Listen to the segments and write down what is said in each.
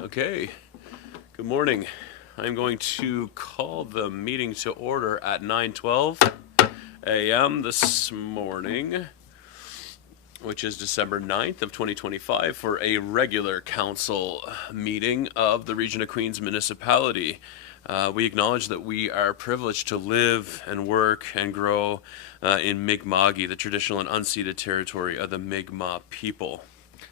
Okay, good morning. I'm going to call the meeting to order at 9:12 a.m. this morning, which is December 9th of 2025, for a regular council meeting of the Region of Queens Municipality. We acknowledge that we are privileged to live and work and grow in Mi'kma'ki, the traditional and unceded territory of the Mi'kmaq people.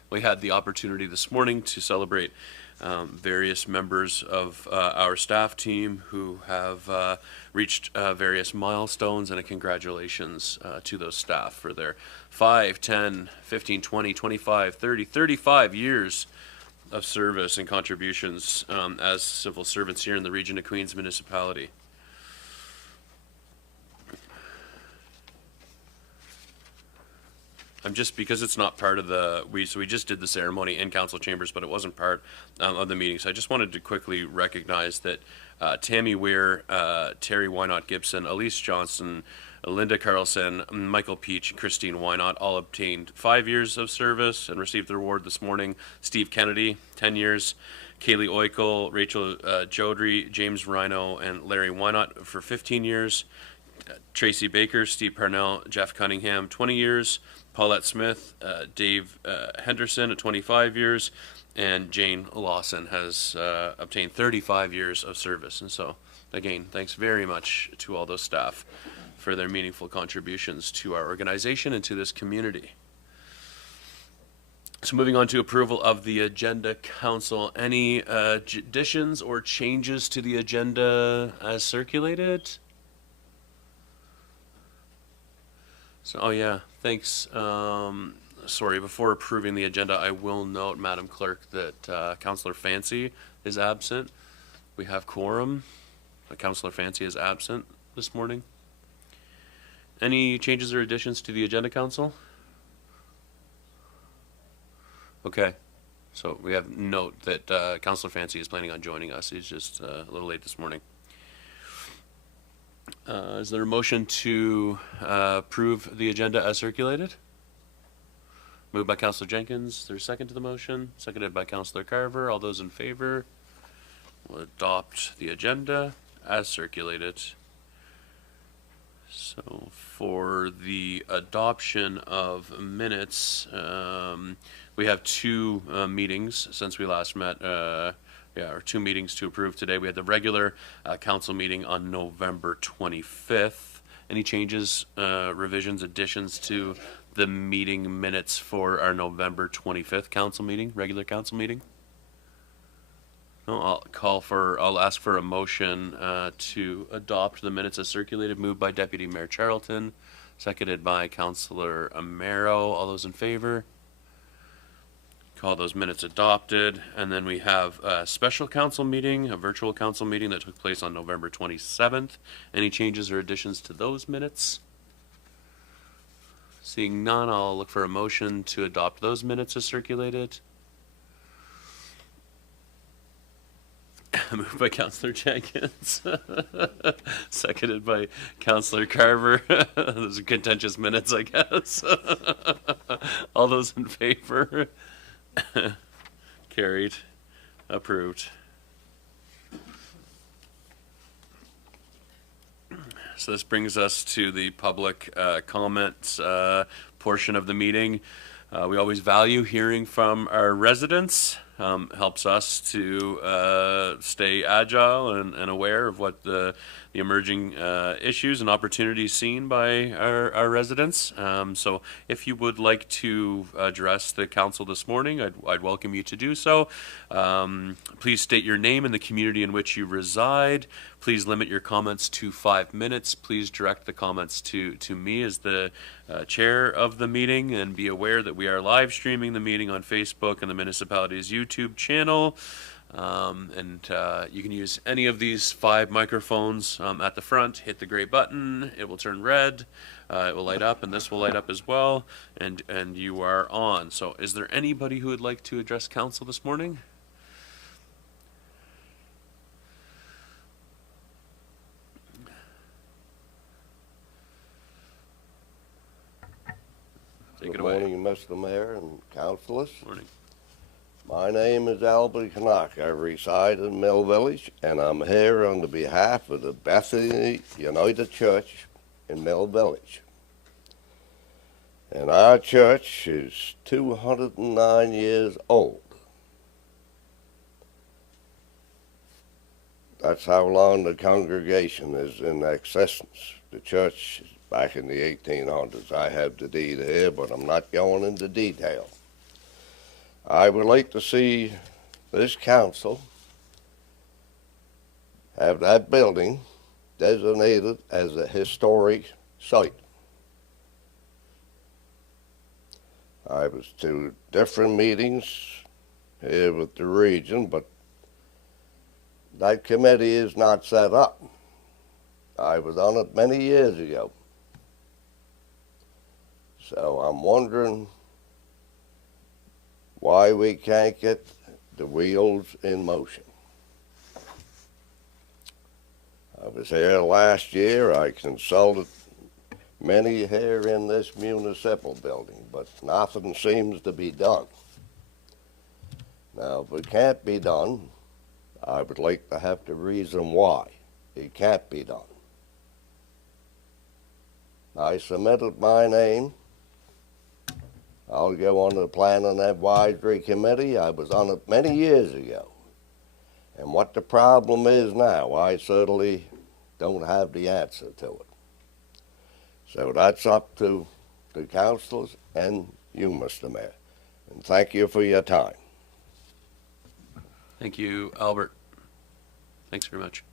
We had the opportunity this morning to celebrate various members of our staff team who have reached various milestones, and a congratulations to those staff for their 5, 10, 15, 20, 25, 30, 35 years of service and contributions as civil servants here in the Region of Queens Municipality. Because it's not part of we just did the ceremony in council chambers, but it wasn't part of the meeting. So I just wanted to quickly recognize that Tammy Weir, Terry Wynot Gibson, Elise Johnson, Linda Carlson, Michael Peach, and Christine Wynot all obtained 5 years of service and received their award this morning. Steve Kennedy, 10 years. Kaylee Oikel, Rachel Jodry, James Rhino, and Larry Wynot for 15 years. Tracy Baker, Steve Parnell, Jeff Cunningham, 20 years. Paulette Smith, Dave Henderson at 25 years, and Jane Lawson has obtained 35 years of service. And so, again, thanks very much to all those staff for their meaningful contributions to our organization and to this community. So moving on to approval of the agenda, council. Any additions or changes to the agenda as circulated? So, oh yeah, thanks. Sorry, before approving the agenda, I will note, Madam Clerk, that Councillor Fancy is absent. We have quorum. Councillor Fancy is absent this morning. Any changes or additions to the agenda, Council? Okay, so we have note that Councillor Fancy is planning on joining us. He's just a little late this morning. Is there a motion to approve the agenda as circulated? Moved by Councillor Jenkins. Is there a second to the motion? Seconded by Councillor Carver. All those in favor will adopt the agenda as circulated. So for the adoption of minutes, we have two meetings since we last met. Or 2 meetings to approve today. We had the regular council meeting on November 25th. Any changes, revisions, additions to the meeting minutes for our November 25th council meeting, regular council meeting? No, I'll ask for a motion to adopt the minutes as circulated. Moved by Deputy Mayor Charlton, seconded by Councillor Amaro. All those in favor? Call those minutes adopted. And then we have a special council meeting, a virtual council meeting that took place on November 27th. Any changes or additions to those minutes? Seeing none, I'll look for a motion to adopt those minutes as circulated. Moved by Councillor Jenkins, seconded by Councillor Carver. Those are contentious minutes, I guess. All those in favor? Carried. Approved. So this brings us to the public comments portion of the meeting. We always value hearing from our residents. Helps us to stay agile and aware of what the emerging issues and opportunities seen by our residents. So if you would like to address the council this morning, I'd welcome you to do so. Please state your name and the community in which you reside. Please limit your comments to 5 minutes. Please direct the comments to me as the chair of the meeting, and be aware that we are live streaming the meeting on Facebook and the municipality's YouTube channel. You can use any of these 5 microphones at the front. Hit the gray button. It will turn red. It will light up, and this will light up as well. And you are on. So is there anybody who would like to address council this morning? Take it away. Good morning, Mr. Mayor and councilors. Morning. My name is Albert Knock. I reside in Mill Village, and I'm here on the behalf of the Bethany United Church in Mill Village. And our church is 209 years old. That's how long the congregation is in existence. The church is back in the 1800s. I have the deed here, but I'm not going into detail. I would like to see this council have that building designated as a historic site. I was to different meetings here with the region, but that committee is not set up. I was on it many years ago. So I'm wondering why we can't get the wheels in motion. I was here last year. I consulted many here in this municipal building, but nothing seems to be done. Now, if it can't be done, I would like to have the reason why it can't be done. I submitted my name. I'll go on the Planning Advisory Committee. I was on it many years ago. And what the problem is now, I certainly don't have the answer to it. So that's up to the councilors and you, Mr. Mayor. And thank you for your time. Thank you, Albert. Thanks very much.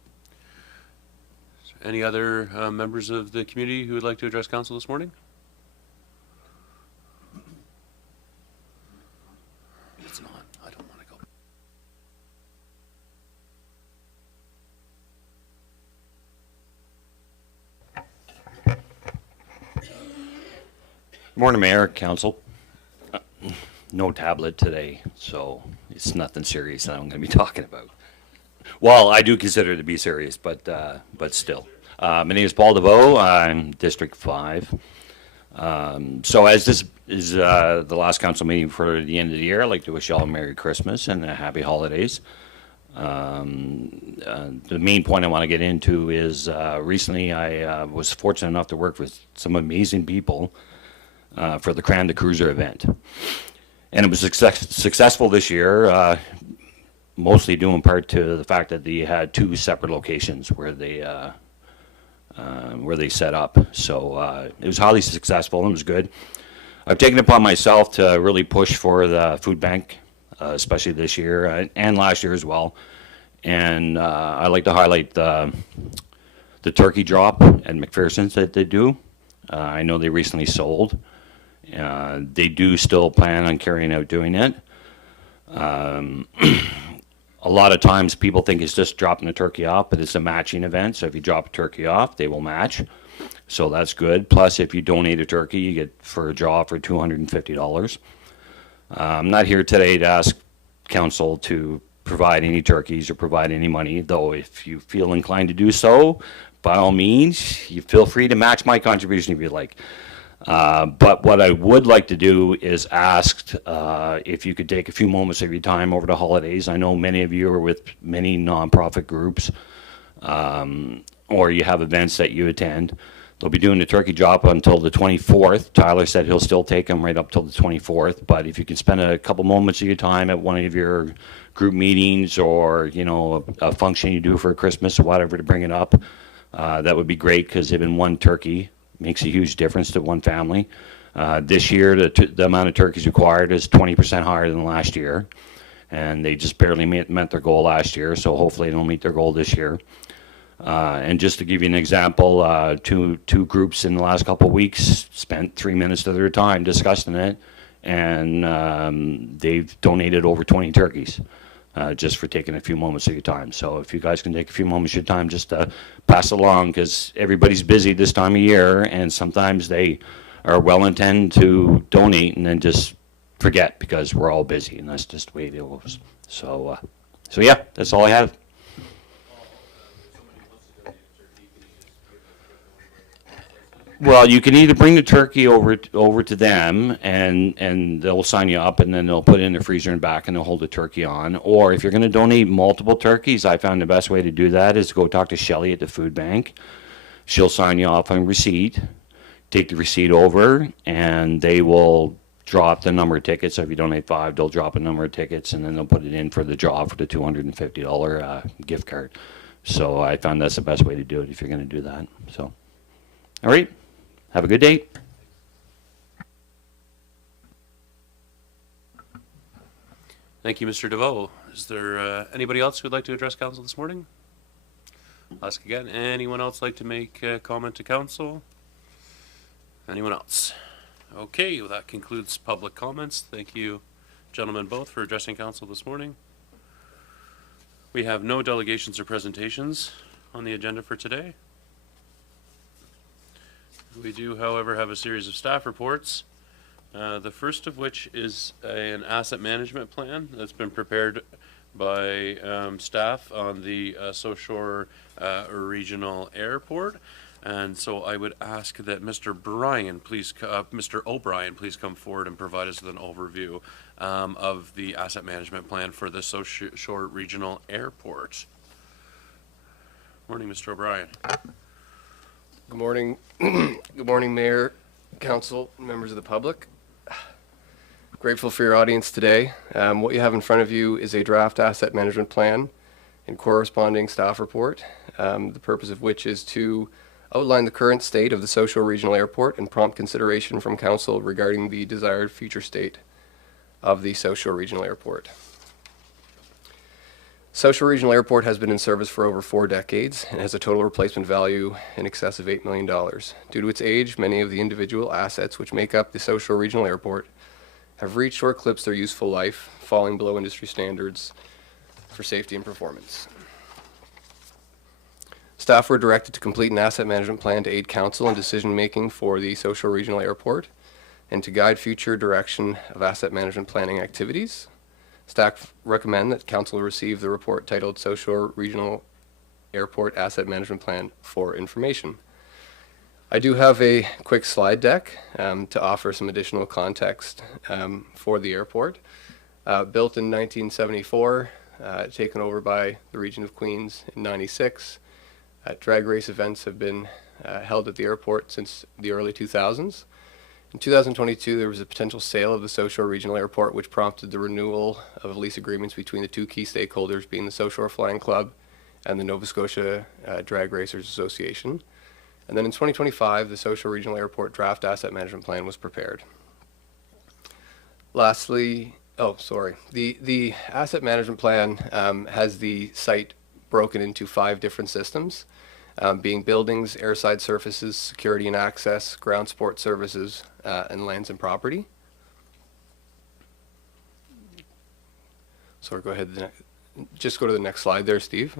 Is there any other members of the community who would like to address council this morning? It's not. I don't want to go. Morning, Mayor, Council. No tablet today, so it's nothing serious that I'm going to be talking about. Well, I do consider it to be serious, but still. My name is Paul DeVoe. I'm District 5. So as this is the last council meeting for the end of the year, I'd like to wish you all a Merry Christmas and a Happy Holidays. The main point I want to get into is recently I was fortunate enough to work with some amazing people for the Cran de Cruiser event. And it was successful this year, mostly due in part to the fact that they had two separate locations where they set up. So it was highly successful and it was good. I've taken it upon myself to really push for the food bank, especially this year and last year as well. And I like to highlight the turkey drop at McPherson's that they do. I know they recently sold. They do still plan on carrying out doing it. A lot of times people think it's just dropping a turkey off, but it's a matching event. So if you drop a turkey off, they will match. So that's good. Plus, if you donate a turkey, you get for a draw for $250. I'm not here today to ask council to provide any turkeys or provide any money, though if you feel inclined to do so, by all means, you feel free to match my contribution if you'd like. But what I would like to do is ask if you could take a few moments of your time over the holidays. I know many of you are with many nonprofit groups, or you have events that you attend. They'll be doing the turkey drop until the 24th. Tyler said he'll still take them right up till the 24th. But if you could spend a couple moments of your time at one of your group meetings or, you know, a function you do for Christmas or whatever to bring it up, that would be great, because even one turkey makes a huge difference to one family. This year, the amount of turkeys required is 20% higher than last year, and they just barely met their goal last year, so hopefully they'll meet their goal this year. And just to give you an example, two groups in the last couple of weeks spent 3 minutes of their time discussing it, and they've donated over 20 turkeys. Just for taking a few moments of your time. So if you guys can take a few moments of your time just to pass along, because everybody's busy this time of year, and sometimes they are well intended to donate and then just forget because we're all busy, and that's just the way it goes. So yeah, that's all I have. Well, you can either bring the turkey over to them, and they'll sign you up, and then they'll put it in the freezer and back, and they'll hold the turkey on. Or if you're going to donate multiple turkeys, I found the best way to do that is to go talk to Shelly at the food bank. She'll sign you off on receipt, take the receipt over, and they will drop the number of tickets. So if you donate 5, they'll drop a number of tickets, and then they'll put it in for the draw for the $250 gift card. So I found that's the best way to do it if you're going to do that. So, all right. Have a good day. Thank you, Mr. DeVoe. Is there anybody else who would like to address council this morning? I'll ask again. Anyone else like to make a comment to council? Anyone else? Okay, well, that concludes public comments. Thank you, gentlemen, both for addressing council this morning. We have no delegations or presentations on the agenda for today. We do, however, have a series of staff reports. The first of which is an asset management plan that's been prepared by staff on the South Shore Regional Airport. And so I would ask that Mr. O'Brien, please come forward and provide us with an overview of the asset management plan for the South Shore Regional Airport. Morning, Mr. O'Brien. Good morning. Good morning, Mayor, Council, members of the public. Grateful for your audience today. What you have in front of you is a draft asset management plan and corresponding staff report, the purpose of which is to outline the current state of the South Shore Regional Airport and prompt consideration from Council regarding the desired future state of the South Shore Regional Airport. South Shore Regional Airport has been in service for over 4 decades and has a total replacement value in excess of $8 million. Due to its age, many of the individual assets which make up the South Shore Regional Airport have reached or eclipsed their useful life, falling below industry standards for safety and performance. Staff were directed to complete an asset management plan to aid council in decision-making for the South Shore Regional Airport and to guide future direction of asset management planning activities. Staff recommend that council receive the report titled South Shore Regional Airport Asset Management Plan for information. I do have a quick slide deck to offer some additional context for the airport. Built in 1974, taken over by the region of Queens in 96. Drag race events have been held at the airport since the early 2000s. In 2022, there was a potential sale of the South Shore Regional Airport, which prompted the renewal of lease agreements between the 2 key stakeholders, being the South Shore Flying Club and the Nova Scotia Drag Racers Association. And then in 2025, the South Shore Regional Airport Draft Asset Management Plan was prepared. Lastly, the asset management plan has the site broken into 5 different systems, being buildings, airside surfaces, security and access, ground support services, and lands and property. So go ahead, just go to the next slide there, Steve.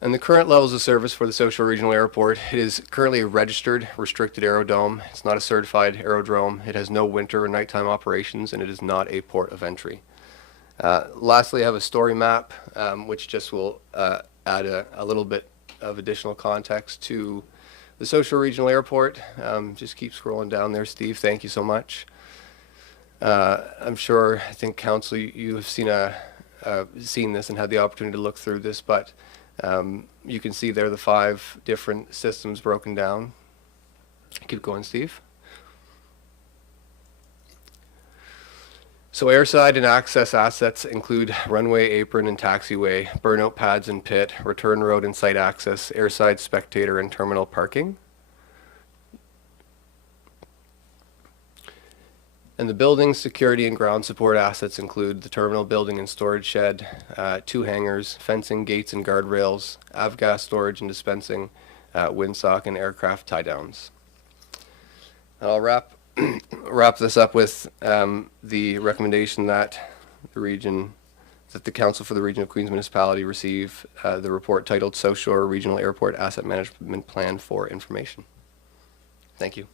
And the current levels of service for the South Shore Regional Airport, it is currently a registered, restricted aerodrome. It's not a certified aerodrome. It has no winter or nighttime operations, and it is not a port of entry. Lastly, I have a story map, which just will add a little bit of additional context to the South Shore Regional Airport. Just keep scrolling down there, Steve. Thank you so much. I think Council, you have seen this and had the opportunity to look through this, but you can see there the 5 different systems broken down. Keep going, Steve. So airside and access assets include runway, apron, and taxiway, burnout pads and pit, return road and site access, airside, spectator, and terminal parking. And the building, security, and ground support assets include the terminal building and storage shed, 2 hangars, fencing, gates, and guardrails, avgas storage and dispensing, windsock, and aircraft tie-downs. I'll wrap this up with the recommendation that the Council for the Region of Queens Municipality receive the report titled South Shore Regional Airport Asset Management Plan for information. Thank you.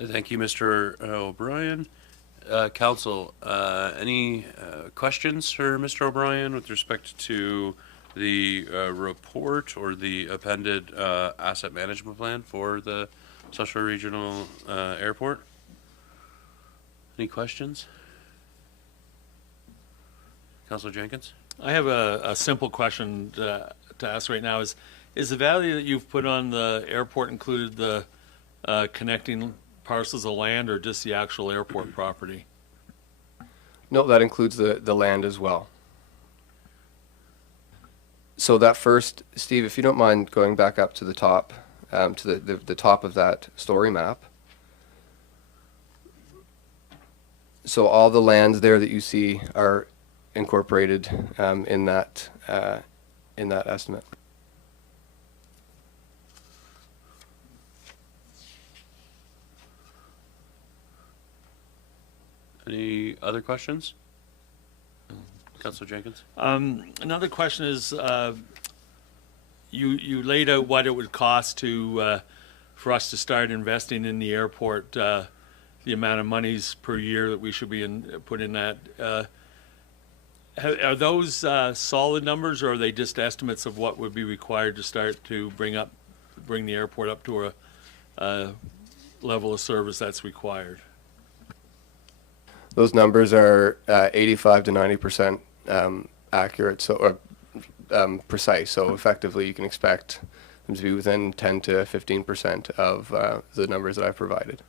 Thank you, Mr. O'Brien. Council, any questions for Mr. O'Brien with respect to the report or the appended asset management plan for the Social Regional Airport. Any questions? Councillor Jenkins? I have a simple question to ask right now. Is the value that you've put on the airport included the connecting parcels of land or just the actual airport property? No, that includes the land as well. So that first, Steve, if you don't mind going back up to the top, to the top of that story map. So all the lands there that you see are incorporated in that estimate. Any other questions? Councillor Jenkins? Another question is, you laid out what it would cost for us to start investing in the airport, the amount of monies per year that we should be put in that. Are those solid numbers, or are they just estimates of what would be required to start to bring the airport up to a level of service that's required? Those numbers are 85 to 90% accurate, or precise. So effectively, you can expect them to be within 10 to 15% of the numbers that I've provided.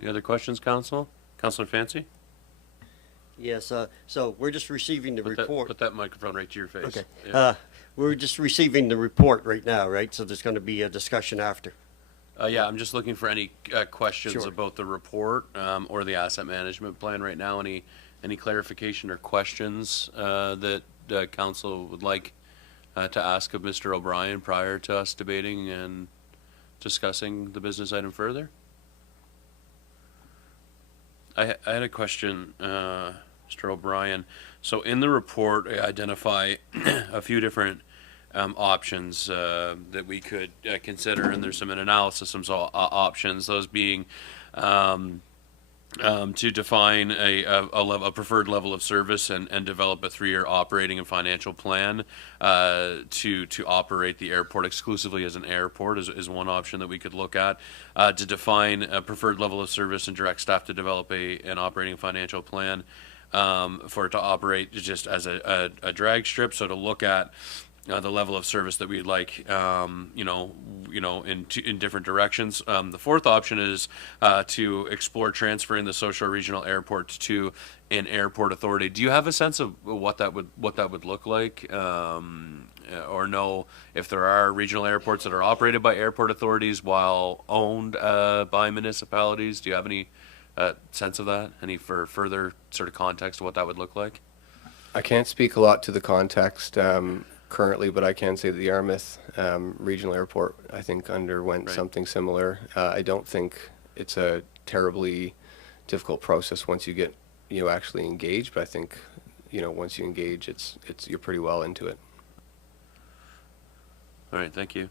Any other questions, Council? Councillor Fancy? Yes, so we're just receiving the report. Put that microphone right to your face. Okay. Yeah. We're just receiving the report right now, right? So there's going to be a discussion after. Yeah, I'm just looking for any questions Sure. about the report or the asset management plan right now. Any clarification or questions that Council would like to ask of Mr. O'Brien prior to us debating and discussing the business item further? I had a question, Mr. O'Brien. So in the report, I identify a few different options that we could consider, and there's some analysis, some options, those being to define a preferred level of service and develop a 3-year operating and financial plan to operate the airport exclusively as an airport is one option that we could look at. To define a preferred level of service and direct staff to develop an operating and financial plan for it to operate just as a drag strip. So to look at the level of service that we'd like, in different directions. The fourth option is to explore transferring the social regional airport to an airport authority. Do you have a sense of what that would look like, or know if there are regional airports that are operated by airport authorities while owned by municipalities? Do you have any sense of that? Any further sort of context of what that would look like? I can't speak a lot to the context currently, but I can say that the Yarmouth Regional Airport, I think, underwent something similar. I don't think it's a terribly difficult process once you get actually engaged, but I think once you engage, it's you're pretty well into it. All right, thank you.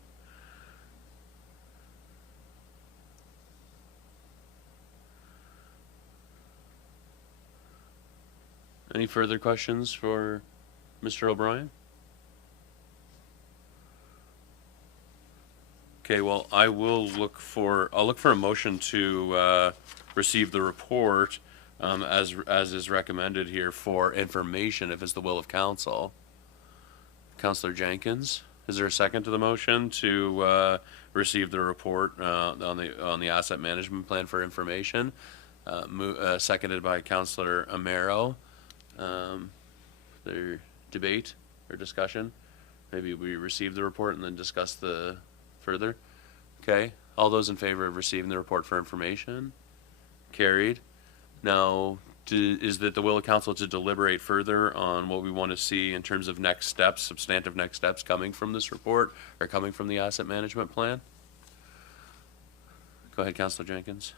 Any further questions for Mr. O'Brien? Okay, well, I'll look for a motion to receive the report as is recommended here for information, if it's the will of council. Councillor Jenkins, is there a second to the motion to receive the report on the asset management plan for information? Seconded by Councillor Amaro. Their debate or discussion? Maybe we receive the report and then discuss the further. Okay, all those in favor of receiving the report for information? Carried. Now, is that the will of council to deliberate further on what we want to see in terms of next steps, substantive next steps coming from this report or coming from the asset management plan? Go ahead, Councillor Jenkins.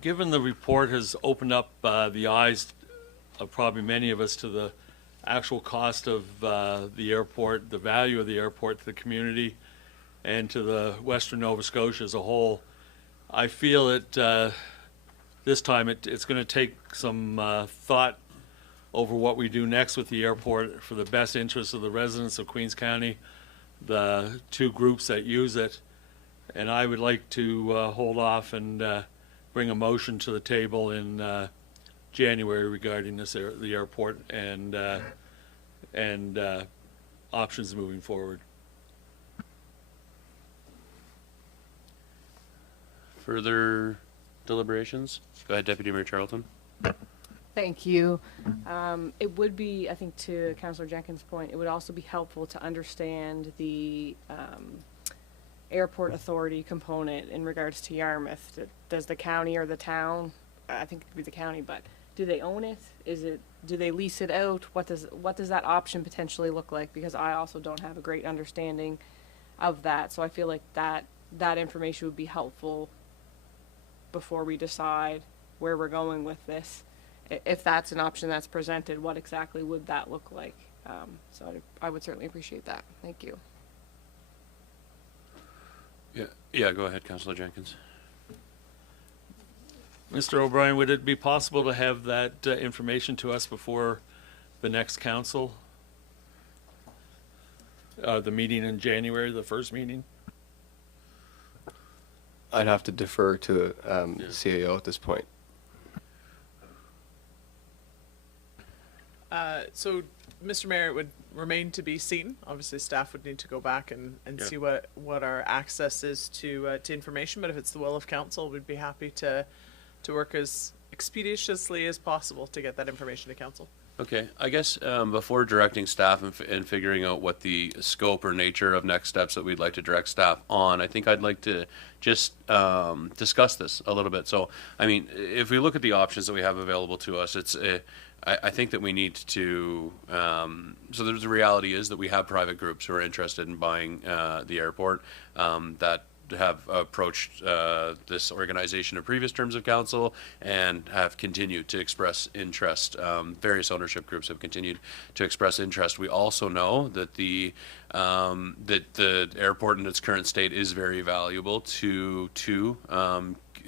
Given the report has opened up the eyes of probably many of us to the actual cost of the airport, the value of the airport to the community, and to the Western Nova Scotia as a whole, I feel that this time it's going to take some thought over what we do next with the airport for the best interest of the residents of Queens County, the two groups that use it. And I would like to hold off and bring a motion to the table in January regarding the airport and options moving forward. Further deliberations? Go ahead, Deputy Mayor Charlton. Thank you. It would be, I think to Councillor Jenkins' point, it would also be helpful to understand the airport authority component in regards to Yarmouth. Does the county or the town, I think it could be the county, but do they own it? Do they lease it out? What does that option potentially look like? Because I also don't have a great understanding of that. So I feel like that information would be helpful before we decide where we're going with this. If that's an option that's presented, what exactly would that look like? So I would certainly appreciate that. Thank you. Yeah, go ahead, Councillor Jenkins. Mr. O'Brien, would it be possible to have that information to us before the next council? The meeting in January, the first meeting? I'd have to defer to the CAO at this point. So, Mr. Mayor, it would remain to be seen. Obviously, staff would need to go back and see what our access is to information. But if it's the will of council, we'd be happy to work as expeditiously as possible to get that information to council. Okay, I guess before directing staff and figuring out what the scope or nature of next steps that we'd like to direct staff on, I think I'd like to just discuss this a little bit. So, I mean, if we look at the options that we have available to us, I think that we need to, so the reality is that we have private groups who are interested in buying the airport that have approached this organization in previous terms of council and have continued to express interest. Various ownership groups have continued to express interest. We also know that the airport in its current state is very valuable to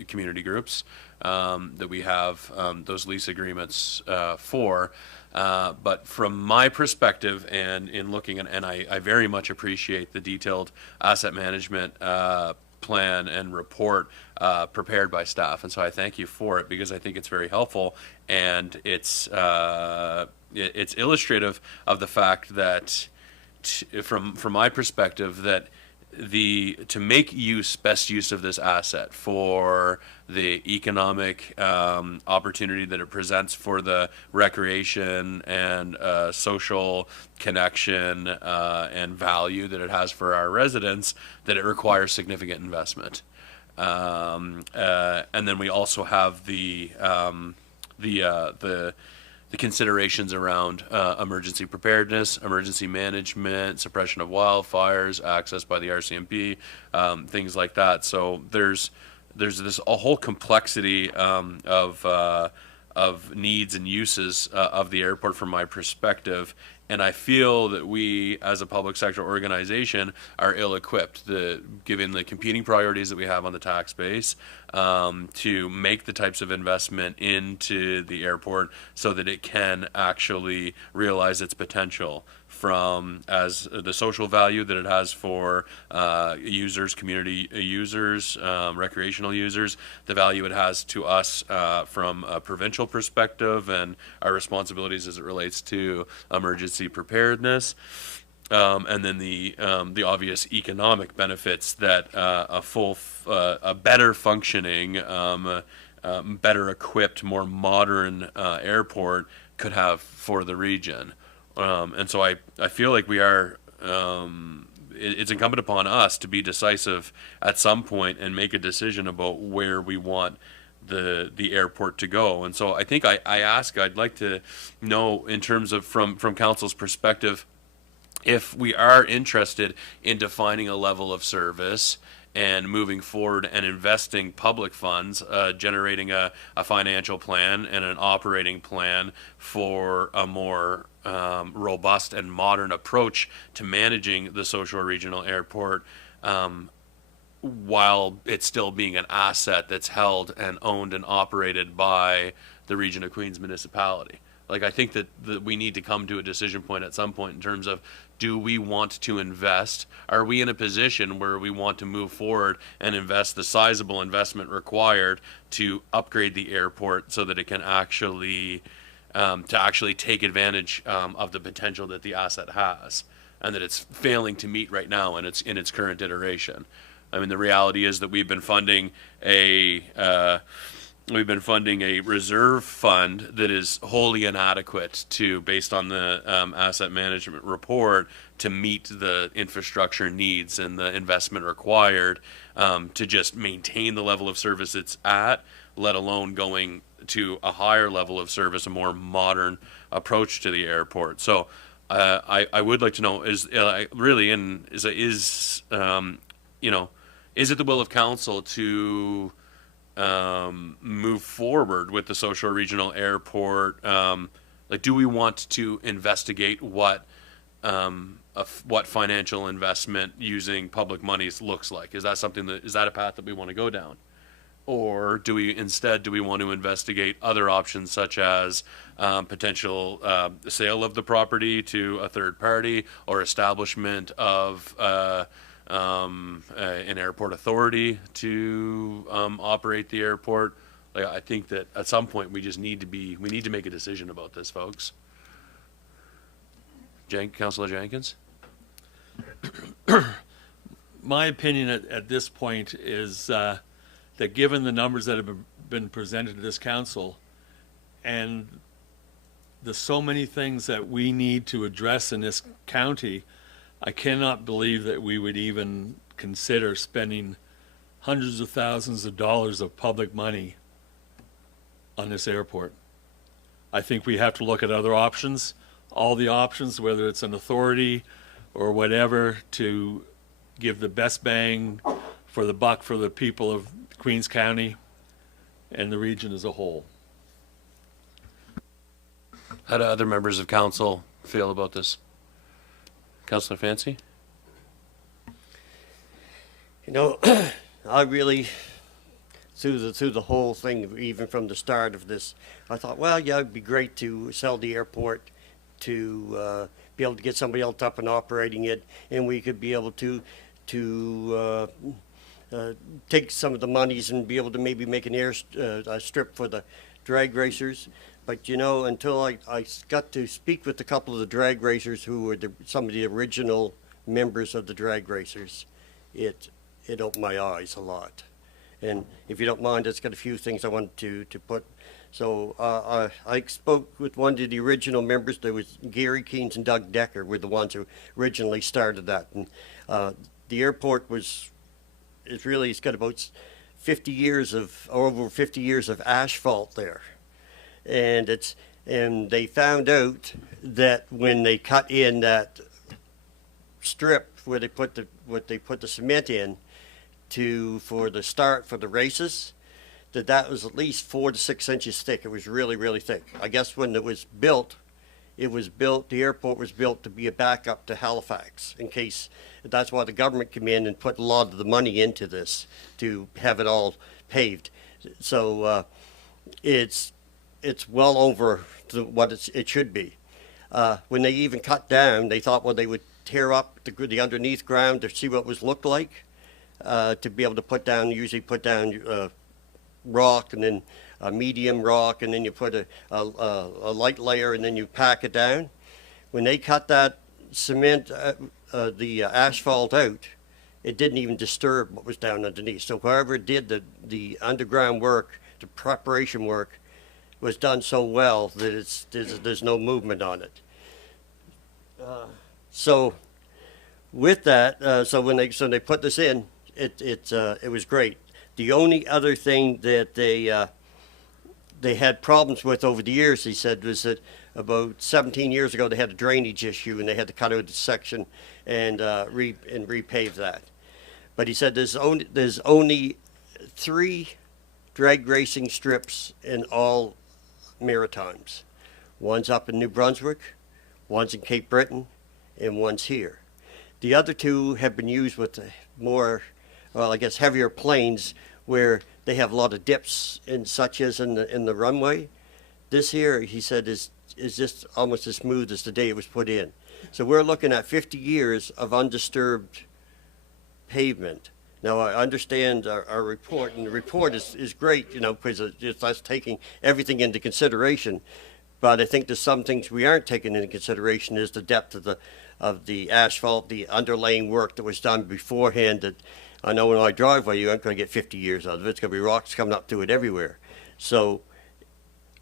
community groups that we have those lease agreements for. But from my perspective and in looking at, and I very much appreciate the detailed asset management plan and report prepared by staff. And so I thank you for it because I think it's very helpful and it's illustrative of the fact that from my perspective that to make best use of this asset for the economic opportunity that it presents for the recreation and social connection and value that it has for our residents, that it requires significant investment. And then we also have the considerations around emergency preparedness, emergency management, suppression of wildfires, access by the RCMP, things like that. So there's a whole complexity of needs and uses of the airport from my perspective. And I feel that we, as a public sector organization, are ill-equipped, given the competing priorities that we have on the tax base, to make the types of investment into the airport so that it can actually realize its potential as the social value that it has for users, community users, recreational users, the value it has to us from a provincial perspective and our responsibilities as it relates to emergency preparedness. And then the obvious economic benefits that a better functioning, better equipped, more modern airport could have for the region. And so I feel like we are, it's incumbent upon us to be decisive at some point and make a decision about where we want the airport to go. And so I think I'd like to know in terms of from council's perspective, if we are interested in defining a level of service and moving forward and investing public funds, generating a financial plan and an operating plan for a more robust and modern approach to managing the social regional airport, while it's still being an asset that's held and owned and operated by the Region of Queens Municipality. Like, I think that we need to come to a decision point at some point in terms of, do we want to invest? Are we in a position where we want to move forward and invest the sizable investment required to upgrade the airport so that it can actually take advantage of the potential that the asset has, and that it's failing to meet right now in its current iteration? I mean, the reality is that we've been funding a reserve fund that is wholly inadequate based on the asset management report, to meet the infrastructure needs and the investment required to just maintain the level of service it's at, let alone going to a higher level of service, a more modern approach to the airport. So I would like to know, is it the will of council to move forward with the social regional airport? Do we want to investigate what financial investment using public monies looks like? Is that a path that we want to go down? Or do we want to investigate other options, such as potential sale of the property to a third party, or establishment of an airport authority to operate the airport? Like, I think that at some point we need to make a decision about this, folks. Councillor Jenkins? My opinion at this point is that given the numbers that have been presented to this council, and the so many things that we need to address in this county, I cannot believe that we would even consider spending hundreds of thousands of dollars of public money on this airport. I think we have to look at other options, all the options, whether it's an authority or whatever, to give the best bang for the buck for the people of Queens County and the region as a whole. How do other members of council feel about this? Councillor Fancy? I really, through the whole thing, even from the start of this, I thought, well, yeah, it'd be great to sell the airport, to be able to get somebody else up and operating it, and we could be able to take some of the monies and be able to maybe make an a strip for the drag racers. But until I got to speak with a couple of the drag racers who were some of the original members of the drag racers, it opened my eyes a lot. And if you don't mind, it's got a few things I want to put. So I spoke with one of the original members. There was Gary Keynes and Doug Decker were the ones who originally started that. And the airport it's got about 50 years of, or over 50 years of asphalt there. And they found out that when they cut in that strip where they put the cement in for the races, that was at least 4 to 6 inches thick. It was really, really thick. I guess when it was built, the airport was built to be a backup to Halifax, in case. That's why the government came in and put a lot of the money into this to have it all paved. So it's well over what it should be. When they even cut down, they thought, well, they would tear up the underneath ground to see what it was looked like, to be able to usually put down rock, and then a medium rock, and then you put a light layer, and then you pack it down. When they cut that cement, the asphalt out, it didn't even disturb what was down underneath. So whoever did the underground work, the preparation work, was done so well that there's no movement on it. So with that, so when they put this in, it was great. The only other thing that they had problems with over the years, he said, was that about 17 years ago they had a drainage issue, and they had to cut out a section and repave that. But he said there's only 3 drag racing strips in all Maritimes. One's up in New Brunswick, one's in Cape Breton, and one's here. The other 2 have been used with more well, I guess heavier planes where they have a lot of dips and such as in the runway. This here, he said, is just almost as smooth as the day it was put in. So we're looking at 50 years of undisturbed pavement. Now, I understand our report, and the report is great, you know, because it's us taking everything into consideration. But I think there's some things we aren't taking into consideration is the depth of the asphalt, the underlaying work that was done beforehand. That I know in my driveway you aren't going to get 50 years out of it. It's going to be rocks coming up through it everywhere. So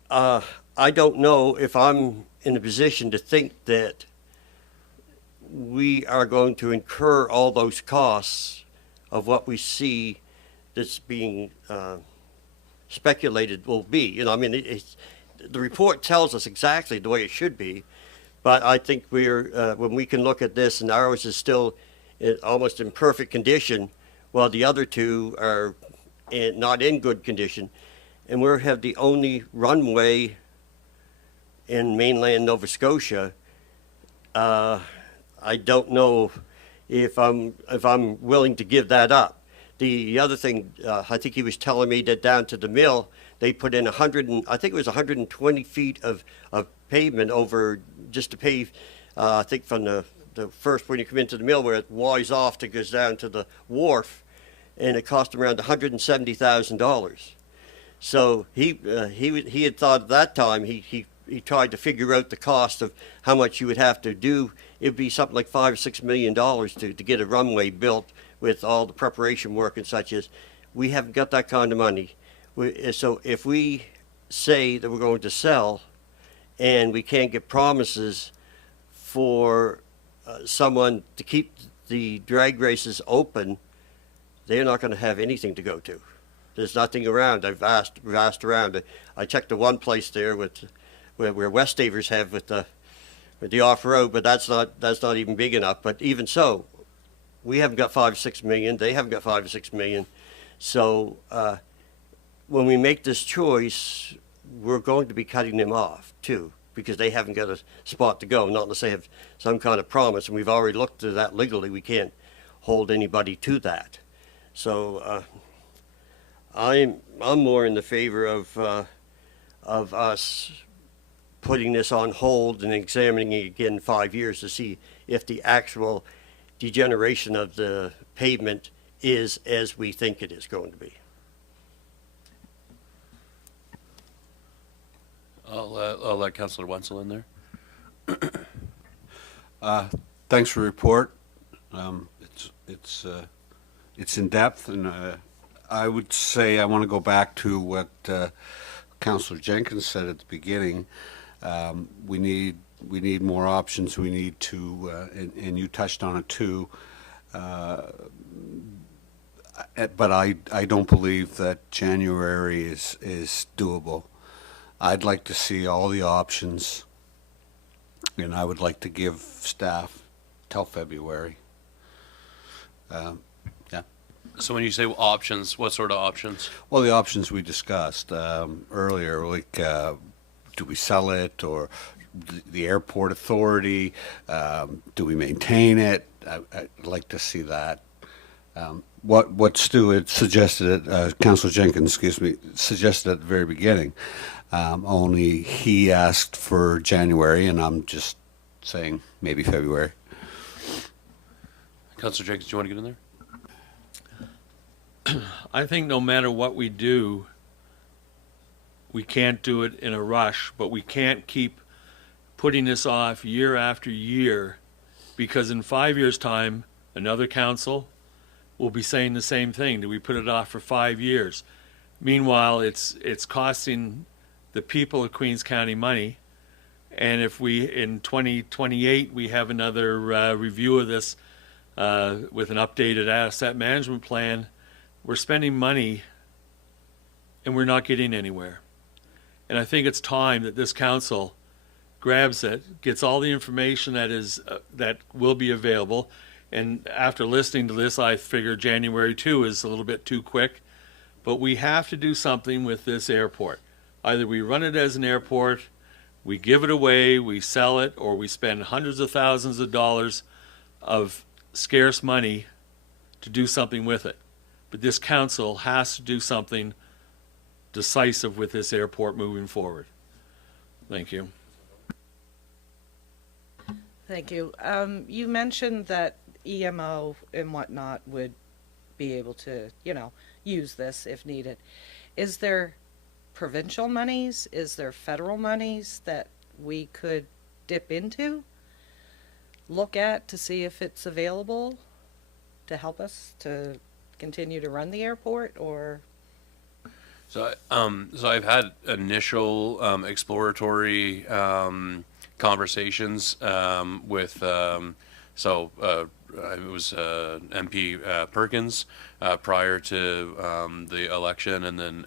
I don't know if I'm in a position to think that we are going to incur all those costs of what we see that's being speculated will be. You know, I mean, the report tells us exactly the way it should be, but I think we're when we can look at this and ours is still almost in perfect condition, while the other two are not in good condition, and we have the only runway in mainland Nova Scotia. I don't know if I'm willing to give that up. The other thing, I think he was telling me that down to the mill, they put in 120 feet of pavement over just to pave, I think from the first when you come into the mill where it wires off to goes down to the wharf, and it cost around $170,000. So he had thought at that time he tried to figure out the cost of how much you would have to do. It'd be something like $5 or $6 million to get a runway built with all the preparation work and such as. We haven't got that kind of money. So if we say that we're going to sell and we can't get promises for someone to keep the drag races open, they're not going to have anything to go to. There's nothing around. I've asked around. I checked the one place there with where West-Davers have with the off-road, but that's not even big enough. But even so, we haven't got 5 or 6 million. They haven't got 5 or 6 million. So when we make this choice, we're going to be cutting them off too, because they haven't got a spot to go. Not unless they have some kind of promise, and we've already looked at that legally. We can't hold anybody to that. So I'm more in the favor of us putting this on hold and examining it again in 5 years to see if the actual degeneration of the pavement is as we think it is going to be. I'll let Councillor Wenzel in there. Thanks for the report. It's in depth, and I would say I want to go back to what Councillor Jenkins said at the beginning. We need more options. We need to, and you touched on it too. But I don't believe that January is doable. I'd like to see all the options, and I would like to give staff till February. Yeah. So when you say options, what sort of options? Well, the options we discussed earlier, like do we sell it, or the airport authority, do we maintain it? I'd like to see that. What Stu had suggested, Councillor Jenkins, suggested at the very beginning, only he asked for January, and I'm just saying maybe February. Councillor Jenkins, do you want to get in there? I think no matter what we do, we can't do it in a rush, but we can't keep putting this off year after year, because in 5 years' time, another council will be saying the same thing. Do we put it off for 5 years? Meanwhile, it's costing the people of Queens County money, and if we, in 2028, we have another review of this with an updated asset management plan, we're spending money and we're not getting anywhere. And I think it's time that this council grabs it, gets all the information that will be available. And after listening to this, I figure January 2 is a little bit too quick. But we have to do something with this airport. Either we run it as an airport, we give it away, we sell it, or we spend hundreds of thousands of dollars of scarce money to do something with it. but this council has to do something decisive with this airport moving forward. Thank you. Thank you. You mentioned that EMO and whatnot would be able to, use this if needed. Is there provincial monies? Is there federal monies that we could dip into, look at to see if it's available to help us to continue to run the airport, or? So I've had initial exploratory conversations with it was MP Perkins prior to the election, and then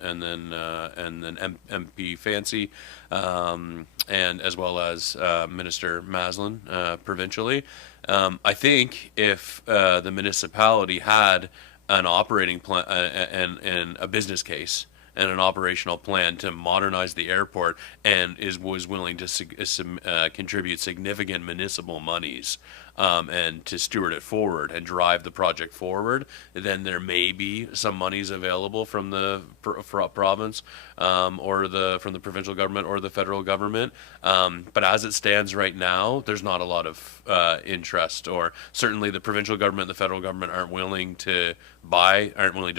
MP Fancy, and as well as Minister Maslin provincially. I think if the municipality had an operating plan and a business case and an operational plan to modernize the airport, and was willing to contribute significant municipal monies and to steward it forward and drive the project forward, then there may be some monies available from the province or from the provincial government or the federal government. But as it stands right now, there's not a lot of interest, or certainly the provincial government and the federal government aren't willing to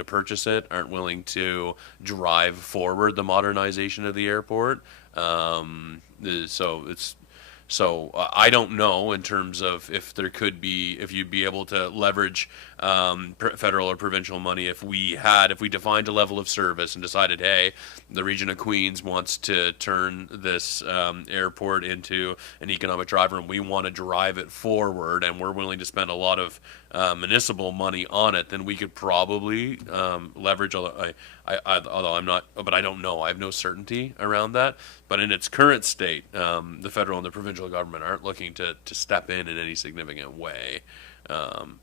purchase it, aren't willing to drive forward the modernization of the airport. So I don't know in terms of if you'd be able to leverage federal or provincial money if we defined a level of service and decided, hey, the region of Queens wants to turn this airport into an economic driver, and we want to drive it forward, and we're willing to spend a lot of municipal money on it, then we could probably leverage. Although I'm not, but I don't know. I have no certainty around that. But in its current state, the federal and the provincial government aren't looking to step in any significant way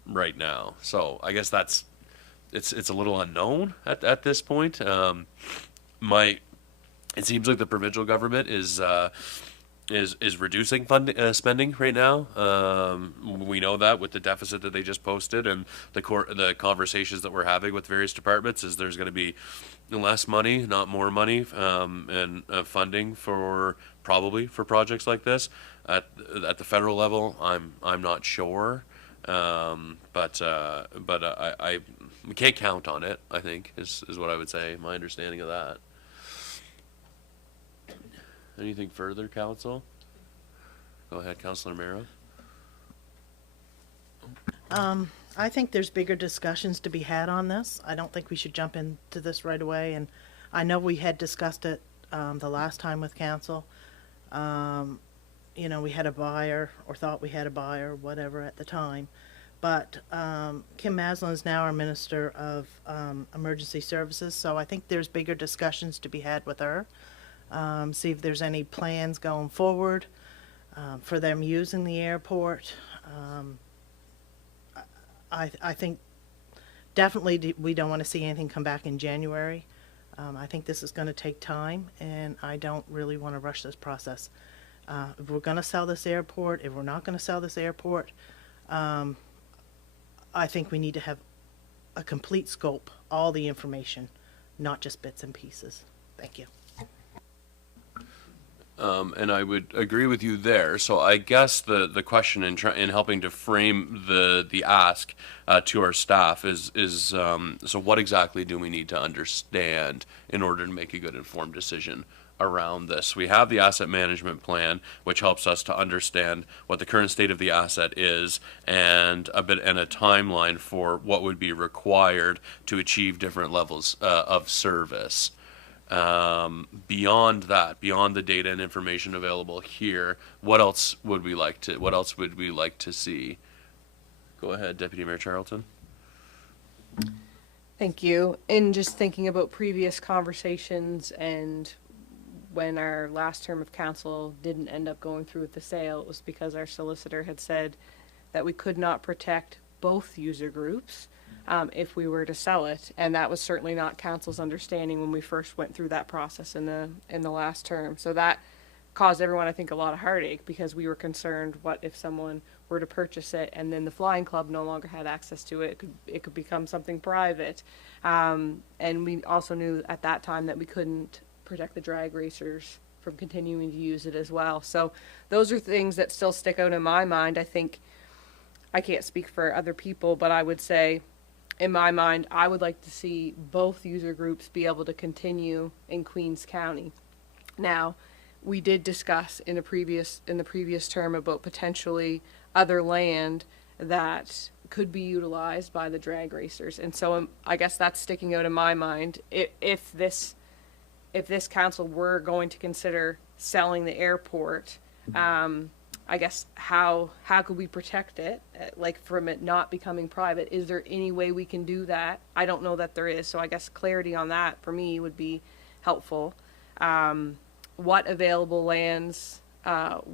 right now. So I guess it's a little unknown at this point. It seems like the provincial government is reducing spending right now. We know that with the deficit that they just posted, and the conversations that we're having with various departments is there's going to be less money, not more money, and funding probably for projects like this at the federal level. I'm not sure, but we can't count on it, I think is what I would say. My understanding of that. Anything further, Council? Go ahead, Councilor Mero. I think there's bigger discussions to be had on this. I don't think we should jump into this right away. And I know we had discussed it the last time with council. We had a buyer, or thought we had a buyer, whatever at the time. But Kim Maslin is now our Minister of Emergency Services, so I think there's bigger discussions to be had with her. See if there's any plans going forward for them using the airport. I think definitely we don't want to see anything come back in January. I think this is going to take time, and I don't really want to rush this process. If we're going to sell this airport, if we're not going to sell this airport, I think we need to have a complete scope, all the information, not just bits and pieces. Thank you. And I would agree with you there. So I guess the question in helping to frame the ask to our staff is so what exactly do we need to understand in order to make a good informed decision around this? We have the asset management plan, which helps us to understand what the current state of the asset is and a timeline for what would be required to achieve different levels of service. Beyond that, beyond the data and information available here, what else would we like to see? Go ahead, Deputy Mayor Charlton. Thank you. In just thinking about previous conversations and when our last term of council didn't end up going through with the sale, it was because our solicitor had said that we could not protect both user groups if we were to sell it, and that was certainly not council's understanding when we first went through that process in the last term. So that caused everyone, I think, a lot of heartache because we were concerned, what if someone were to purchase it and then the flying club no longer had access to it? It could become something private. And we also knew at that time that we couldn't protect the drag racers from continuing to use it as well. So those are things that still stick out in my mind. I think, I can't speak for other people, but I would say, in my mind, I would like to see both user groups be able to continue in Queens County. Now, we did discuss in the previous term about potentially other land that could be utilized by the drag racers, and so I guess that's sticking out in my mind. If this council were going to consider selling the airport, I guess how could we protect it, like from it not becoming private? Is there any way we can do that? I don't know that there is, so I guess clarity on that for me would be helpful. What available lands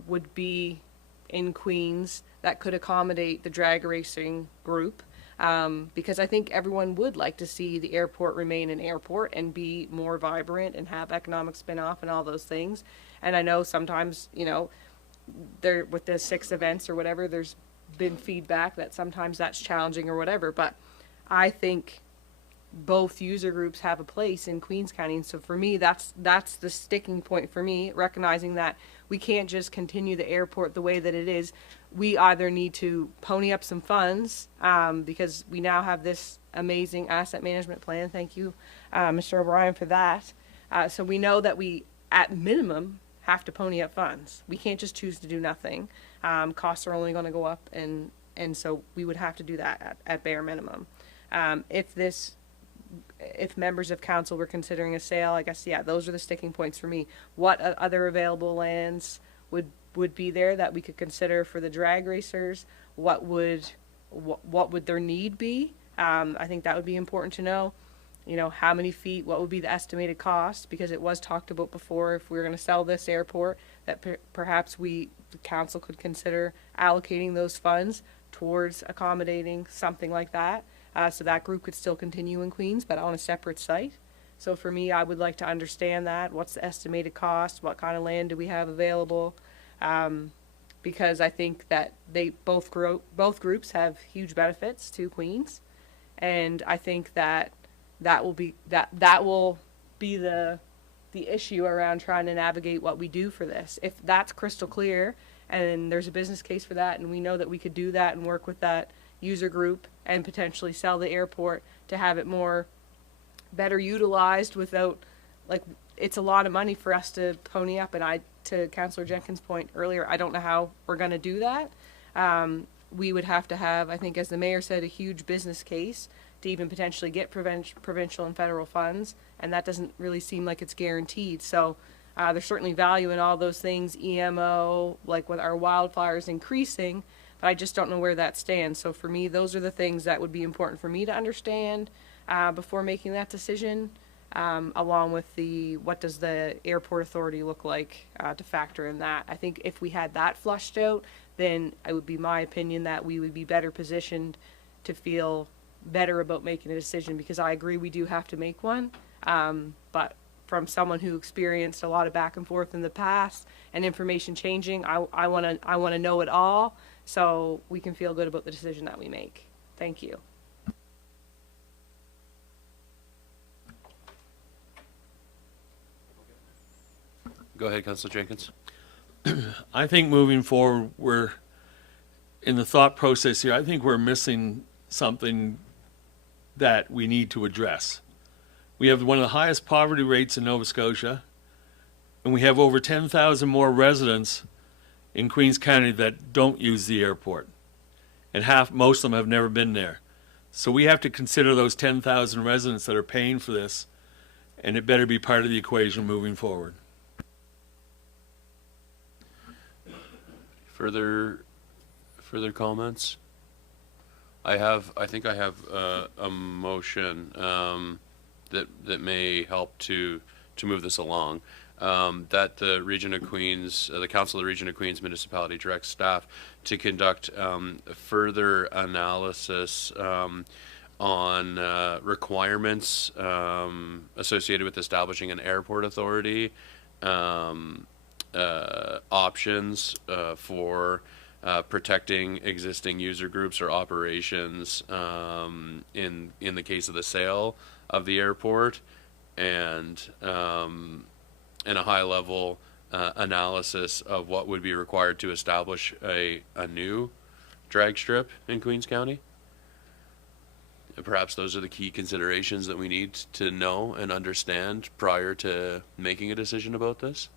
would be in Queens that could accommodate the drag racing group? Because I think everyone would like to see the airport remain an airport and be more vibrant and have economic spin-off and all those things. And I know sometimes, there with the 6 events or whatever, there's been feedback that sometimes that's challenging or whatever, but I think both user groups have a place in Queens County, and so for me that's the sticking point for me, recognizing that we can't just continue the airport the way that it is. We either need to pony up some funds, because we now have this amazing asset management plan. Thank you, Mr. O'Brien, for that. So we know that we at minimum have to pony up funds. We can't just choose to do nothing. Costs are only going to go up, and so we would have to do that at bare minimum. If members of council were considering a sale, I guess, yeah, those are the sticking points for me. What other available lands would be there that we could consider for the drag racers? What would their need be? I think that would be important to know. How many feet, what would be the estimated cost? Because it was talked about before, if we were going to sell this airport, that perhaps the council could consider allocating those funds towards accommodating something like that. So that group could still continue in Queens, but on a separate site. So for me, I would like to understand that. What's the estimated cost? What kind of land do we have available? Because I think that both groups have huge benefits to Queens, and I think that will be the issue around trying to navigate what we do for this. If that's crystal clear and there's a business case for that, and we know that we could do that and work with that user group and potentially sell the airport to have it better utilized without, it's a lot of money for us to pony up, and to Councillor Jenkins' point earlier, I don't know how we're going to do that. We would have to have, I think, as the mayor said, a huge business case to even potentially get provincial and federal funds, and that doesn't really seem like it's guaranteed. So there's certainly value in all those things, EMO, like with our wildfires increasing, but I just don't know where that stands. So for me, those are the things that would be important for me to understand before making that decision, along with what does the airport authority look like to factor in that. I think if we had that flushed out, then it would be my opinion that we would be better positioned to feel better about making a decision, because I agree we do have to make one, but from someone who experienced a lot of back and forth in the past and information changing, I want to know it all so we can feel good about the decision that we make. Thank you. Go ahead, Councillor Jenkins. I think moving forward, we're in the thought process here. I think we're missing something that we need to address. We have one of the highest poverty rates in Nova Scotia, and we have over 10,000 more residents in Queens County that don't use the airport, and most of them have never been there. So we have to consider those 10,000 residents that are paying for this, and it better be part of the equation moving forward. Further comments? I think I have a motion that may help to move this along. That the Region of Queens, the Council of the Region of Queens Municipality directs staff to conduct further analysis on requirements associated with establishing an airport authority, options for protecting existing user groups or operations in the case of the sale of the airport, and a high level analysis of what would be required to establish a new drag strip in Queens County. Perhaps those are the key considerations that we need to know and understand prior to making a decision about this.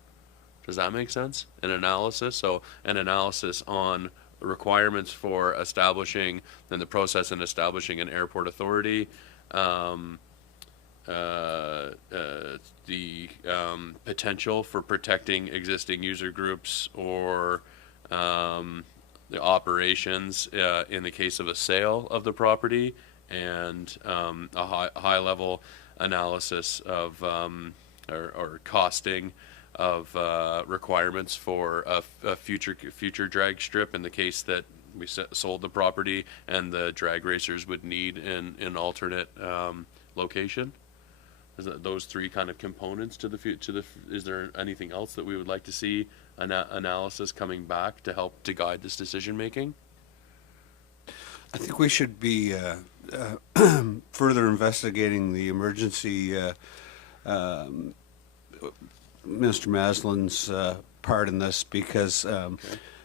Does that make sense? An analysis, so an analysis on requirements for establishing and the process in establishing an airport authority, the potential for protecting existing user groups or the operations in the case of a sale of the property, and a high level analysis of or costing of requirements for a future drag strip in the case that we sold the property and the drag racers would need an alternate location. Is that those three kind of components to the is there anything else that we would like to see analysis coming back to help to guide this decision making? I think we should be further investigating the emergency, Mr. Maslin's part in this, because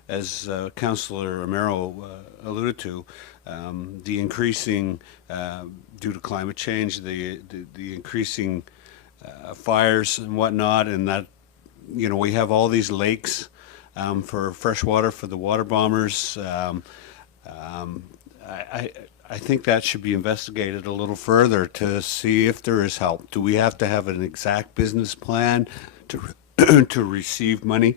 as Councillor Romero alluded to, the increasing, due to climate change, the increasing fires and whatnot, and that, you know, we have all these lakes for fresh water for the water bombers. I think that should be investigated a little further to see if there is help. Do we have to have an exact business plan to to receive money?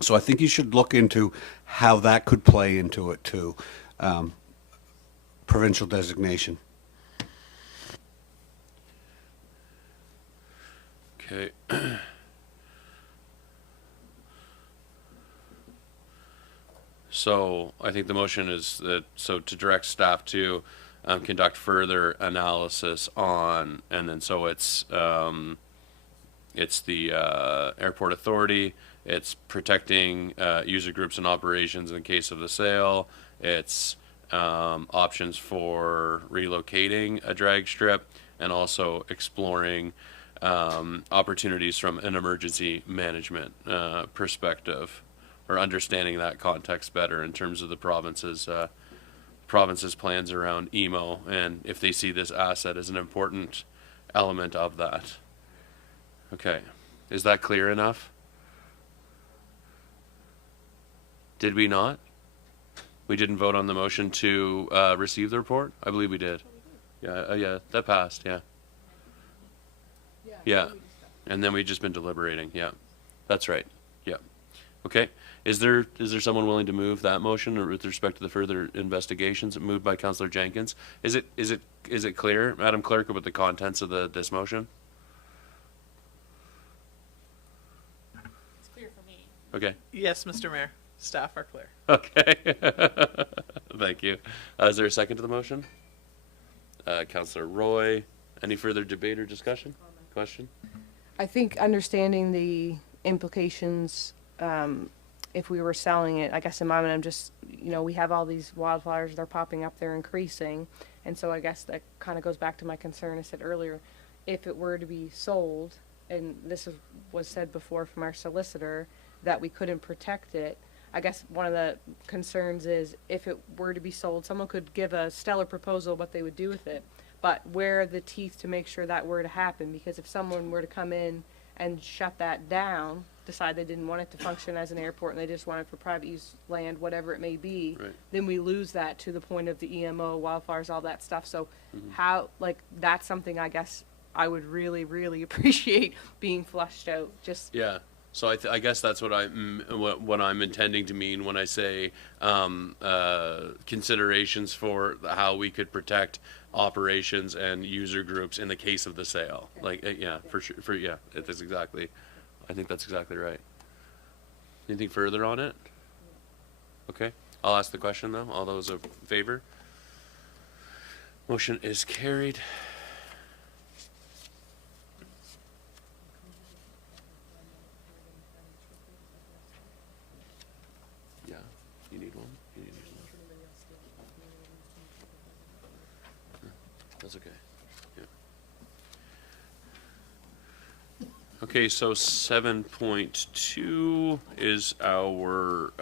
So I think you should look into how that could play into it too. Provincial designation. Okay. So I think the motion is that, so to direct staff to conduct further analysis on, and then so it's the airport authority, it's protecting user groups and operations in case of the sale, it's options for relocating a drag strip, and also exploring opportunities from an emergency management perspective, or understanding that context better in terms of the province's plans around EMO, and if they see this asset as an important element of that. Okay, is that clear enough? Did we not? We didn't vote on the motion to receive the report? I believe we did. Yeah, yeah, that passed, yeah. Yeah, and then we've just been deliberating, yeah. That's right, yeah. Okay, is there someone willing to move that motion or with respect to the further investigations? Moved by Councillor Jenkins. Is it clear, Madam Clerk, about the contents of this motion? It's clear for me. Okay. Yes, Mr. Mayor. Staff are clear. Okay. Thank you. Is there a second to the motion? Councillor Roy. Any further debate or discussion? Question? I think understanding the implications, if we were selling it, I guess in my mind, I'm just, you know, we have all these wildfires, they're popping up, they're increasing. And so I guess that kind of goes back to my concern I said earlier. If it were to be sold, and this was said before from our solicitor, that we couldn't protect it, I guess one of the concerns is if it were to be sold, someone could give a stellar proposal what they would do with it. But where are the teeth to make sure that were to happen? Because if someone were to come in and shut that down, decide they didn't want it to function as an airport and they just want it for private use land, whatever it may be, Right. then we lose that to the point of the EMO, wildfires, all that stuff. So how, like, that's something I guess I would really, really appreciate being flushed out. Just Yeah. So I guess that's what I'm intending to mean when I say considerations for how we could protect operations and user groups in the case of the sale. Like, yeah, for sure. Yeah, that's exactly. I think that's exactly right. Anything further on it? Okay, I'll ask the question though. All those in favor? Motion is carried. You need one? You need one? That's okay. Yeah. Okay, so 7.2 is our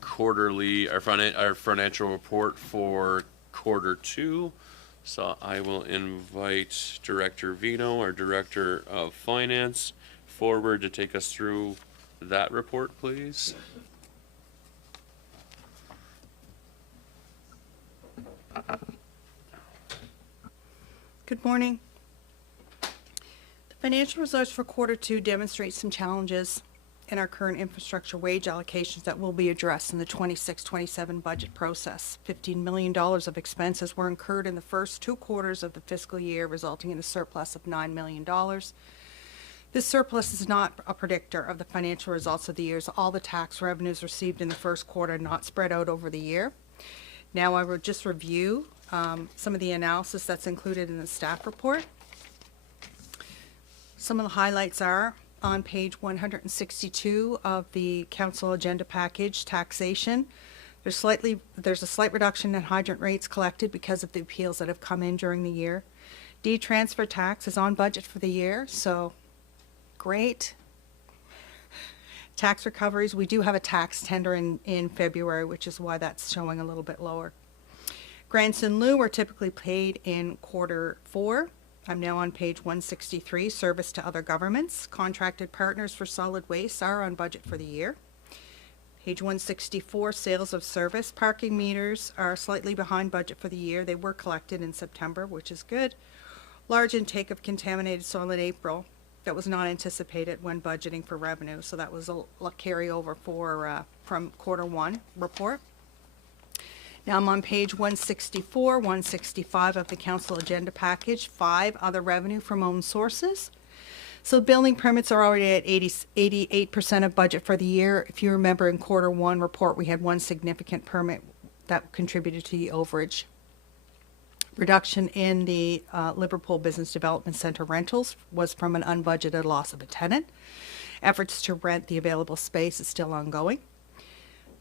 quarterly, our financial report for Q2. So I will invite Director Vino, our Director of Finance, forward to take us through that report, please. Good morning. The financial results for Q2 demonstrate some challenges in our current infrastructure wage allocations that will be addressed in the 26-27 budget process. $15 million of expenses were incurred in the first 2 quarters of the fiscal year, resulting in a surplus of $9 million. This surplus is not a predictor of the financial results of the year, as all the tax revenues received in the first quarter not spread out over the year. Now I will just review some of the analysis that's included in the staff report. Some of the highlights are on page 162 of the council agenda package, taxation. There's a slight reduction in hydrant rates collected because of the appeals that have come in during the year. D-transfer tax is on budget for the year, so great. Tax recoveries, we do have a tax tender in February, which is why that's showing a little bit lower. Grants in lieu are typically paid in Q4. I'm now on page 163, service to other governments. Contracted partners for solid waste are on budget for the year. Page 164, sales of service. Parking meters are slightly behind budget for the year. They were collected in September, which is good. Large intake of contaminated soil in April. That was not anticipated when budgeting for revenue, so that was a carryover from Q1 report. Now I'm on page 164, 165 of the council agenda package, 5 other revenue from own sources. So building permits are already at 88% of budget for the year. If you remember in Q1 report, we had one significant permit that contributed to the overage. Reduction in the Liverpool Business Development Center rentals was from an unbudgeted loss of a tenant. Efforts to rent the available space is still ongoing.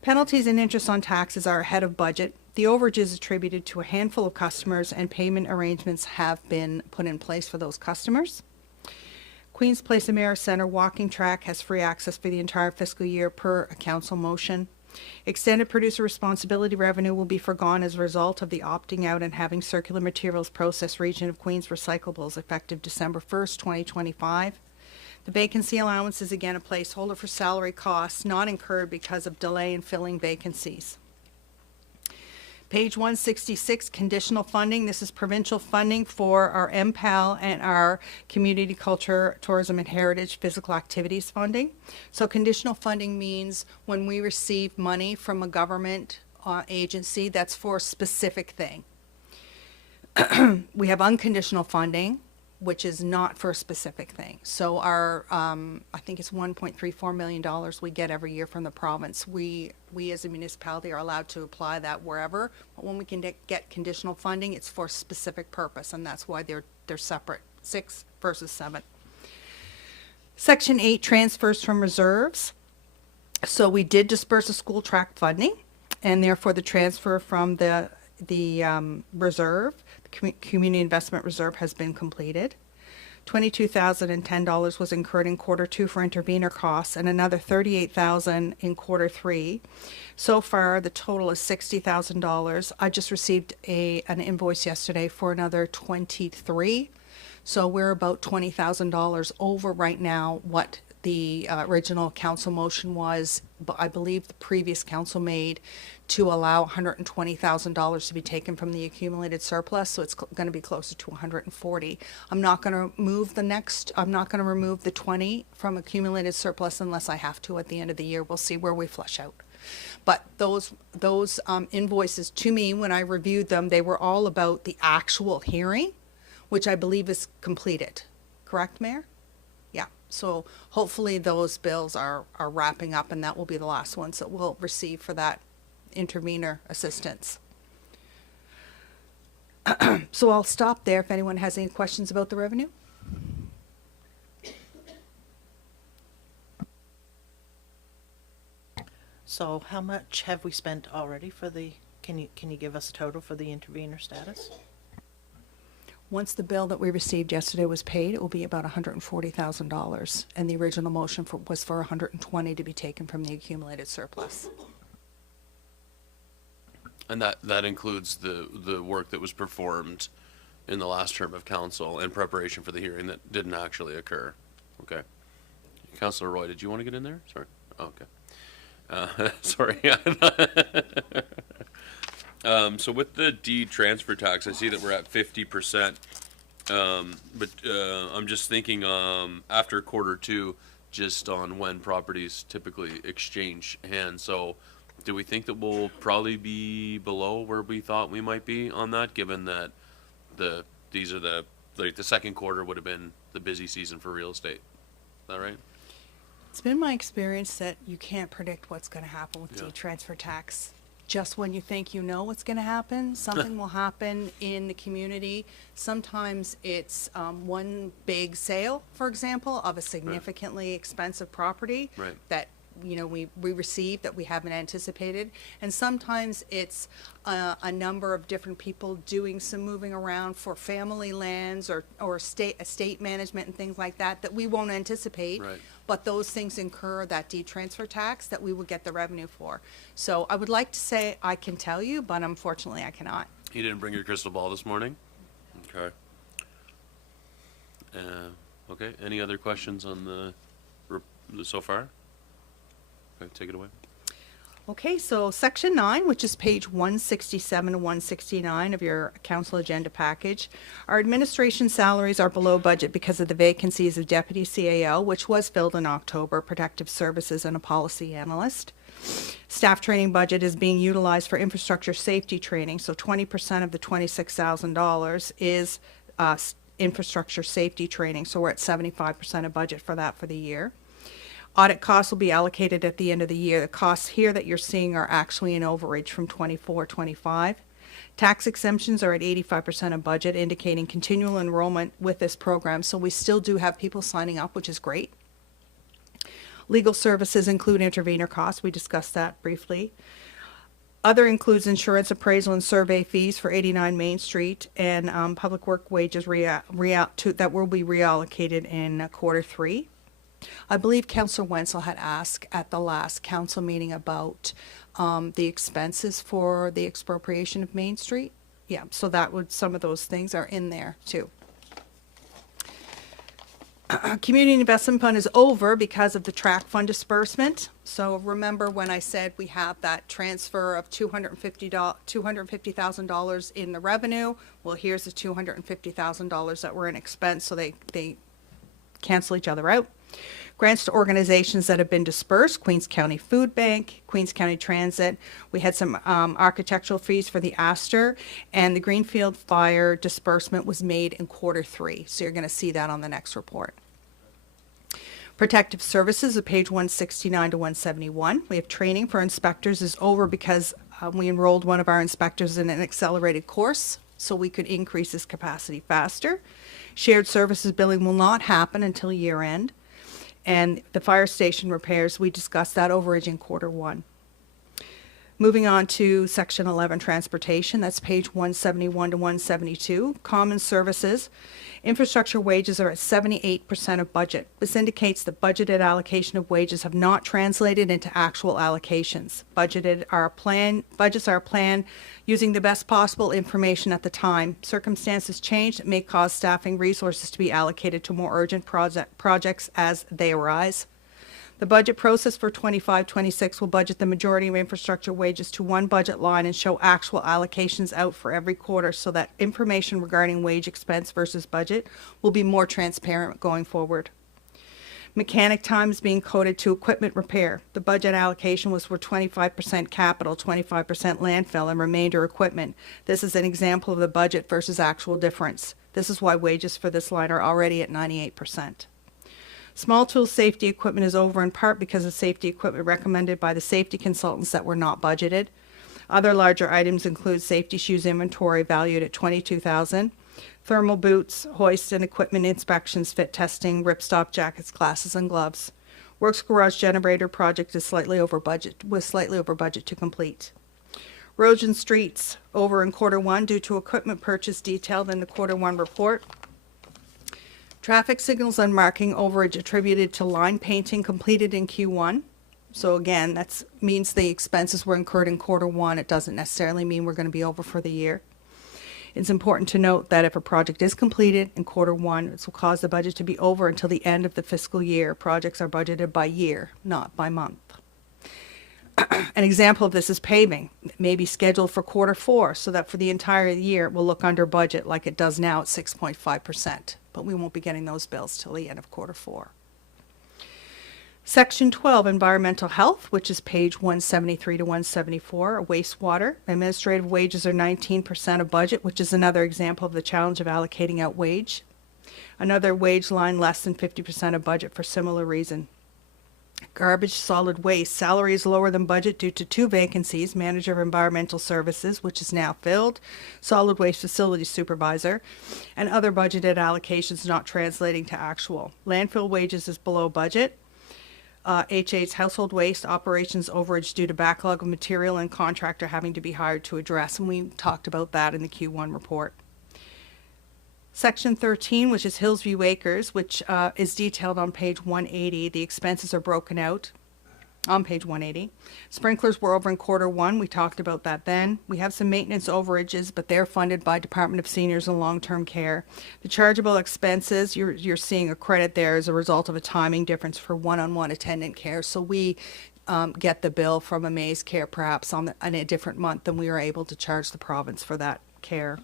Penalties and interest on taxes are ahead of budget. The overage is attributed to a handful of customers, and payment arrangements have been put in place for those customers. Queen's Place America Center walking track has free access for the entire fiscal year per a council motion. Extended producer responsibility revenue will be forgone as a result of the opting out and having circular materials process region of Queen's recyclables effective December 1st, 2025. The vacancy allowance is again a placeholder for salary costs not incurred because of delay in filling vacancies. Page 166, conditional funding. This is provincial funding for our MPAL and our Community Culture, Tourism and Heritage Physical Activities funding. So conditional funding means when we receive money from a government agency, that's for a specific thing. We have unconditional funding, which is not for a specific thing. So our, I think it's $1.34 million we get every year from the province. We as a municipality are allowed to apply that wherever, but when we can get conditional funding, it's for a specific purpose, and that's why they're separate, 6 versus 7. Section 8, transfers from reserves. So we did disperse a school track funding, and therefore the transfer from the reserve, the Community Investment Reserve, has been completed. $22,010 was incurred in Q2 for intervenor costs, and another $38,000 in Q3. So far, the total is $60,000. I just received an invoice yesterday for another $23,000. So we're about $20,000 over right now what the original council motion was, but I believe the previous council made to allow $120,000 to be taken from the accumulated surplus, so it's going to be closer to 140. I'm not going to remove the 20 from accumulated surplus unless I have to at the end of the year. We'll see where we flush out. But those invoices, to me, when I reviewed them, they were all about the actual hearing, which I believe is completed. Correct, Mayor? Yeah. So hopefully those bills are wrapping up, and that will be the last ones that we'll receive for that intervenor assistance. So I'll stop there if anyone has any questions about the revenue. So how much have we spent already for the, can you give us a total for the intervenor status? Once the bill that we received yesterday was paid, it will be about $140,000. And the original motion was for 120 to be taken from the accumulated surplus. And that includes the work that was performed in the last term of council in preparation for the hearing that didn't actually occur. Okay. Councillor Roy, did you want to get in there? Sorry. Oh, okay. Sorry. So with the D transfer tax, I see that we're at 50%. But I'm just thinking after quarter two, just on when properties typically exchange hands. So do we think that we'll probably be below where we thought we might be on that, given that the second quarter would have been the busy season for real estate? Is that right? It's been my experience that you can't predict what's going to happen with the transfer tax. Just when you think you know what's going to happen, something will happen in the community. Sometimes it's one big sale, for example, of a significantly expensive property that we receive that we haven't anticipated, and sometimes it's a number of different people doing some moving around for family lands or estate management and things like that we won't anticipate. Right. But those things incur that deed transfer tax that we will get the revenue for. So I would like to say I can tell you, but unfortunately I cannot. You didn't bring your crystal ball this morning? Okay. Okay. Any other questions on the so far? Okay, take it away. Okay, so section 9, which is page 167 to 169 of your council agenda package. Our administration salaries are below budget because of the vacancies of deputy CAO, which was filled in October, protective services, and a policy analyst. Staff training budget is being utilized for infrastructure safety training, so 20% of the $26,000 is infrastructure safety training, so we're at 75% of budget for that for the year. Audit costs will be allocated at the end of the year. The costs here that you're seeing are actually an overage from 24-25. Tax exemptions are at 85% of budget, indicating continual enrollment with this program, so we still do have people signing up, which is great. Legal services include intervenor costs. We discussed that briefly. Other includes insurance appraisal and survey fees for 89 Main Street and public work wages that will be reallocated in quarter 3. I believe Councillor Wenzel had asked at the last council meeting about the expenses for the expropriation of Main Street. Yeah, so some of those things are in there too. Community Investment Fund is over because of the track fund disbursement. So remember when I said we have that transfer of $250,000 in the revenue? Well, here's the $250,000 that were in expense, so they cancel each other out. Grants to organizations that have been dispersed: Queens County Food Bank, Queens County Transit. We had some architectural fees for the Astor, and the Greenfield Fire disbursement was made in quarter 3. So you're going to see that on the next report. Protective services at page 169 to 171. We have training for inspectors is over because we enrolled one of our inspectors in an accelerated course, so we could increase his capacity faster. Shared services billing will not happen until year end. And the fire station repairs, we discussed that overage in quarter 1. Moving on to section 11, transportation, that's page 171 to 172. Common services, infrastructure wages are at 78% of budget. This indicates that budgeted allocation of wages have not translated into actual allocations. Budgets are planned using the best possible information at the time. Circumstances change that may cause staffing resources to be allocated to more urgent projects as they arise. The budget process for 25-26 will budget the majority of infrastructure wages to one budget line and show actual allocations out for every quarter, so that information regarding wage expense versus budget will be more transparent going forward. Mechanic time is being coded to equipment repair. The budget allocation was for 25% capital, 25% landfill, and remainder equipment. This is an example of the budget versus actual difference. This is why wages for this line are already at 98%. Small tool safety equipment is over in part because of safety equipment recommended by the safety consultants that were not budgeted. Other larger items include safety shoes inventory valued at $22,000, thermal boots, hoist and equipment inspections, fit testing, ripstop jackets, glasses, and gloves. Works garage generator project is slightly over budget to complete. Roads and streets over in Q1 due to equipment purchase detailed in the Q1 report. Traffic signals and marking overage attributed to line painting completed in Q1. So again, that means the expenses were incurred in Q1. It doesn't necessarily mean we're going to be over for the year. It's important to note that if a project is completed in Q1, this will cause the budget to be over until the end of the fiscal year. Projects are budgeted by year, not by month. An example of this is paving. It may be scheduled for Q4 so that for the entire year it will look under budget like it does now at 6.5%. But we won't be getting those bills till the end of Q4. Section 12, Environmental Health, which is page 173 to 174, wastewater. Administrative wages are 19% of budget, which is another example of the challenge of allocating out wage. Another wage line less than 50% of budget for similar reason. Garbage, solid waste. Salary is lower than budget due to 2 vacancies, manager of environmental services, which is now filled, solid waste facility supervisor, and other budgeted allocations not translating to actual. Landfill wages is below budget. H8's household waste operations overage due to backlog of material and contractor having to be hired to address, and we talked about that in the Q1 report. Section 13, which is Hillsview Acres, which is detailed on page 180. The expenses are broken out on page 180. Sprinklers were over in Q1. We talked about that then. We have some maintenance overages, but they're funded by Department of Seniors and Long-Term Care. The chargeable expenses, you're seeing a credit there as a result of a timing difference for one-on-one attendant care. So we get the bill from Amaze Care perhaps in a different month than we are able to charge the province for that care.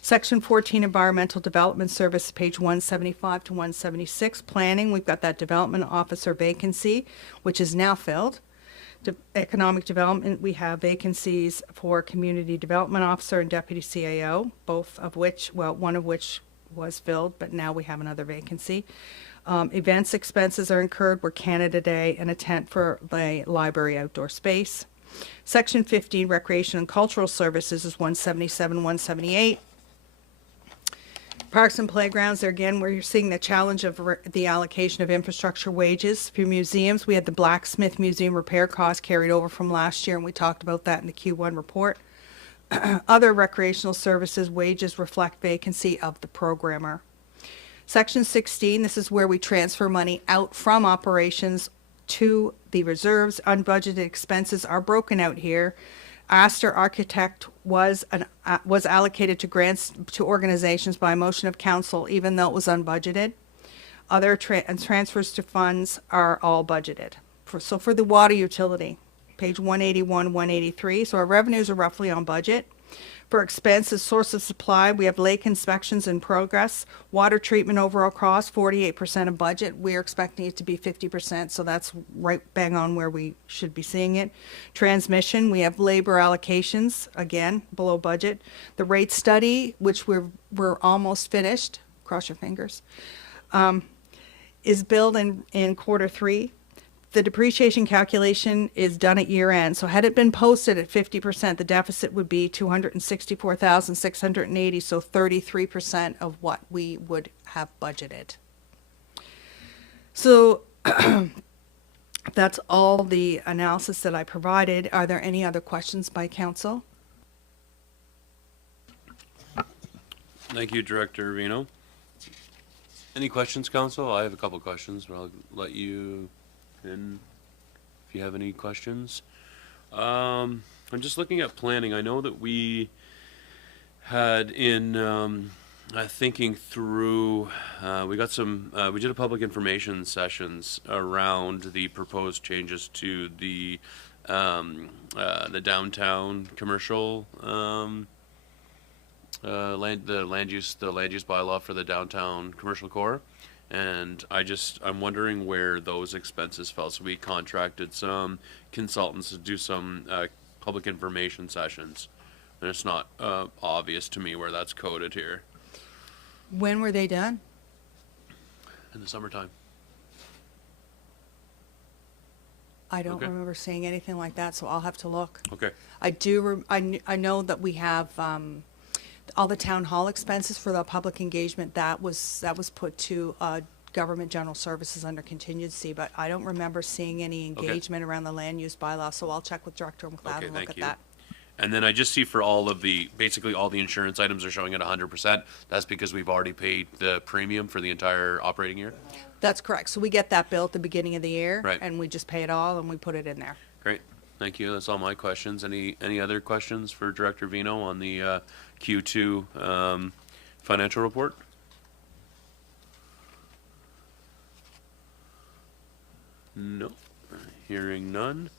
Section 14, Environmental Development Service, page 175 to 176. Planning, we've got that development officer vacancy, which is now filled. Economic Development, we have vacancies for Community Development Officer and Deputy CAO, both of which, well, one of which was filled, but now we have another vacancy. Events expenses are incurred were Canada Day and a tent for the library outdoor space. Section 15, Recreation and Cultural Services is 177, 178. Parks and playgrounds, there again, where you're seeing the challenge of the allocation of infrastructure wages. For museums, we had the Blacksmith Museum repair costs carried over from last year, and we talked about that in the Q1 report. Other recreational services wages reflect vacancy of the programmer. Section 16, this is where we transfer money out from operations to the reserves. Unbudgeted expenses are broken out here. Astor Architect was allocated to grants to organizations by motion of council, even though it was unbudgeted. Other transfers to funds are all budgeted. So for the water utility, page 181, 183. So our revenues are roughly on budget. For expenses, source of supply, we have lake inspections in progress. Water treatment overall cost, 48% of budget. We're expecting it to be 50%, so that's right bang on where we should be seeing it. Transmission, we have labor allocations, again, below budget. The rate study, which we're almost finished, cross your fingers, is billed in Q3. The depreciation calculation is done at year end. So had it been posted at 50%, the deficit would be 264,680, so 33% of what we would have budgeted. So that's all the analysis that I provided. Are there any other questions by council? Thank you, Director Vino. Any questions, council? I have a couple questions, but I'll let you in if you have any questions. I'm just looking at planning. I know that we had in thinking through, we got some, we did a public information sessions around the proposed changes to the downtown commercial the land use bylaw for the downtown commercial core. And I'm wondering where those expenses fell. So we contracted some consultants to do some public information sessions. And it's not obvious to me where that's coded here. When were they done? In the summertime. I don't Okay. remember seeing anything like that, so I'll have to look. Okay. I know that we have all the town hall expenses for the public engagement. That was put to government general services under contingency, but I don't remember seeing any engagement around the land use bylaw, so I'll check with Director McLeod Okay, and look thank at you. that. And then I just see for basically all the insurance items are showing at 100%. That's because we've already paid the premium for the entire operating year? That's correct. So we get that bill at the beginning of the year, Right. and we just pay it all and we put it in there. Great, thank you. That's all my questions. Any other questions for Director Vino on the Q2 financial report? No, hearing none.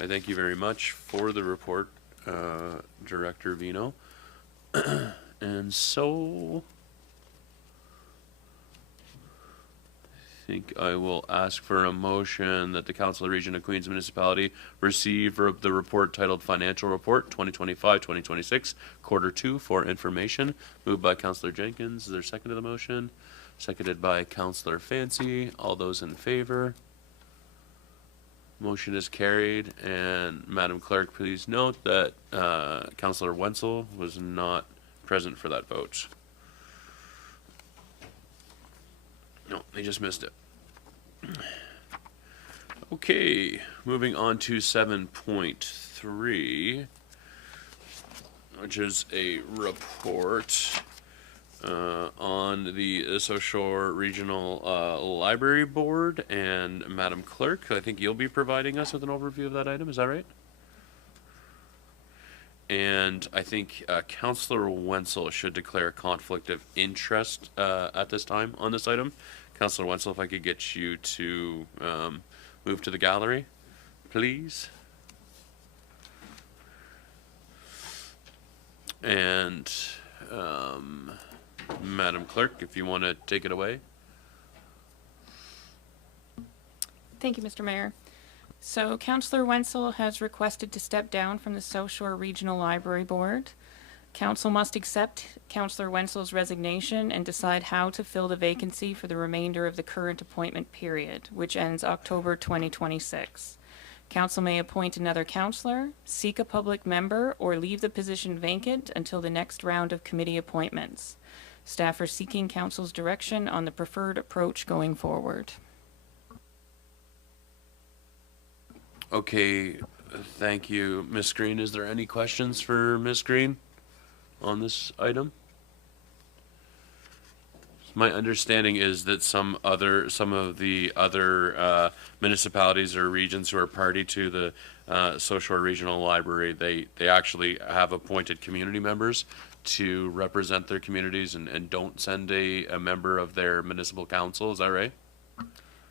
I thank you very much for the report, Director Vino. And so, I think I will ask for a motion that the Council of the Region of Queens Municipality receive the report titled Financial Report 2025-2026, Quarter 2 for information. Moved by Councillor Jenkins. Is there a second to the motion? Seconded by Councillor Fancy. All those in favor? Motion is carried, and Madam Clerk, please note that Councillor Wenzel was not present for that vote. No, they just missed it. Okay, moving on to 7.3, which is a report on the South Shore Regional Library Board. And Madam Clerk, I think you'll be providing us with an overview of that item, is that right? And I think Councillor Wenzel should declare a conflict of interest at this time on this item. Councillor Wenzel, if I could get you to move to the gallery, please. And Madam Clerk, if you want to take it away. Thank you, Mr. Mayor. So Councillor Wenzel has requested to step down from the South Shore Regional Library Board. Council must accept Councillor Wenzel's resignation and decide how to fill the vacancy for the remainder of the current appointment period, which ends October 2026. Council may appoint another councillor, seek a public member, or leave the position vacant until the next round of committee appointments. Staff are seeking Council's direction on the preferred approach going forward. Okay, thank you, Ms. Green. Is there any questions for Ms. Green on this item? My understanding is that some of the other municipalities or regions who are party to the South Shore Regional Library, they actually have appointed community members to represent their communities and don't send a member of their municipal council. Is that right?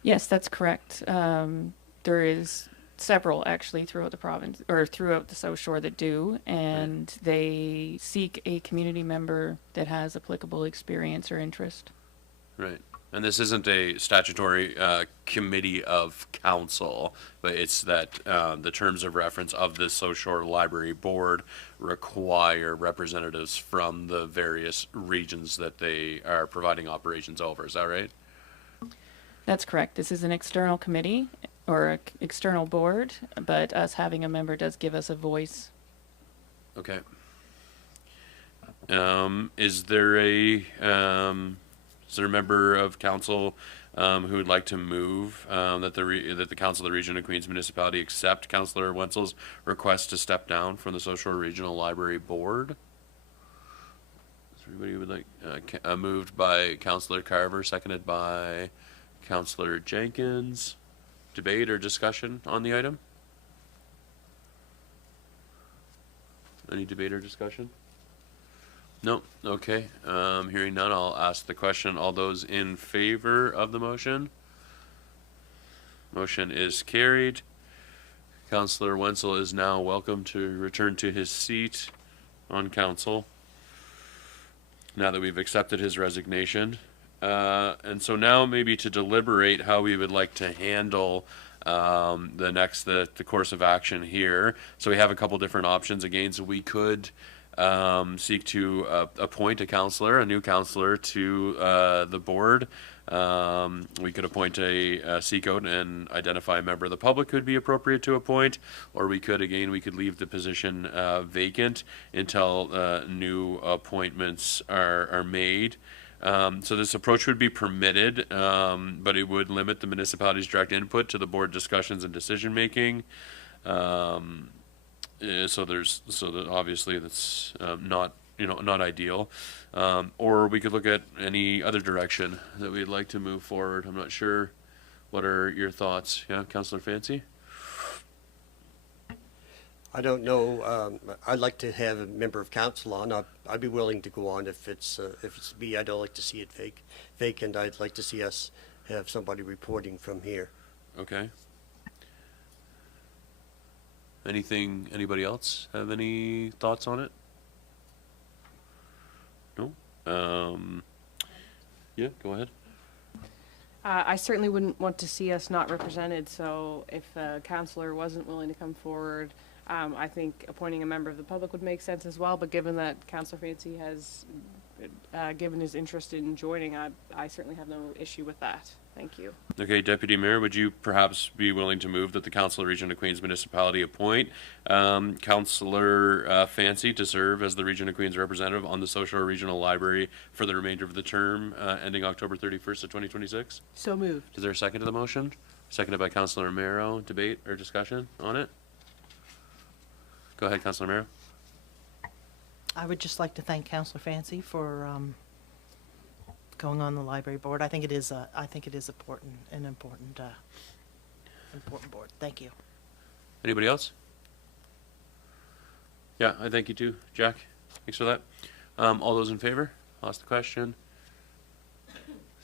Yes, that's correct. There is several actually throughout the province or throughout the South Shore that do, and they seek a community member that has applicable experience or interest. Right. And this isn't a statutory committee of council, but it's that the terms of reference of the South Shore Library Board require representatives from the various regions that they are providing operations over. Is that right? That's correct. This is an external committee or an external board, but us having a member does give us a voice. Okay. Is there a member of council who would like to move that the Council of the Region of Queens Municipality accept Councillor Wenzel's request to step down from the South Shore Regional Library Board? Is there anybody who would like moved by Councillor Carver, seconded by Councillor Jenkins? Debate or discussion on the item? Any debate or discussion? No. Okay. Hearing none, I'll ask the question. All those in favor of the motion? Motion is carried. Councillor Wenzel is now welcome to return to his seat on council now that we've accepted his resignation. And so now maybe to deliberate how we would like to handle the course of action here. So we have a couple different options again. So we could seek to appoint a new counselor to the board. We could appoint seek out and identify a member of the public who would be appropriate to appoint, or we could leave the position vacant until new appointments are made. So this approach would be permitted, but it would limit the municipality's direct input to the board discussions and decision making. So that obviously that's not not ideal. Or we could look at any other direction that we'd like to move forward. I'm not sure. What are your thoughts? Yeah, Councillor Fancy? I don't know. I'd like to have a member of council on. I'd be willing to go on if it's me. I don't like to see it vacant. I'd like to see us have somebody reporting from here. Okay. Anybody else have any thoughts on it? No? Yeah, go ahead. I certainly wouldn't want to see us not represented, so if a counselor wasn't willing to come forward, I think appointing a member of the public would make sense as well, but given that Councillor Fancy has given his interest in joining, I certainly have no issue with that. Thank you. Okay, Deputy Mayor, would you perhaps be willing to move that the Council of Region of Queens Municipality appoint Councillor Fancy to serve as the Region of Queens representative on the Social Regional Library for the remainder of the term ending October 31st of 2026? So moved. Is there a second to the motion? Seconded by Councillor Romero. Debate or discussion on it? Go ahead, Councillor Romero. I would just like to thank Councillor Fancy for going on the library board. I think it is important board. Thank you. Anybody else? Yeah, I thank you too, Jack. Thanks for that. All those in favor? I'll ask the question.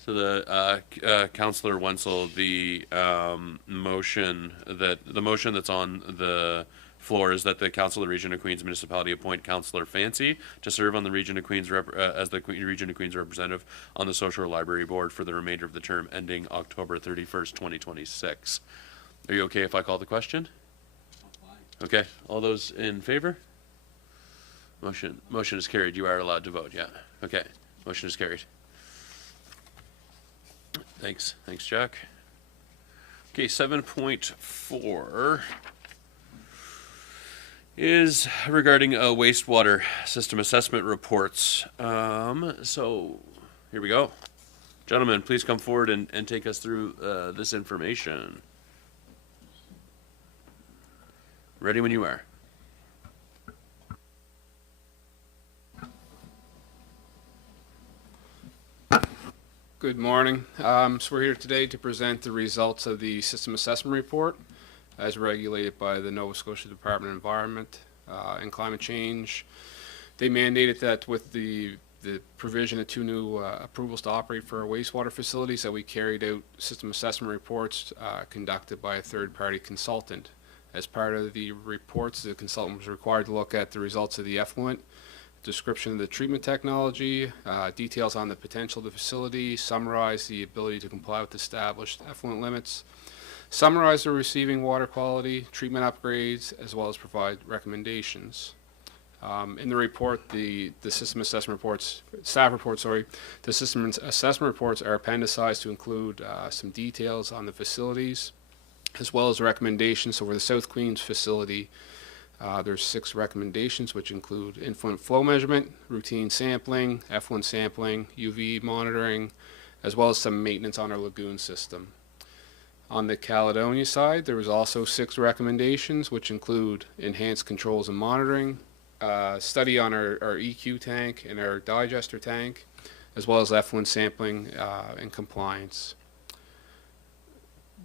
So the Councillor Wenzel, the motion that's on the floor is that the Council of the Region of Queens Municipality appoint Councillor Fancy to serve on the Region of Queens as the Region of Queens representative on the Social Library Board for the remainder of the term ending October 31st, 2026. Are you okay if I call the question? Okay. All those in favor? Motion is carried. You are allowed to vote. Yeah. Okay. Motion is carried. Thanks, Jack. Okay, 7.4 is regarding wastewater system assessment reports. So here we go. Gentlemen, please come forward and take us through this information. Ready when you are. Good morning. So we're here today to present the results of the system assessment report as regulated by the Nova Scotia Department of Environment and Climate Change. They mandated that with the provision of 2 new approvals to operate for our wastewater facilities that we carried out system assessment reports conducted by a third-party consultant. As part of the reports, the consultant was required to look at the results of the effluent, description of the treatment technology, details on the potential of the facility, summarize the ability to comply with established effluent limits, summarize the receiving water quality, treatment upgrades, as well as provide recommendations. In the report, the system assessment reports, the system assessment reports are appendicized to include some details on the facilities, as well as recommendations. So for the South Queens facility, there's 6 recommendations, which include influent flow measurement, routine sampling, effluent sampling, UV monitoring, as well as some maintenance on our lagoon system. On the Caledonia side, there was also 6 recommendations, which include enhanced controls and monitoring, study on our EQ tank and our digester tank, as well as effluent sampling and compliance.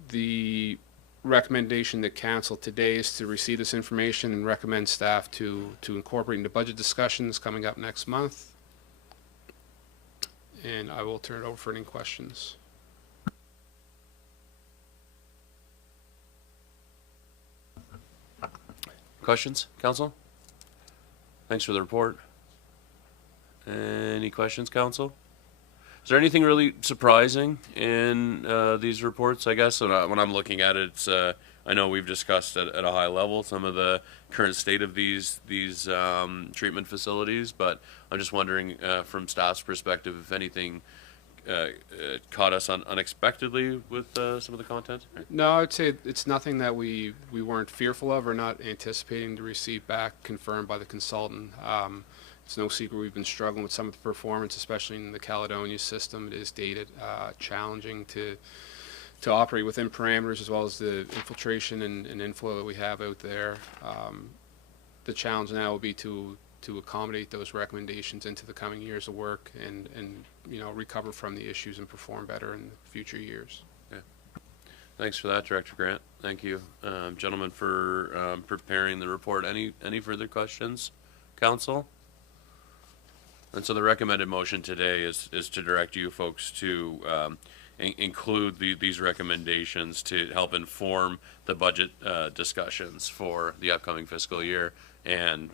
The recommendation to council today is to receive this information and recommend staff to incorporate into budget discussions coming up next month. And I will turn it over for any questions. Questions, Council? Thanks for the report. Any questions, Council? Is there anything really surprising in these reports, I guess? When I'm looking at it, I know we've discussed at a high level some of the current state of these treatment facilities, but I'm just wondering from staff's perspective if anything caught us unexpectedly with some of the content? No, I'd say it's nothing that we weren't fearful of or not anticipating to receive back confirmed by the consultant. It's no secret we've been struggling with some of the performance, especially in the Caledonia system. It is dated, challenging to operate within parameters, as well as the infiltration and inflow that we have out there. The challenge now will be to accommodate those recommendations into the coming years of work and recover from the issues and perform better in future years. Thanks for that, Director Grant. Thank you, gentlemen, for preparing the report. Any further questions, Council? And so the recommended motion today is to direct you folks to include these recommendations to help inform the budget discussions for the upcoming fiscal year and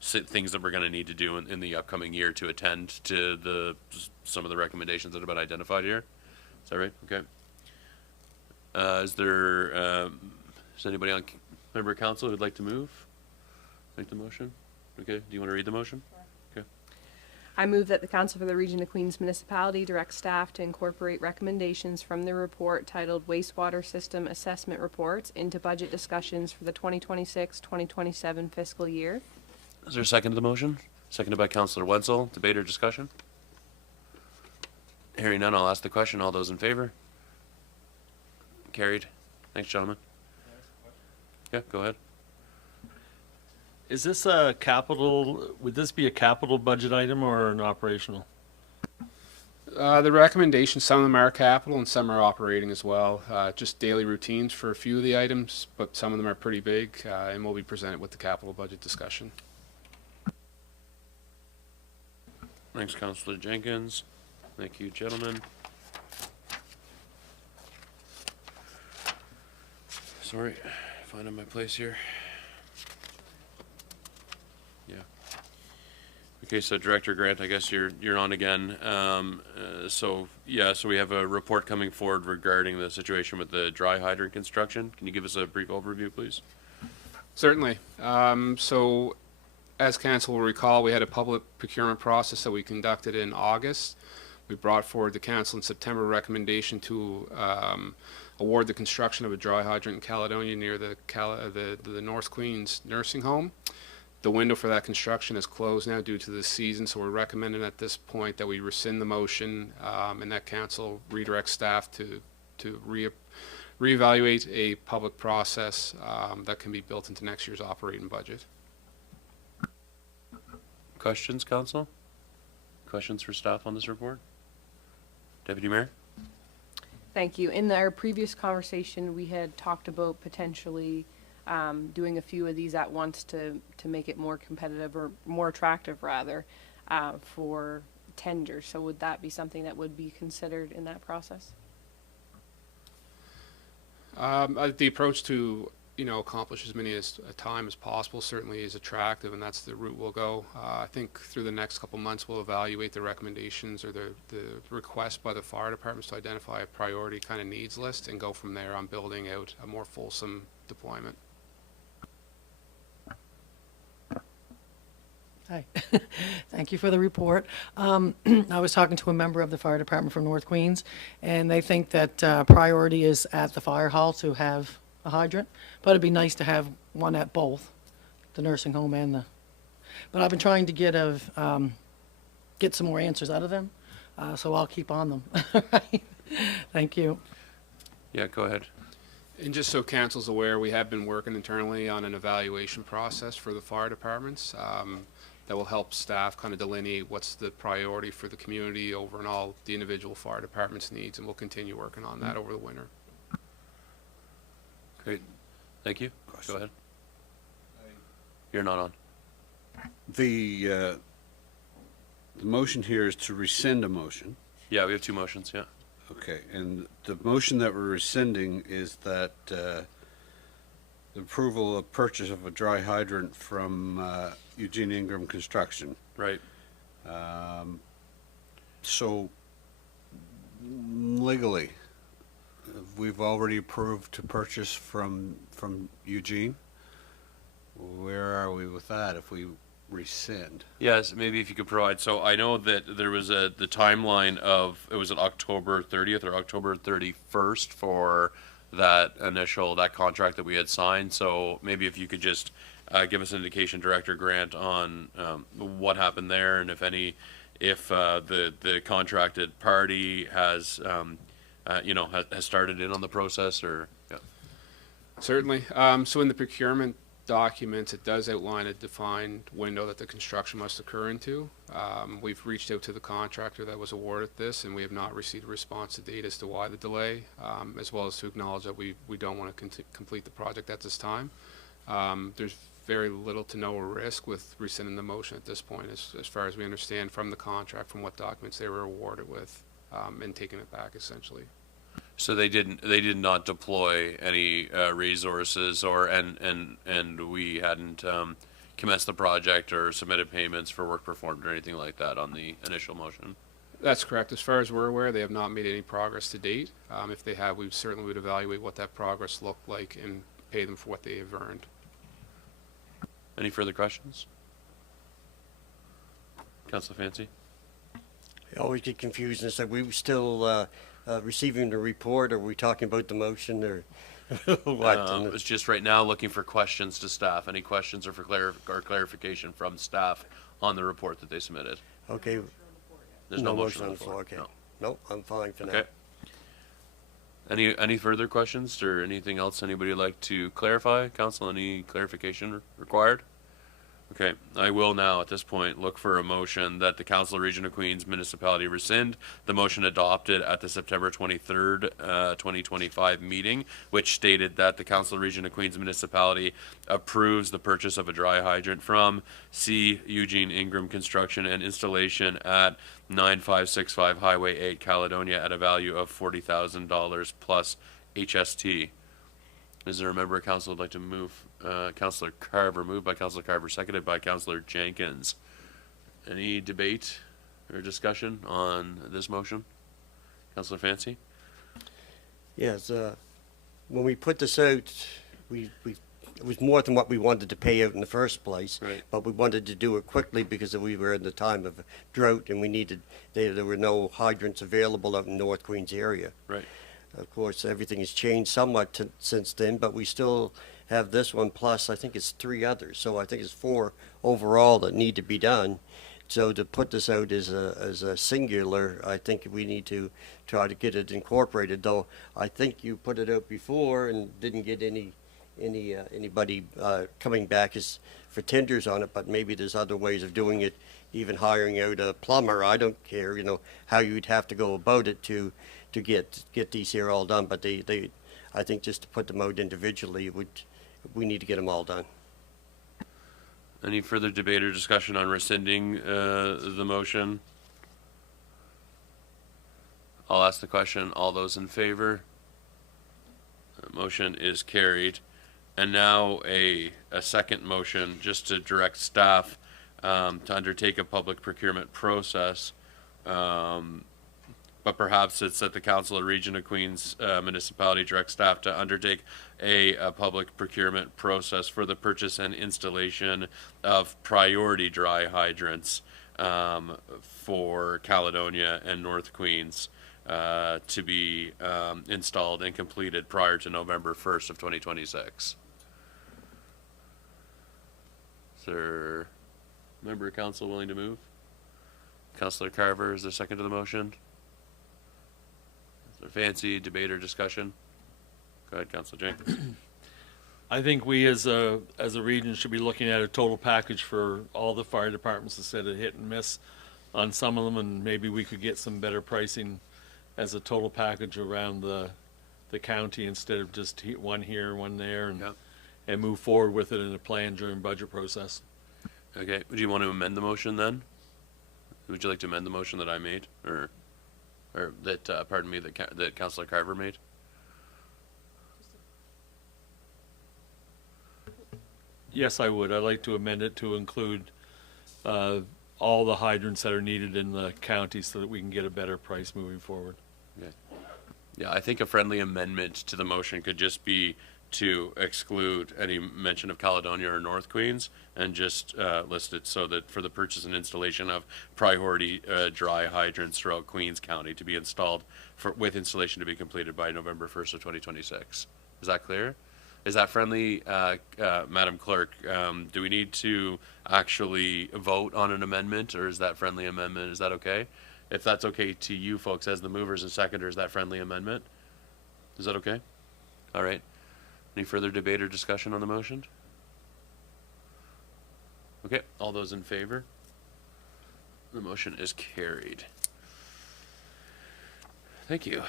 things that we're going to need to do in the upcoming year to attend to some of the recommendations that have been identified here. Is that right? Okay. Is anybody on member of council who would like to make the motion? Okay. Do you want to read the motion? Okay. I move that the Council for the Region of Queens Municipality direct staff to incorporate recommendations from the report titled Wastewater System Assessment Reports into budget discussions for the 2026-2027 fiscal year. Is there a second to the motion? Seconded by Councillor Wenzel. Debate or discussion? Hearing none, I'll ask the question. All those in favor? Carried. Thanks, gentlemen. Yeah, go ahead. Is this would this be a capital budget item or an operational? The recommendations, some of them are capital and some are operating as well. Just daily routines for a few of the items, but some of them are pretty big and will be presented with the capital budget discussion. Thanks, Councillor Jenkins. Thank you, gentlemen. Sorry, finding my place here. Yeah. Okay, so Director Grant, I guess you're on again. So we have a report coming forward regarding the situation with the dry hydrant construction. Can you give us a brief overview, please? Certainly. So, as Council will recall, we had a public procurement process that we conducted in August. We brought forward the Council in September recommendation to award the construction of a dry hydrant in Caledonia near the North Queens nursing home. The window for that construction is closed now due to the season, so we're recommending at this point that we rescind the motion and that Council redirect staff to reevaluate a public process that can be built into next year's operating budget. Questions, Council? Questions for staff on this report? Deputy Mayor? Thank you. In our previous conversation, we had talked about potentially doing a few of these at once to make it more competitive or more attractive, rather, for tenders. So would that be something that would be considered in that process? The approach to accomplish as many as a time as possible certainly is attractive, and that's the route we'll go. I think through the next couple months we'll evaluate the recommendations or the request by the fire departments to identify a priority kind of needs list and go from there on building out a more fulsome deployment. Hi. Thank you for the report. I was talking to a member of the fire department from North Queens, and they think that priority is at the fire hall to have a hydrant, but it'd be nice to have one at both, the nursing home and the. But I've been trying to get some more answers out of them, so I'll keep on them. Right. Thank you. Yeah, go ahead. And just so Council's aware, we have been working internally on an evaluation process for the fire departments that will help staff kind of delineate what's the priority for the community over and all the individual fire departments' needs, and we'll continue working on that over the winter. Great. Thank you. Go ahead. You're not on. The motion here is to rescind a motion. Yeah, we have two motions, yeah. Okay, and the motion that we're rescinding is that the approval of purchase of a dry hydrant from Eugene Ingram Construction. Right. So legally, we've already approved to purchase from Eugene. Where are we with that if we rescind? Yes, maybe if you could provide. So I know that there was the timeline of, it was an October 30th or October 31st for that contract that we had signed. So maybe if you could just give us an indication, Director Grant, on what happened there, and if the contracted party has has started in on the process, or yeah. Certainly. So in the procurement documents, it does outline a defined window that the construction must occur into. We've reached out to the contractor that was awarded this, and we have not received a response to date as to why the delay, as well as to acknowledge that we don't want to complete the project at this time. There's very little to no risk with rescinding the motion at this point, as far as we understand from the contract, from what documents they were awarded with, and taking it back essentially. So they did not deploy any resources, and we hadn't commenced the project or submitted payments for work performed or anything like that on the initial motion. That's correct. As far as we're aware, they have not made any progress to date. If they have, we certainly would evaluate what that progress looked like and pay them for what they have earned. Any further questions? Councillor Fancy? I always get confused and say, we were still receiving the report, or are we talking about the motion, or what? It's just right now looking for questions to staff. Any questions or for clarification from staff on the report that they submitted? Okay. There's no motion on the floor. Okay. No. No, I'm fine for now. Okay. Any further questions or anything else anybody would like to clarify? Council, any clarification required? Okay, I will now at this point look for a motion that the Council of Region of Queens Municipality rescind the motion adopted at the September 23rd, 2025 meeting, which stated that the Council of Region of Queens Municipality approves the purchase of a dry hydrant from C. Eugene Ingram Construction and Installation at 9565 Highway 8, Caledonia, at a value of $40,000 plus HST. Is there a member of council who would like to move? Councillor Carver, moved by Councillor Carver, seconded by Councillor Jenkins. Any debate or discussion on this motion? Councillor Fancy? Yes, when we put this out, it was more than what we wanted to pay out in the first place. Right. But we wanted to do it quickly because we were in the time of drought, and we needed, there were no hydrants available out in North Queens area. Right. Of course, everything has changed somewhat since then, but we still have this one, plus I think it's 3 others. So I think it's 4 overall that need to be done. So to put this out as a singular, I think we need to try to get it incorporated. Though I think you put it out before and didn't get anybody coming back for tenders on it. But maybe there's other ways of doing it, even hiring out a plumber. I don't care, how you'd have to go about it to get these here all done. But I think just to put them out individually, we need to get them all done. Any further debate or discussion on rescinding the motion? I'll ask the question. All those in favor? The motion is carried. And now a second motion just to direct staff to undertake a public procurement process. But perhaps it's that the Council of Region of Queens Municipality directs staff to undertake a public procurement process for the purchase and installation of priority dry hydrants for Caledonia and North Queens to be installed and completed prior to November 1st of 2026. Is there a member of council willing to move? Councillor Carver, is there a second to the motion? Fancy debate or discussion? Go ahead, Councillor Jenkins. I think we as a region should be looking at a total package for all the fire departments instead of hit and miss on some of them, and maybe we could get some better pricing as a total package around the county instead of just one here, one there, and move forward with it in a plan during budget process. Okay, would you want to amend the motion then? Would you like to amend the motion that I made, or that pardon me, that Councillor Carver made? Yes, I would. I'd like to amend it to include all the hydrants that are needed in the county so that we can get a better price moving forward. Okay. Yeah, I think a friendly amendment to the motion could just be to exclude any mention of Caledonia or North Queens and just list it so that for the purchase and installation of priority dry hydrants throughout Queens County to be installed with installation to be completed by November 1st of 2026. Is that clear? Is that friendly, Madam Clerk? Do we need to actually vote on an amendment, or is that friendly amendment? Is that okay? If that's okay to you folks as the movers and seconders, that friendly amendment? Is that okay? All right. Any further debate or discussion on the motion? Okay, all those in favor? The motion is carried. Thank you.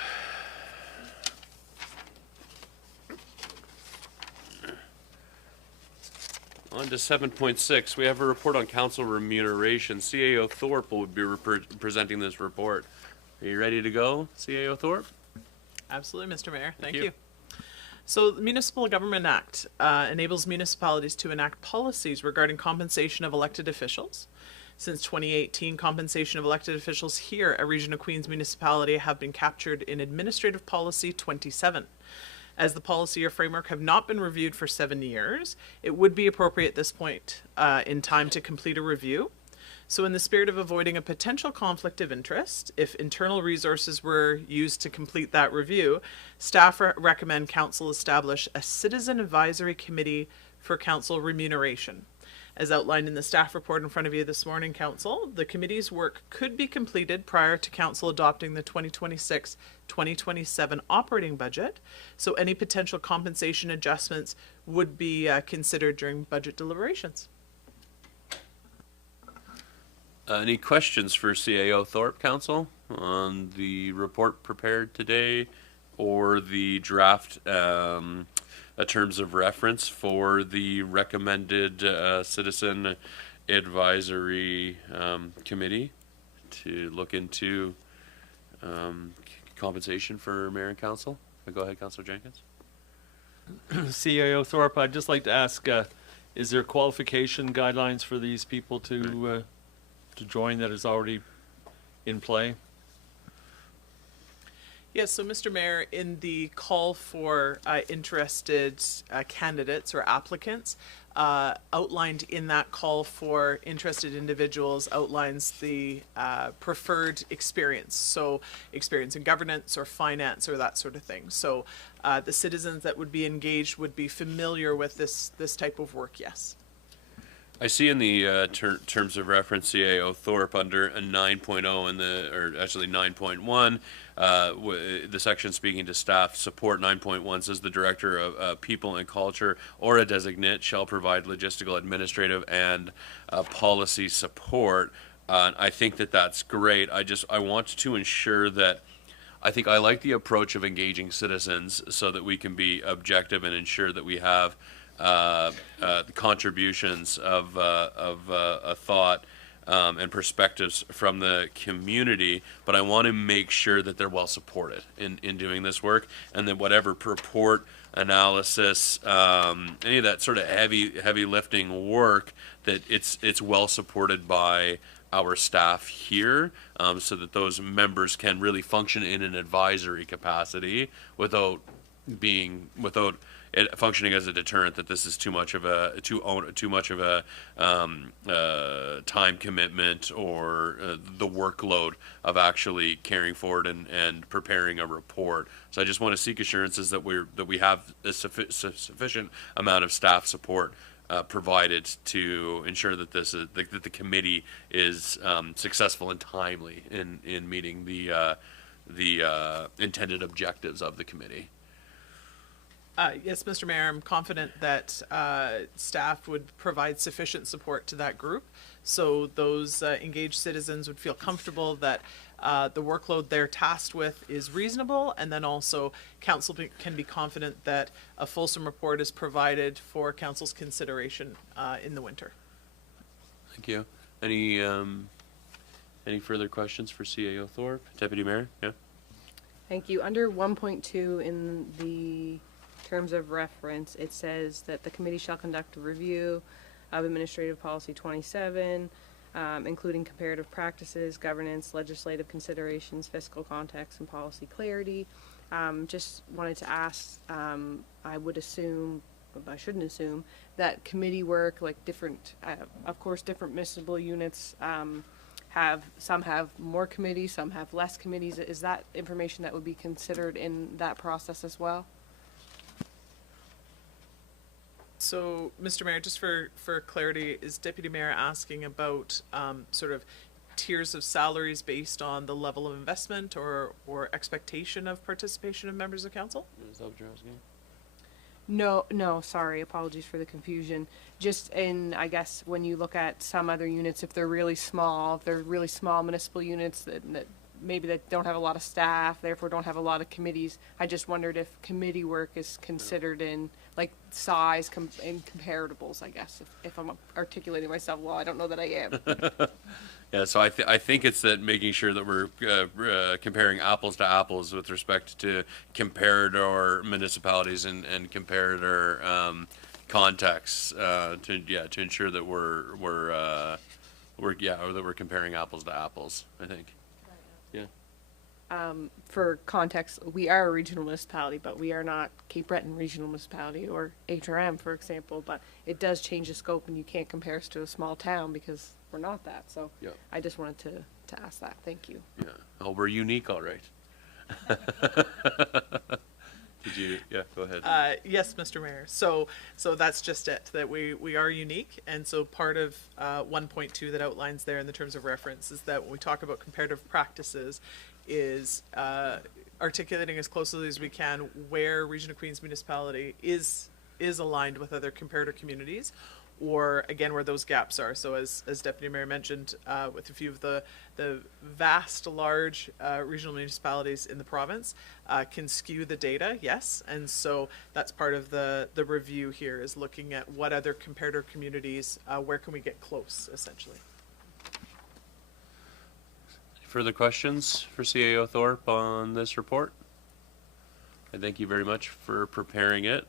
On to 7.6, we have a report on council remuneration. CAO Thorpe will be presenting this report. Are you ready to go, CAO Thorpe? Absolutely, Mr. Mayor. Thank you. So the Municipal Government Act enables municipalities to enact policies regarding compensation of elected officials. Since 2018, compensation of elected officials here at Region of Queens Municipality have been captured in Administrative Policy 27. As the policy or framework have not been reviewed for 7 years, it would be appropriate at this point in time to complete a review. So in the spirit of avoiding a potential conflict of interest, if internal resources were used to complete that review, staff recommend council establish a citizen advisory committee for council remuneration. As outlined in the staff report in front of you this morning, Council, the committee's work could be completed prior to Council adopting the 2026-2027 operating budget, so any potential compensation adjustments would be considered during budget deliberations. Any questions for CAO Thorpe, Council, on the report prepared today or the draft terms of reference for the recommended citizen advisory committee to look into compensation for mayor and council? Go ahead, Councilor Jenkins. CAO Thorpe, I'd just like to ask, is there qualification guidelines for these people to join that is already in play? Yes, so Mr. Mayor, in the call for interested candidates or applicants, outlined in that call for interested individuals outlines the preferred experience. So experience in governance or finance or that sort of thing. So the citizens that would be engaged would be familiar with this type of work, yes. I see in the terms of reference CAO Thorpe under a 9.0 or actually 9.1, the section speaking to staff support 9.1 says the director of people and culture or a designate shall provide logistical, administrative, and policy support. I think that that's great. I want to ensure that I think I like the approach of engaging citizens so that we can be objective and ensure that we have the contributions of a thought and perspectives from the community, but I want to make sure that they're well supported in doing this work, and that whatever report, analysis, any of that sort of heavy lifting work, that it's well supported by our staff here, so that those members can really function in an advisory capacity without it functioning as a deterrent that this is too much of a time commitment or the workload of actually carrying forward and preparing a report. So I just want to seek assurances that we have a sufficient amount of staff support provided to ensure that that the committee is successful and timely in meeting the intended objectives of the committee. Yes, Mr. Mayor, I'm confident that staff would provide sufficient support to that group, so those engaged citizens would feel comfortable that the workload they're tasked with is reasonable, and then also council can be confident that a fulsome report is provided for council's consideration in the winter. Thank you. Any further questions for CAO Thorpe? Deputy Mayor? Yeah. Thank you. Under 1.2 in the terms of reference, it says that the committee shall conduct a review of Administrative Policy 27, including comparative practices, governance, legislative considerations, fiscal context, and policy clarity. Just wanted to ask, I would assume, I shouldn't assume, that committee work, like different, of course, different municipal units some have more committees, some have less committees. Is that information that would be considered in that process as well? So, Mr. Mayor, just for clarity, is Deputy Mayor asking about sort of tiers of salaries based on the level of investment or expectation of participation of members of council? Is that what you're asking? No, sorry, apologies for the confusion. Just in, I guess, when you look at some other units, if they're really small municipal units that maybe that don't have a lot of staff, therefore don't have a lot of committees, I just wondered if committee work is considered in, like, size in comparables, I guess, if I'm articulating myself well. I don't know that I am. Yeah, so I think it's that making sure that we're comparing apples to apples with respect to comparator municipalities and comparator contexts to ensure that we're comparing apples to apples, I think. Yeah. For context, we are a regional municipality, but we are not Cape Breton Regional Municipality or HRM, for example. But it does change the scope, and you can't compare us to a small town because we're not that. So Yeah. I just wanted to ask that. Thank you. Yeah. Oh, we're unique, all right. Did you? Yeah, go ahead. Yes, Mr. Mayor. So that's just it, that we are unique. And so part of 1.2 that outlines there in the terms of reference is that when we talk about comparative practices is articulating as closely as we can where Region of Queens Municipality is aligned with other comparator communities, or again where those gaps are. So as Deputy Mayor mentioned, with a few of the vast large regional municipalities in the province can skew the data, yes, and so that's part of the review here, is looking at what other comparator communities, where can we get close, essentially. Further questions for CAO Thorpe on this report? I thank you very much for preparing it.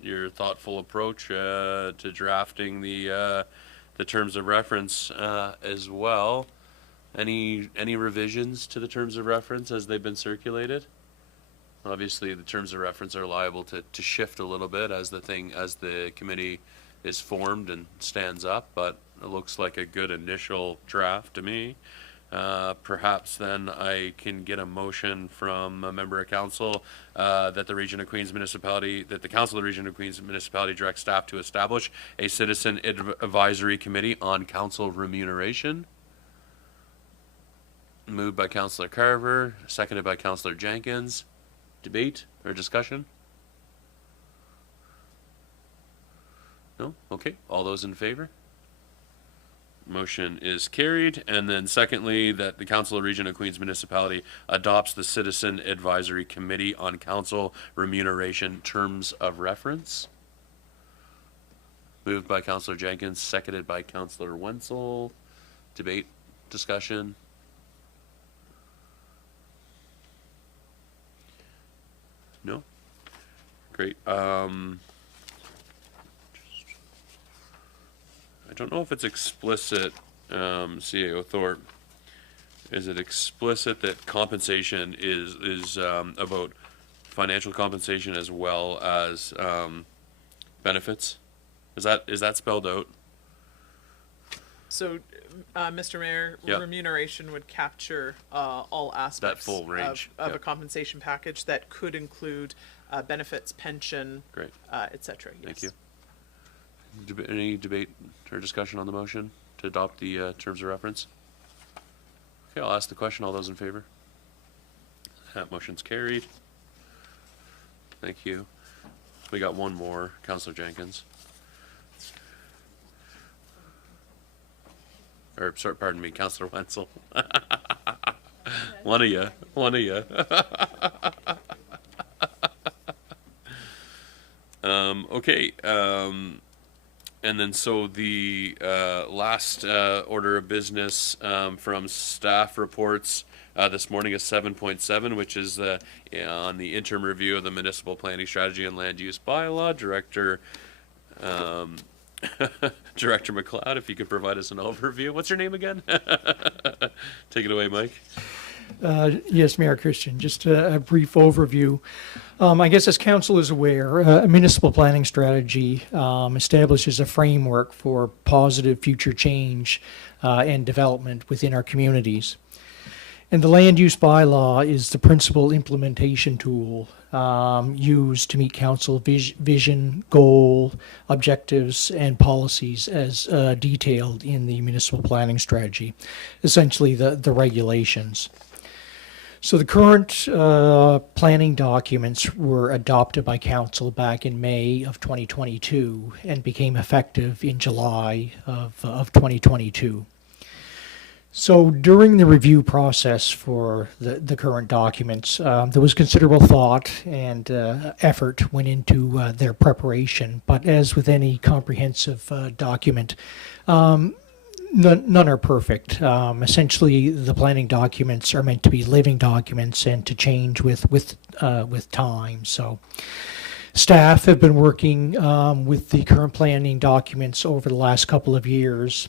Your thoughtful approach to drafting the terms of reference as well. Any revisions to the terms of reference as they've been circulated? Obviously, the terms of reference are liable to shift a little bit as the committee is formed and stands up, but it looks like a good initial draft to me. Perhaps then I can get a motion from a member of council that the Region of Queens Municipality, that the Council of the Region of Queens Municipality direct staff to establish a citizen advisory committee on council remuneration. Moved by Councillor Carver, seconded by Councillor Jenkins. Debate or discussion? No? Okay. All those in favor? Motion is carried. And then secondly, that the Council of Region of Queens Municipality adopts the Citizen Advisory Committee on Council Remuneration Terms of Reference. Moved by Councillor Jenkins, seconded by Councillor Wenzel. Debate, discussion. No? Great. I don't know if it's explicit, CAO Thorpe. Is it explicit that compensation is about financial compensation as well as benefits? Is that spelled out? So, Mr. Mayor, Yeah. remuneration would capture all aspects full range, of yeah. a compensation package that could include benefits, pension, Great. et cetera. Yes. Thank you. Any debate or discussion on the motion to adopt the terms of reference? Okay, I'll ask the question. All those in favor? That motion's carried. Thank you. We got one more. Councillor Jenkins. Or, sorry, pardon me, Councillor Wenzel. One of you. Okay. And then so the last order of business from staff reports this morning is 7.7, which is on the interim review of the municipal planning strategy and land use bylaw. Director Director McLeod, if you could provide us an overview. What's your name again? Take it away, Mike. Yes, Mayor Christian, just a brief overview. I guess as council is aware, a municipal planning strategy establishes a framework for positive future change and development within our communities. And the land use bylaw is the principal implementation tool used to meet council vision, goal, objectives, and policies as detailed in the municipal planning strategy, essentially the regulations. So the current planning documents were adopted by council back in May of 2022 and became effective in July of 2022. So during the review process for the current documents, there was considerable thought and effort went into their preparation. But as with any comprehensive document, none are perfect. Essentially, the planning documents are meant to be living documents and to change with time. So staff have been working with the current planning documents over the last couple of years,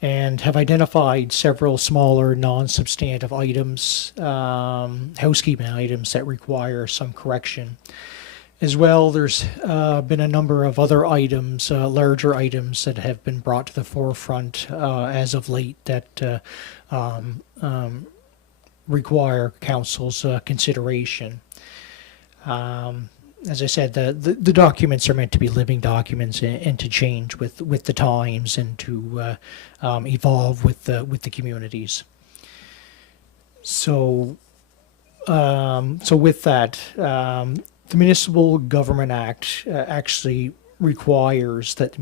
and have identified several smaller non-substantive items, housekeeping items that require some correction. As well, there's been a number of other items, larger items that have been brought to the forefront as of late that require council's consideration. As I said, the documents are meant to be living documents and to change with the times and to evolve with the communities. So with that, the Municipal Government Act actually requires that the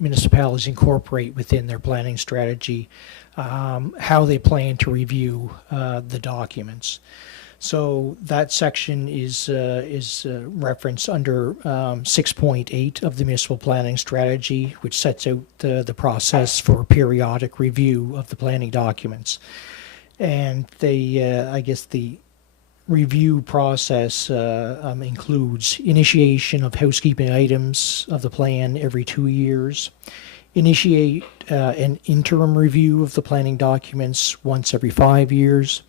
municipalities incorporate within their planning strategy how they plan to review the documents. So that section is referenced under 6.8 of the municipal planning strategy, which sets out the process for periodic review of the planning documents. And I guess the review process includes initiation of housekeeping items of the plan every 2 years, initiate an interim review of the planning documents once every 5 years,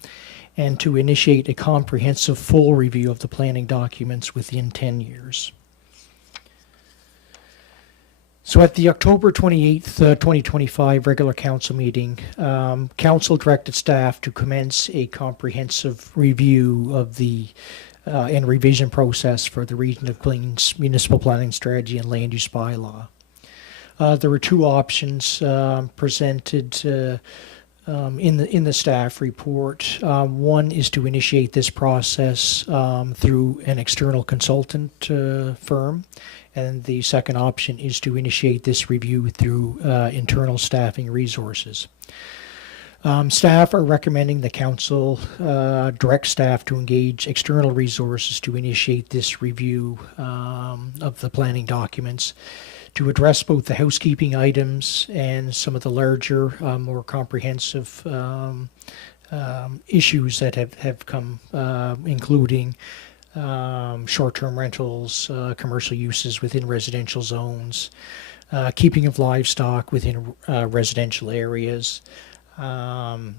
and to initiate a comprehensive full review of the planning documents within 10 years. So at the October 28th, 2025 regular council meeting, council directed staff to commence a comprehensive review of the and revision process for the Region of Queen's municipal planning strategy and land use bylaw. There were two options presented in the staff report. One is to initiate this process through an external consultant firm, and the second option is to initiate this review through internal staffing resources. Staff are recommending the council direct staff to engage external resources to initiate this review of the planning documents, to address both the housekeeping items and some of the larger, more comprehensive issues that have come, including short-term rentals, commercial uses within residential zones, keeping of livestock within residential areas,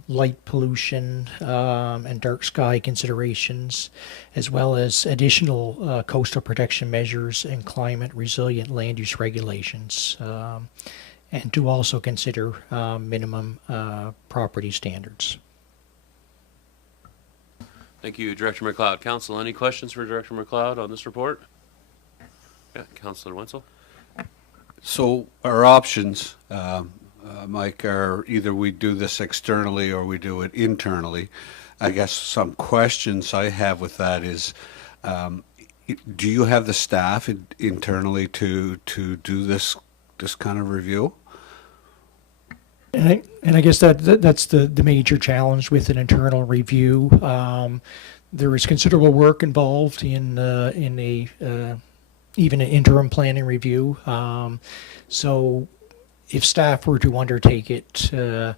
light pollution and dark sky considerations, as well as additional coastal protection measures and climate resilient land use regulations, and to also consider minimum property standards. Thank you, Director McLeod. Council, any questions for Director McLeod on this report? Yeah, Councillor Wenzel. So our options, Mike, are either we do this externally or we do it internally. I guess some questions I have with that is, do you have the staff internally to do this kind of review? And I guess that's the major challenge with an internal review. There is considerable work involved in even an interim planning review. So if staff were to undertake it, the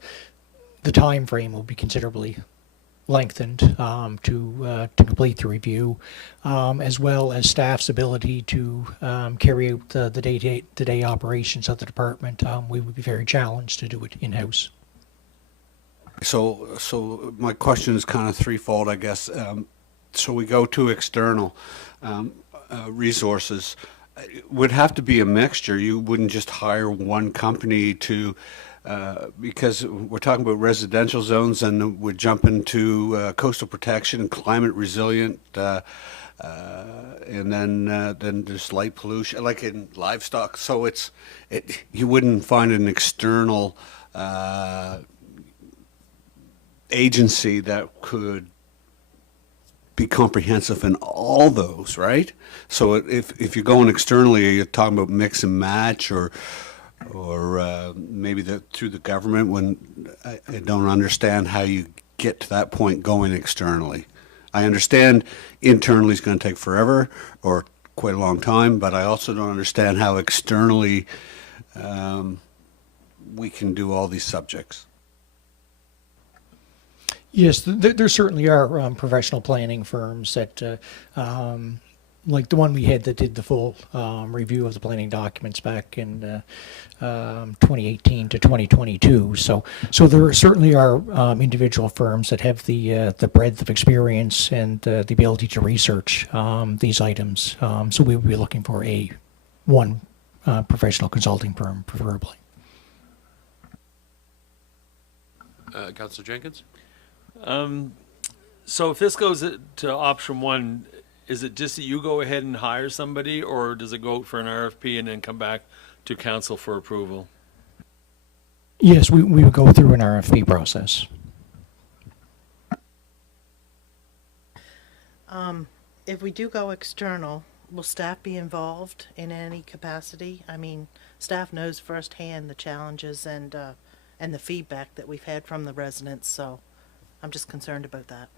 time frame will be considerably lengthened to complete the review, as well as staff's ability to carry out the day-to-day operations of the department. We would be very challenged to do it in-house. So my question is kind of threefold, I guess. So we go to external resources. It would have to be a mixture. You wouldn't just hire one company to because we're talking about residential zones and we're jumping to coastal protection and climate resilient, and then there's light pollution, like in livestock. So you wouldn't find an external agency that could be comprehensive in all those, right? So if you're going externally, you're talking about mix and match, or maybe through the government. When I don't understand how you get to that point going externally. I understand internally is going to take forever or quite a long time, but I also don't understand how externally we can do all these subjects. Yes, there certainly are professional planning firms that, like the one we had that did the full review of the planning documents back in 2018 to 2022. So there certainly are individual firms that have the breadth of experience and the ability to research these items. So we would be looking for one professional consulting firm, preferably. Councillor Jenkins? So if this goes to option one, is it just that you go ahead and hire somebody, or does it go out for an RFP and then come back to council for approval? Yes, we would go through an RFP process. If we do go external, will staff be involved in any capacity? I mean, staff knows firsthand the challenges and the feedback that we've had from the residents, so I'm just concerned about that.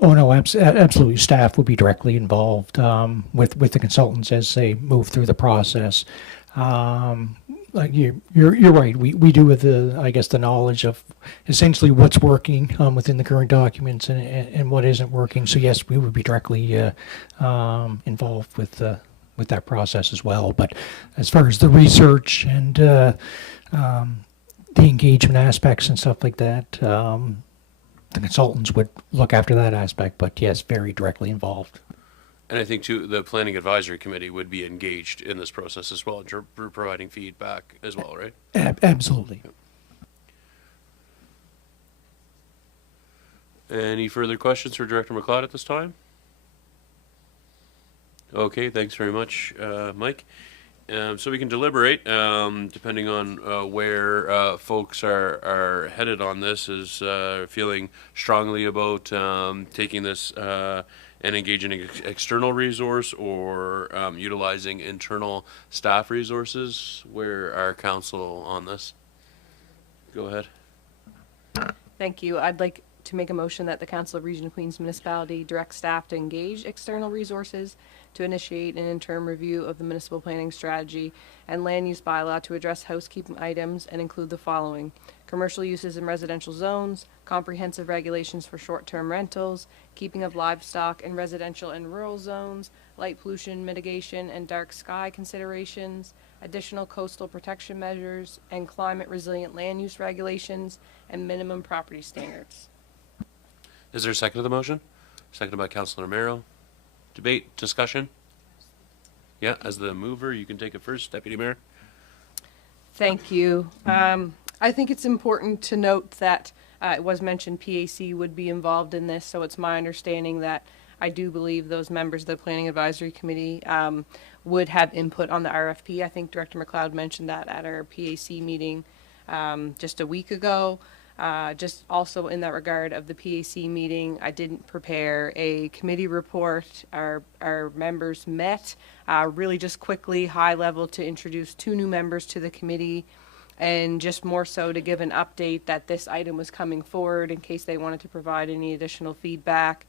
Oh no, absolutely. Staff will be directly involved with the consultants as they move through the process. Like you're right. We do with the knowledge of essentially what's working within the current documents and what isn't working. So yes, we would be directly involved with that process as well. But as far as the research and the engagement aspects and stuff like that, the consultants would look after that aspect, but yes, very directly involved. And I think, too, the Planning Advisory Committee would be engaged in this process as well, providing feedback as well, right? Absolutely. Any further questions for Director McLeod at this time? Okay, thanks very much, Mike. So we can deliberate, depending on where folks are headed on this, is feeling strongly about taking this and engaging an external resource or utilizing internal staff resources. Where are council on this? Go ahead. Thank you. I'd like to make a motion that the Council of Region of Queens Municipality direct staff to engage external resources to initiate an interim review of the municipal planning strategy and land use bylaw to address housekeeping items and include the following: commercial uses in residential zones, comprehensive regulations for short-term rentals, keeping of livestock in residential and rural zones, light pollution mitigation and dark sky considerations, additional coastal protection measures, and climate resilient land use regulations and minimum property standards. Is there a second to the motion? Seconded by Councilor Romero. Debate, discussion? Yeah, as the mover, you can take it first, Deputy Mayor. Thank you. I think it's important to note that it was mentioned PAC would be involved in this, so it's my understanding that I do believe those members of the Planning Advisory Committee would have input on the RFP. I think Director McLeod mentioned that at our PAC meeting just a week ago. Just also in that regard of the PAC meeting, I didn't prepare a committee report. Our members met really just quickly, high level, to introduce 2 new members to the committee, and just more so to give an update that this item was coming forward in case they wanted to provide any additional feedback.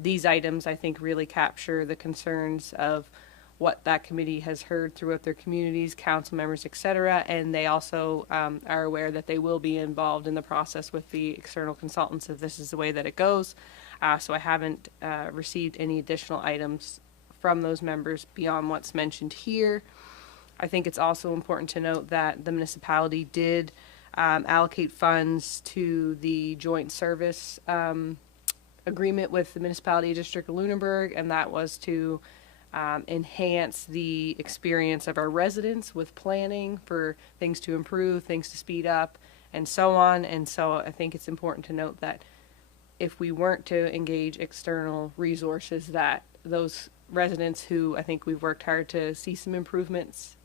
These items, I think, really capture the concerns of what that committee has heard throughout their communities, council members, etc. And they also are aware that they will be involved in the process with the external consultants if this is the way that it goes. So I haven't received any additional items from those members beyond what's mentioned here. I think it's also important to note that the municipality did allocate funds to the joint service agreement with the Municipality District of Lunenburg, and that was to enhance the experience of our residents with planning for things to improve, things to speed up, and so on. And so I think it's important to note that if we weren't to engage external resources, that those residents who I think we've worked hard to see some improvements,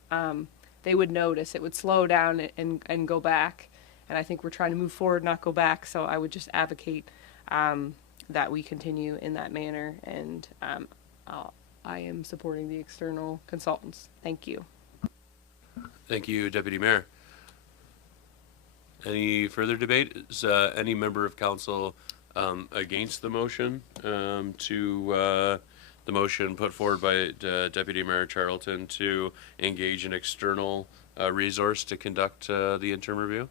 they would notice. It would slow down and go back. And I think we're trying to move forward, not go back. So I would just advocate that we continue in that manner. And I am supporting the external consultants. Thank you. Thank you, Deputy Mayor. Any further debate? Is any member of council against the motion the motion put forward by Deputy Mayor Charlton to engage an external resource to conduct the interim review?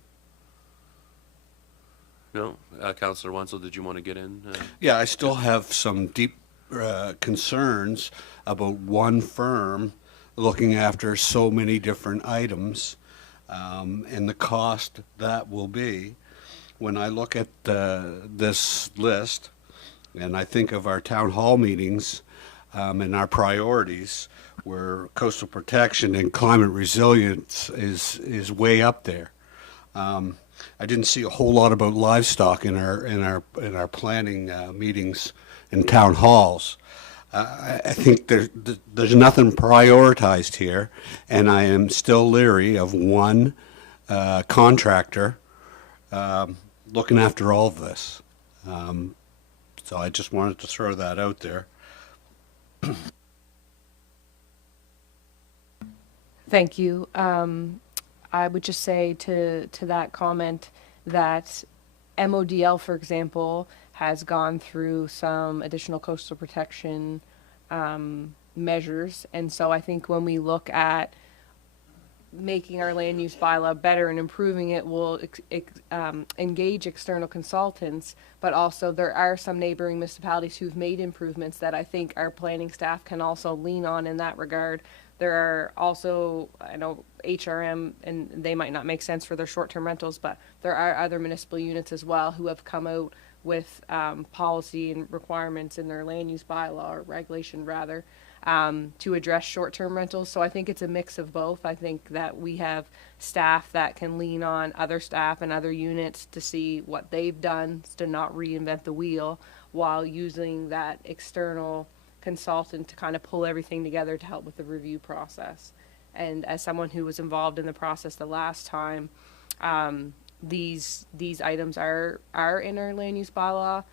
No? Councillor Wenzel, did you want to get in? Yeah, I still have some deep concerns about one firm looking after so many different items and the cost that will be. When I look at this list and I think of our town hall meetings and our priorities, where coastal protection and climate resilience is way up there. I didn't see a whole lot about livestock in our planning meetings in town halls. I think there's nothing prioritized here, and I am still leery of one contractor looking after all of this. So I just wanted to throw that out there. Thank you. I would just say to that comment that MODL, for example, has gone through some additional coastal protection measures. And so I think when we look at making our land use bylaw better and improving it, we'll engage external consultants, but also there are some neighboring municipalities who've made improvements that I think our planning staff can also lean on in that regard. There are also, I know, HRM, and they might not make sense for their short-term rentals, but there are other municipal units as well who have come out with policy and requirements in their land use bylaw, or regulation rather, to address short-term rentals. So I think it's a mix of both. I think that we have staff that can lean on other staff and other units to see what they've done to not reinvent the wheel, while using that external consultant to kind of pull everything together to help with the review process. And as someone who was involved in the process the last time, these items are in our land use bylaw.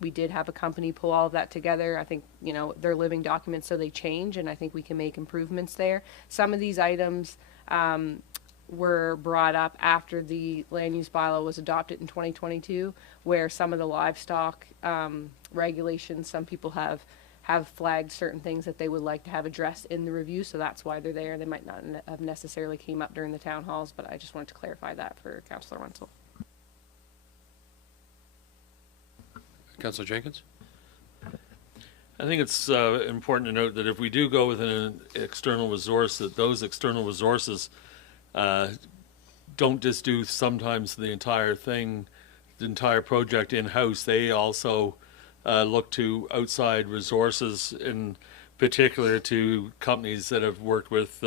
We did have a company pull all of that together. I think, you know, they're living documents, so they change, and I think we can make improvements there. Some of these items were brought up after the land use bylaw was adopted in 2022, where some of the livestock regulations, some people have flagged certain things that they would like to have addressed in the review, so that's why they're there. They might not have necessarily came up during the town halls, but I just wanted to clarify that for Councillor Wenzel. Councillor Jenkins? I think it's important to note that if we do go with an external resource, that those external resources don't just do sometimes the entire thing, the entire project in-house. They also look to outside resources, in particular to companies that have worked with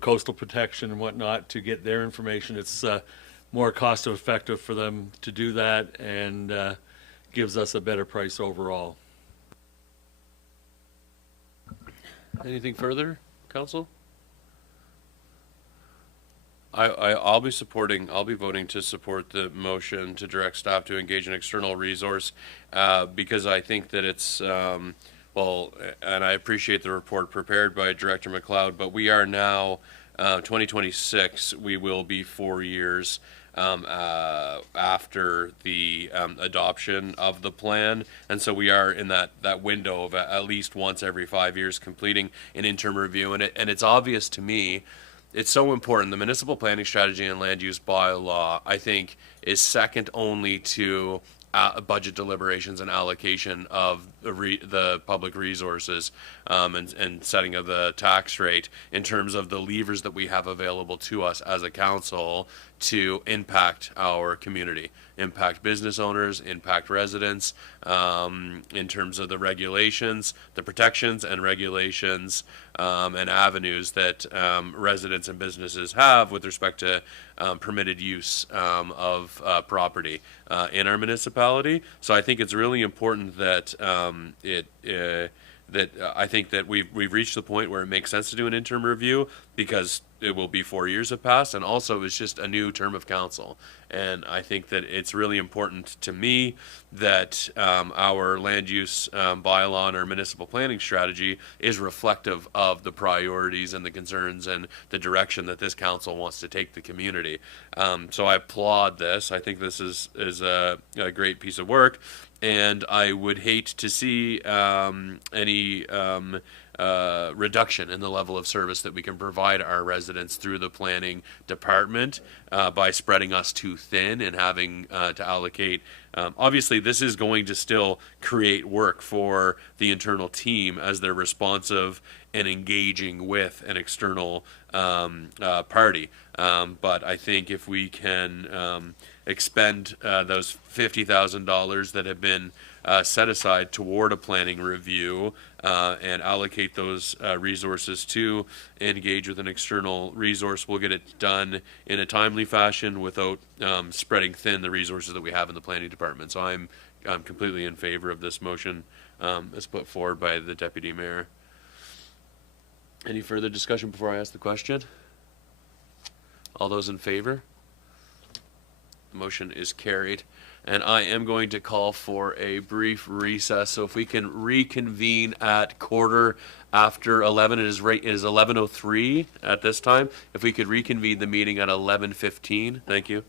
coastal protection and whatnot, to get their information. It's more cost effective for them to do that, and gives us a better price overall. Anything further, Council? I'll be voting to support the motion to direct staff to engage an external resource because I think that it's, well, and I appreciate the report prepared by Director McLeod, but we are now, 2026, we will be 4 years after the adoption of the plan, and so we are in that window of at least once every 5 years completing an interim review, and it's obvious to me. It's so important. The municipal planning strategy and land use bylaw, I think, is second only to budget deliberations and allocation of the public resources, and setting of the tax rate in terms of the levers that we have available to us as a council to impact our community, impact business owners, impact residents, in terms of the regulations, the protections and regulations, and avenues that residents and businesses have with respect to permitted use of property in our municipality. So I think it's really important that I think that we've reached the point where it makes sense to do an interim review, because it will be 4 years have passed, and also it's just a new term of council. And I think that it's really important to me that our land use bylaw and our municipal planning strategy is reflective of the priorities and the concerns and the direction that this council wants to take the community. So I applaud this. I think this is a great piece of work, and I would hate to see any reduction in the level of service that we can provide our residents through the planning department by spreading us too thin and having to allocate. Obviously, this is going to still create work for the internal team as they're responsive and engaging with an external party. But I think if we can expend those $50,000 that have been set aside toward a planning review and allocate those resources to engage with an external resource, we'll get it done in a timely fashion without spreading thin the resources that we have in the planning department. So I'm completely in favor of this motion as put forward by the deputy mayor. Any further discussion before I ask the question? All those in favor? The motion is carried. And I am going to call for a brief recess. So if we can reconvene at 11:15. It is 11:03 at this time. If we could reconvene the meeting at 11:15. Thank you.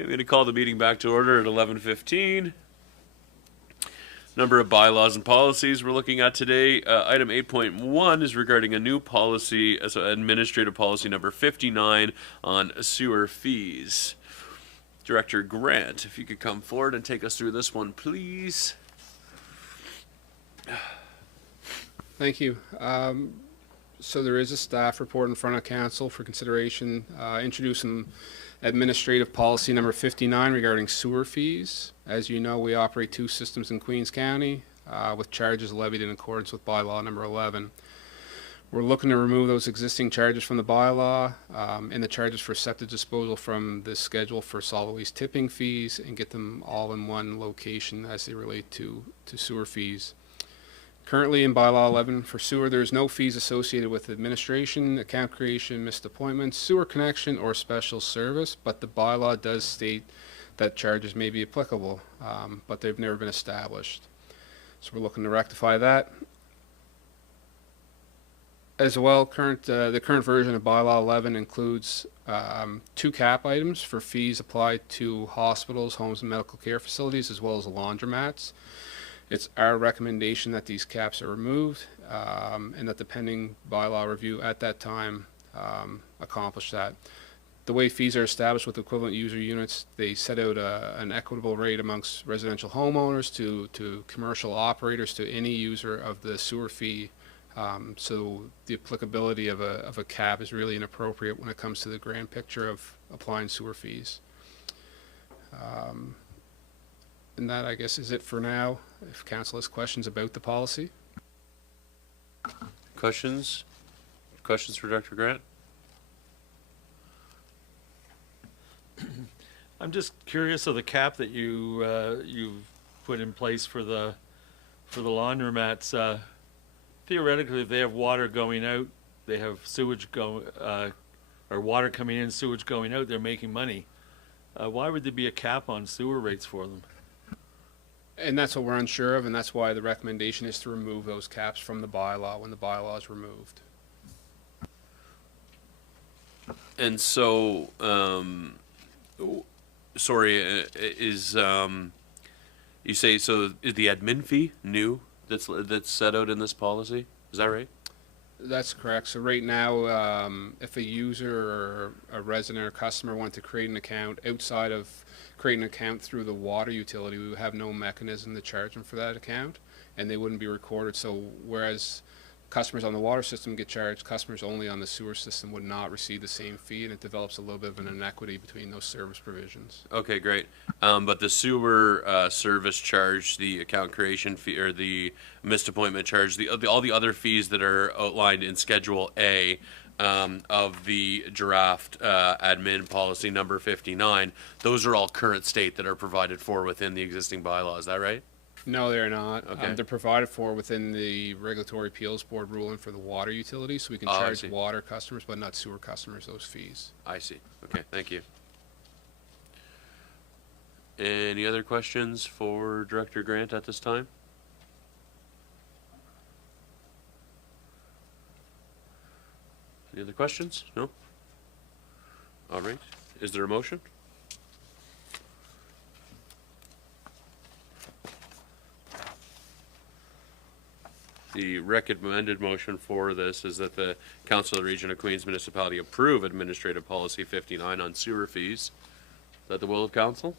Okay, I'm going to call the meeting back to order at 11:15. Number of bylaws and policies we're looking at today. Item 8.1 is regarding a new policy, so administrative policy number 59 on sewer fees. Director Grant, if you could come forward and take us through this one, please. Thank you. So there is a staff report in front of council for consideration, introducing administrative policy number 59 regarding sewer fees. As you know, we operate 2 systems in Queens County with charges levied in accordance with bylaw number 11. We're looking to remove those existing charges from the bylaw and the charges for septic disposal from the schedule for solid waste tipping fees and get them all in one location as they relate to sewer fees. Currently in bylaw 11 for sewer, there's no fees associated with administration, account creation, missed appointments, sewer connection, or special service, but the bylaw does state that charges may be applicable, but they've never been established. So we're looking to rectify that. As well, the current version of bylaw 11 includes 2 cap items for fees applied to hospitals, homes, and medical care facilities, as well as laundromats. It's our recommendation that these caps are removed and that the pending bylaw review at that time accomplish that. The way fees are established with equivalent user units, they set out an equitable rate amongst residential homeowners to commercial operators to any user of the sewer fee. So the applicability of a cap is really inappropriate when it comes to the grand picture of applying sewer fees. And that, I guess, is it for now. If council has questions about the policy. Questions? Questions for Director Grant? I'm just curious of the cap that you've put in place for the laundromats. Theoretically, if they have water going out, they have sewage or water coming in, sewage going out, they're making money. Why would there be a cap on sewer rates for them? And that's what we're unsure of, and that's why the recommendation is to remove those caps from the bylaw when the bylaw is removed. And so, sorry, you say, so is the admin fee new that's set out in this policy? Is that right? That's correct. So right now, if a user or a resident or customer want to create an account outside of creating an account through the water utility, we would have no mechanism to charge them for that account, and they wouldn't be recorded. So whereas customers on the water system get charged, customers only on the sewer system would not receive the same fee, and it develops a little bit of an inequity between those service provisions. Okay, great. But the sewer service charge, the account creation fee, or the missed appointment charge, all the other fees that are outlined in Schedule A of the draft admin policy number 59, those are all current state that are provided for within the existing bylaw. Is that right? No, they're not. Okay. They're provided for within the Regulatory Appeals Board ruling for the water utility, so we can charge water customers, but not sewer customers, those fees. I see. Okay, thank you. Any other questions for Director Grant at this time? Any other questions? No? All right. Is there a motion? The recommended motion for this is that the Council of the Region of Queens Municipality approve Administrative Policy 59 on sewer fees. Is that the will of council?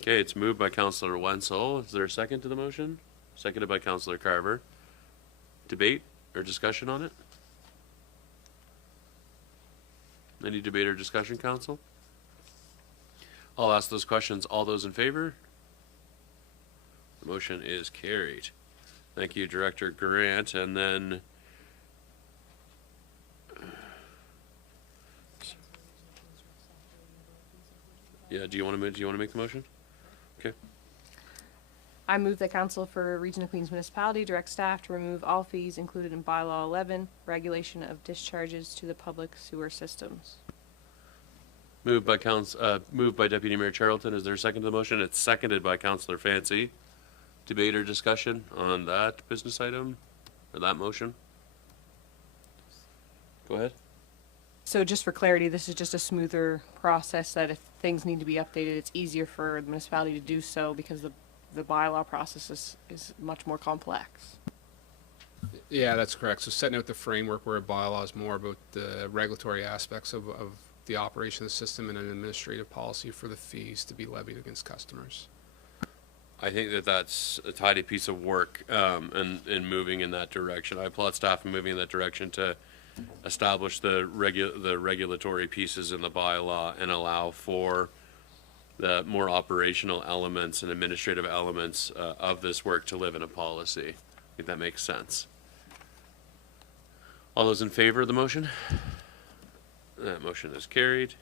Okay, it's moved by Councillor Wenzel. Is there a second to the motion? Seconded by Councillor Carver. Debate or discussion on it? Any debate or discussion, council? I'll ask those questions. All those in favor? The motion is carried. Thank you, Director Grant. And then yeah, do you want to make the motion? Okay. I move that Council for Region of Queens Municipality direct staff to remove all fees included in Bylaw 11, regulation of discharges to the public sewer systems. Moved by Deputy Mayor Charlton. Is there a second to the motion? It's seconded by Councillor Fancy. Debate or discussion on that business item or that motion? Go ahead. So just for clarity, this is just a smoother process that if things need to be updated, it's easier for the municipality to do so because the bylaw process is much more complex. Yeah, that's correct. So setting out the framework where a bylaw is more about the regulatory aspects of the operation of the system and an administrative policy for the fees to be levied against customers. I think that that's a tidy piece of work, and moving in that direction. I applaud staff in moving in that direction to establish the regulatory pieces in the bylaw and allow for the more operational elements and administrative elements of this work to live in a policy. I think that makes sense. All those in favor of the motion? That motion is carried.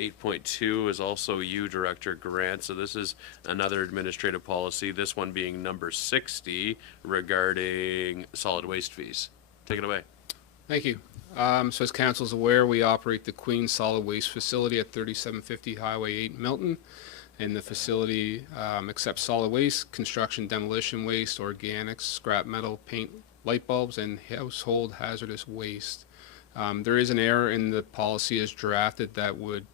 8.2 is also you, Director Grant. So this is another administrative policy, this one being number 60 regarding solid waste fees. Take it away. Thank you. So as council is aware, we operate the Queens Solid Waste Facility at 3750 Highway 8 Milton. And the facility accepts solid waste, construction demolition waste, organics, scrap metal, paint, light bulbs, and household hazardous waste. There is an error in the policy as drafted that would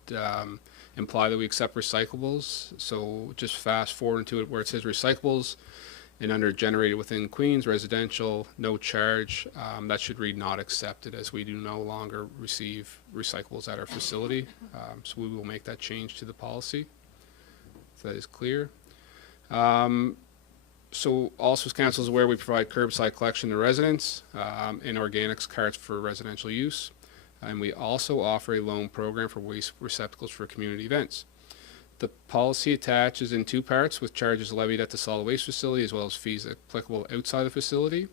imply that we accept recyclables. So just fast forward into it where it says recyclables and under generated within Queens, residential, no charge. That should read not accepted as we do no longer receive recyclables at our facility. So we will make that change to the policy. So that is clear. So also as council is aware, we provide curbside collection to residents and organics carts for residential use. And we also offer a loan program for waste receptacles for community events. The policy attaches in two parts with charges levied at the solid waste facility as well as fees applicable outside the facility.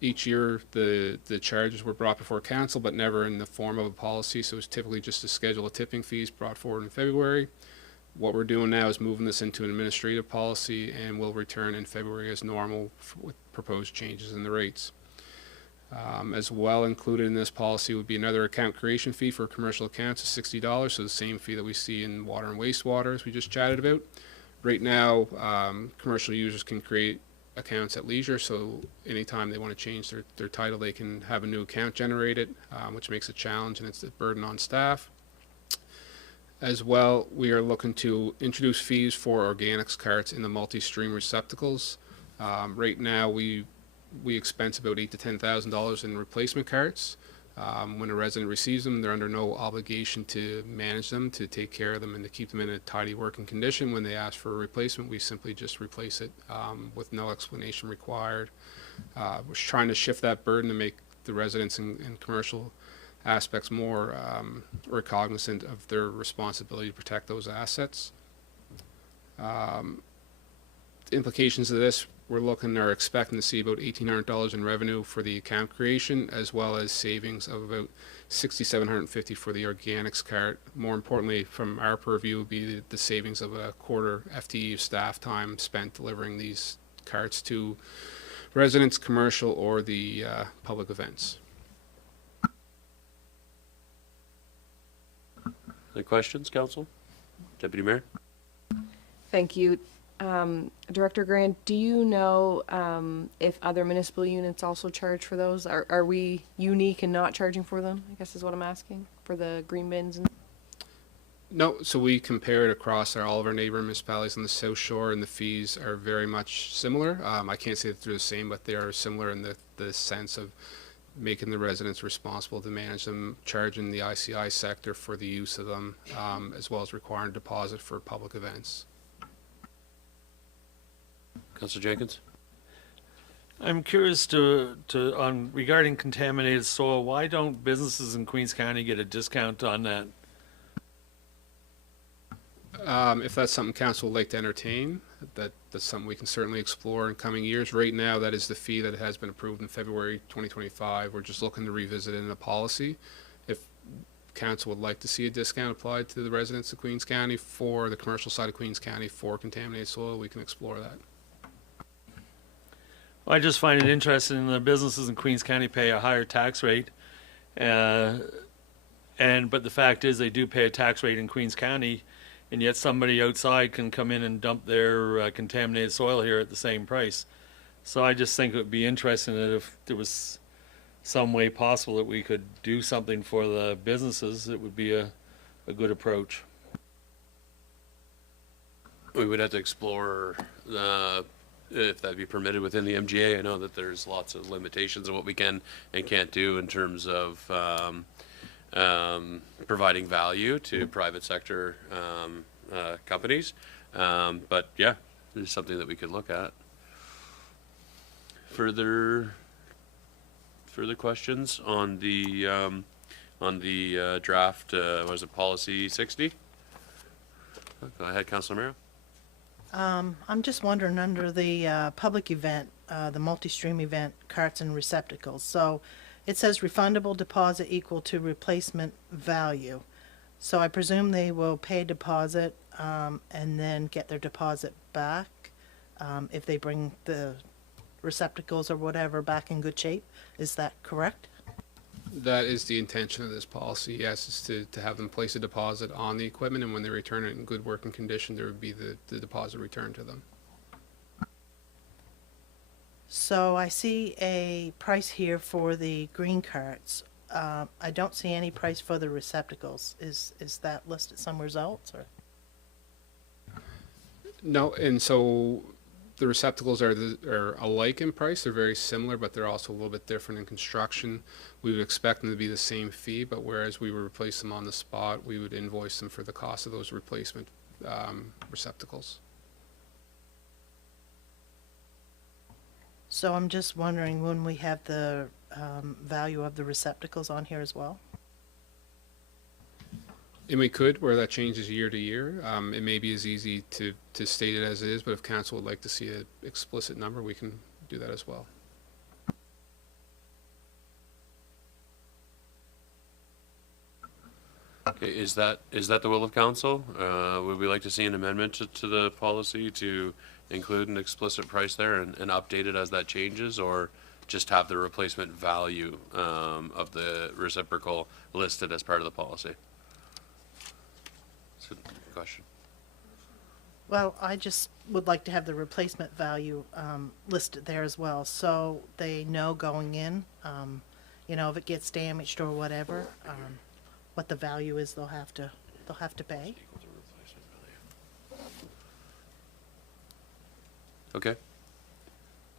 Each year the charges were brought before council but never in the form of a policy, so it's typically just a schedule of tipping fees brought forward in February. What we're doing now is moving this into an administrative policy and will return in February as normal with proposed changes in the rates. As well included in this policy would be another account creation fee for commercial accounts of $60, so the same fee that we see in water and wastewater as we just chatted about. Right now, commercial users can create accounts at leisure, so anytime they want to change their title, they can have a new account generated, which makes it a challenge and it's a burden on staff. As well, we are looking to introduce fees for organics carts in the multi-stream receptacles. Right now, we expense about $8,000 to $10,000 in replacement carts. When a resident receives them, they're under no obligation to manage them, to take care of them, and to keep them in a tidy working condition. When they ask for a replacement, we simply just replace it with no explanation required. We're trying to shift that burden to make the residents and commercial aspects more cognizant of their responsibility to protect those assets. The implications of this, we're looking or expecting to see about $1,800 in revenue for the account creation, as well as savings of about $6,750 for the organics cart. More importantly, from our purview, would be the savings of a quarter FTE of staff time spent delivering these carts to residents, commercial, or the public events. Any questions, Council? Deputy Mayor? Thank you. Director Grant, do you know if other municipal units also charge for those? Are we unique in not charging for them, I guess is what I'm asking, for the green bins? No, so we compare it across all of our neighboring municipalities on the South Shore, and the fees are very much similar. I can't say that they're the same, but they are similar in the sense of making the residents responsible to manage them, charging the ICI sector for the use of them, as well as requiring a deposit for public events. Councilor Jenkins? I'm curious on regarding contaminated soil, why don't businesses in Queens County get a discount on that? If that's something council would like to entertain, that's something we can certainly explore in coming years. Right now, that is the fee that has been approved in February 2025. We're just looking to revisit it in a policy. If council would like to see a discount applied to the residents of Queens County for the commercial side of Queens County for contaminated soil, we can explore that. I just find it interesting the businesses in Queens County pay a higher tax rate. But the fact is they do pay a tax rate in Queens County, and yet somebody outside can come in and dump their contaminated soil here at the same price. So I just think it would be interesting that if there was some way possible that we could do something for the businesses, it would be a good approach. We would have to explore if that'd be permitted within the MGA. I know that there's lots of limitations on what we can and can't do in terms of providing value to private sector companies. But yeah, it's something that we could look at. Further questions on the draft? Was it policy 60? Go ahead, Councilor Mero. I'm just wondering, under the public event, the multi-stream event, carts and receptacles. So it says refundable deposit equal to replacement value. So I presume they will pay deposit and then get their deposit back if they bring the receptacles or whatever back in good shape. Is that correct? That is the intention of this policy, yes, is to have them place a deposit on the equipment, and when they return it in good working condition, there would be the deposit returned to them. So I see a price here for the green carts. I don't see any price for the receptacles. Is that listed somewhere else, or? No, and so the receptacles are alike in price. They're very similar, but they're also a little bit different in construction. We would expect them to be the same fee, but whereas we would replace them on the spot, we would invoice them for the cost of those replacement receptacles. So I'm just wondering when we have the value of the receptacles on here as well? And we could, where that changes year to year. It may be as easy to state it as it is, but if council would like to see an explicit number, we can do that as well. Okay, is that the will of council? Would we like to see an amendment to the policy to include an explicit price there and update it as that changes, or just have the replacement value of the reciprocal listed as part of the policy? That's a good question. Well, I just would like to have the replacement value listed there as well, so they know going in, if it gets damaged or whatever, what the value is they'll have to pay. Okay.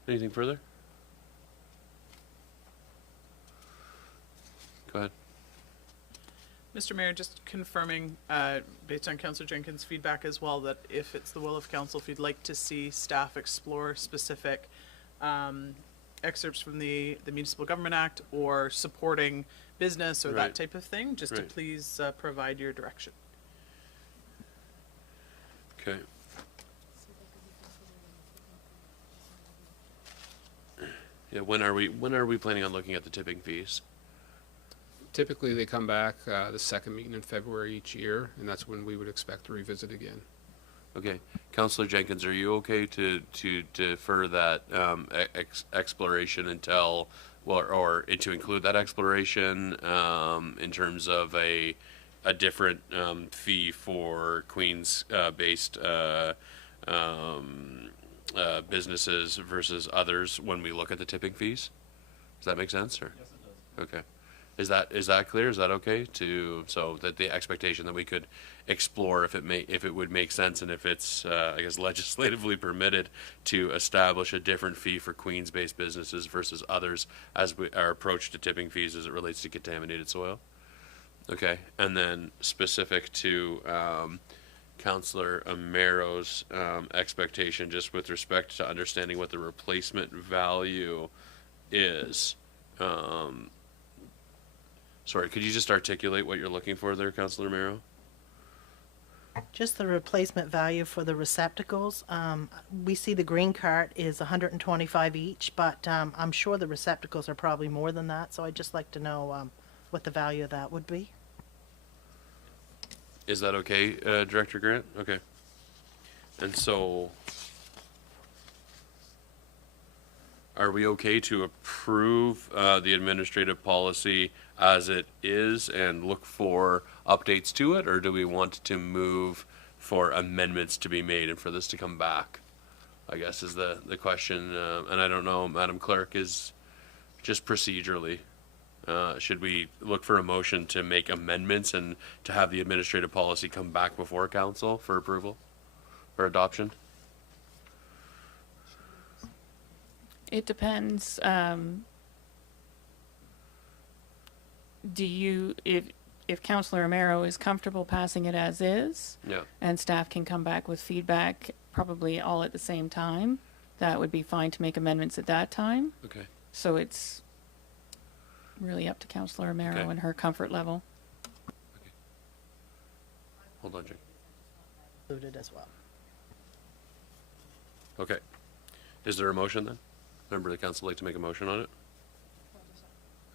Anything further? Go ahead. Mr. Mayor, just confirming, based on Councillor Jenkins' feedback as well, that if it's the will of council, if you'd like to see staff explore specific excerpts from the Municipal Government Act or supporting business or that type of thing, just to please provide your direction. Okay. Yeah, when are we planning on looking at the tipping fees? Typically, they come back the second meeting in February each year, and that's when we would expect to revisit again. Okay, Councillor Jenkins, are you okay to defer that exploration until, or to include that exploration in terms of a different fee for Queens based businesses versus others when we look at the tipping fees? Does that make sense? Or? Yes, it does. Okay. Is that clear? Is that okay so that the expectation that we could explore if it would make sense, and if it's I guess legislatively permitted to establish a different fee for Queens-based businesses versus others as our approach to tipping fees as it relates to contaminated soil? Okay, and then specific to Councillor Amero's expectation, just with respect to understanding what the replacement value is. Sorry, could you just articulate what you're looking for there, Councillor Amero? Just the replacement value for the receptacles. We see the green cart is $125 each, but I'm sure the receptacles are probably more than that, so I'd just like to know what the value of that would be. Is that okay, Director Grant? Okay. And so, are we okay to approve the administrative policy as it is and look for updates to it, or do we want to move for amendments to be made and for this to come back? I guess is the question, and I don't know, Madam Clerk, is just procedurally. should we look for a motion to make amendments and to have the administrative policy come back before council for approval or adoption? It depends. Do you, if Councillor Romero is comfortable passing it as is, Yeah. and staff can come back with feedback probably all at the same time, that would be fine to make amendments at that time. Okay. So it's really up to Councillor Romero Okay. and her comfort level. Hold on, Jake. Included as well. Okay. Is there a motion then? Member of the council like to make a motion on it?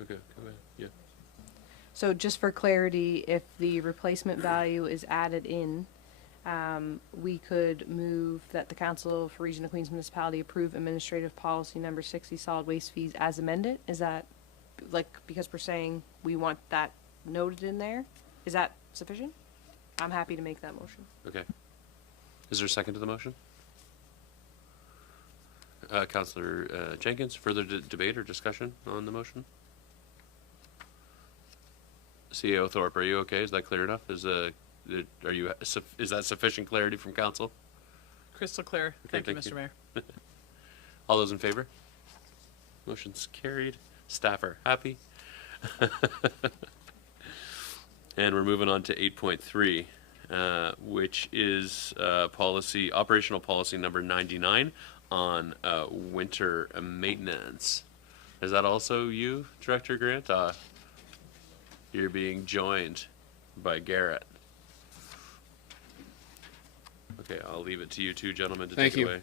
Okay, go ahead. Yeah. So just for clarity, if the replacement value is added in, we could move that the Council for Region of Queens Municipality approve administrative policy number 60, solid waste fees as amended. Is that, like, because we're saying we want that noted in there? Is that sufficient? I'm happy to make that motion. Okay. Is there a second to the motion? Councillor Jenkins, further debate or discussion on the motion? CEO Thorpe, are you okay? Is that clear enough? Is that sufficient clarity from council? Crystal clear. Okay, Thank you, Mr. Mayor. All those in favor? Motion's carried. Staff are happy. And we're moving on to 8.3, which is operational policy number 99 on winter maintenance. Is that also you, Director Grant? You're being joined by Garrett. Okay, I'll leave it to you two gentlemen to Thank take you.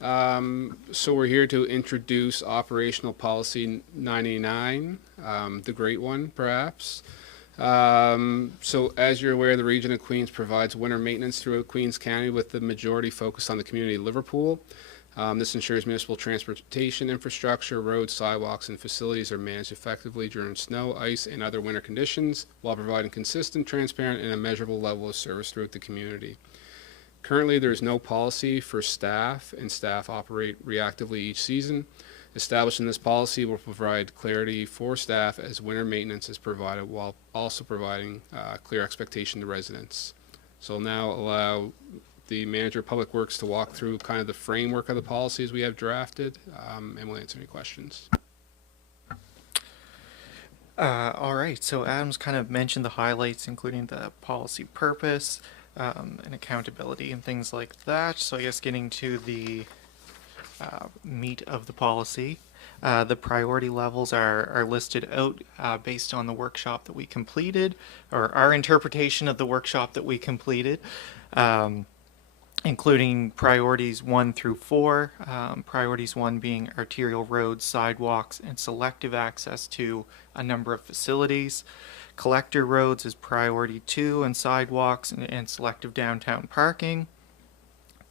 away. So we're here to introduce operational policy 99, the great one, perhaps. So as you're aware, the region of Queens provides winter maintenance throughout Queens County with the majority focused on the community of Liverpool. This ensures municipal transportation infrastructure, roads, sidewalks, and facilities are managed effectively during snow, ice, and other winter conditions while providing consistent, transparent, and a measurable level of service throughout the community. Currently, there is no policy for staff, and staff operate reactively each season. Establishing this policy will provide clarity for staff as winter maintenance is provided while also providing clear expectation to residents. So I'll now allow the Manager of Public Works to walk through kind of the framework of the policies we have drafted, and we'll answer any questions. All right, so Adam's kind of mentioned the highlights, including the policy purpose and accountability and things like that. So I guess getting to the meat of the policy, the priority levels are listed out based on the workshop that we completed, or our interpretation of the workshop that we completed. Including priorities 1 through 4, priorities 1 being arterial roads, sidewalks, and selective access to a number of facilities. Collector roads is priority 2, and sidewalks and selective downtown parking.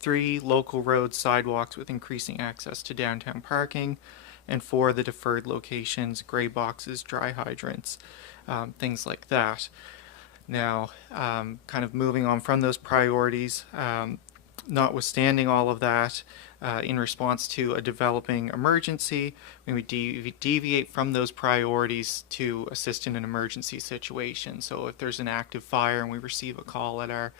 3, local roads, sidewalks with increasing access to downtown parking. And 4, the deferred locations, gray boxes, dry hydrants, things like that. Now, kind of moving on from those priorities, notwithstanding all of that, in response to a developing emergency, we would deviate from those priorities to assist in an emergency situation. So if there's an active fire and we receive a call at our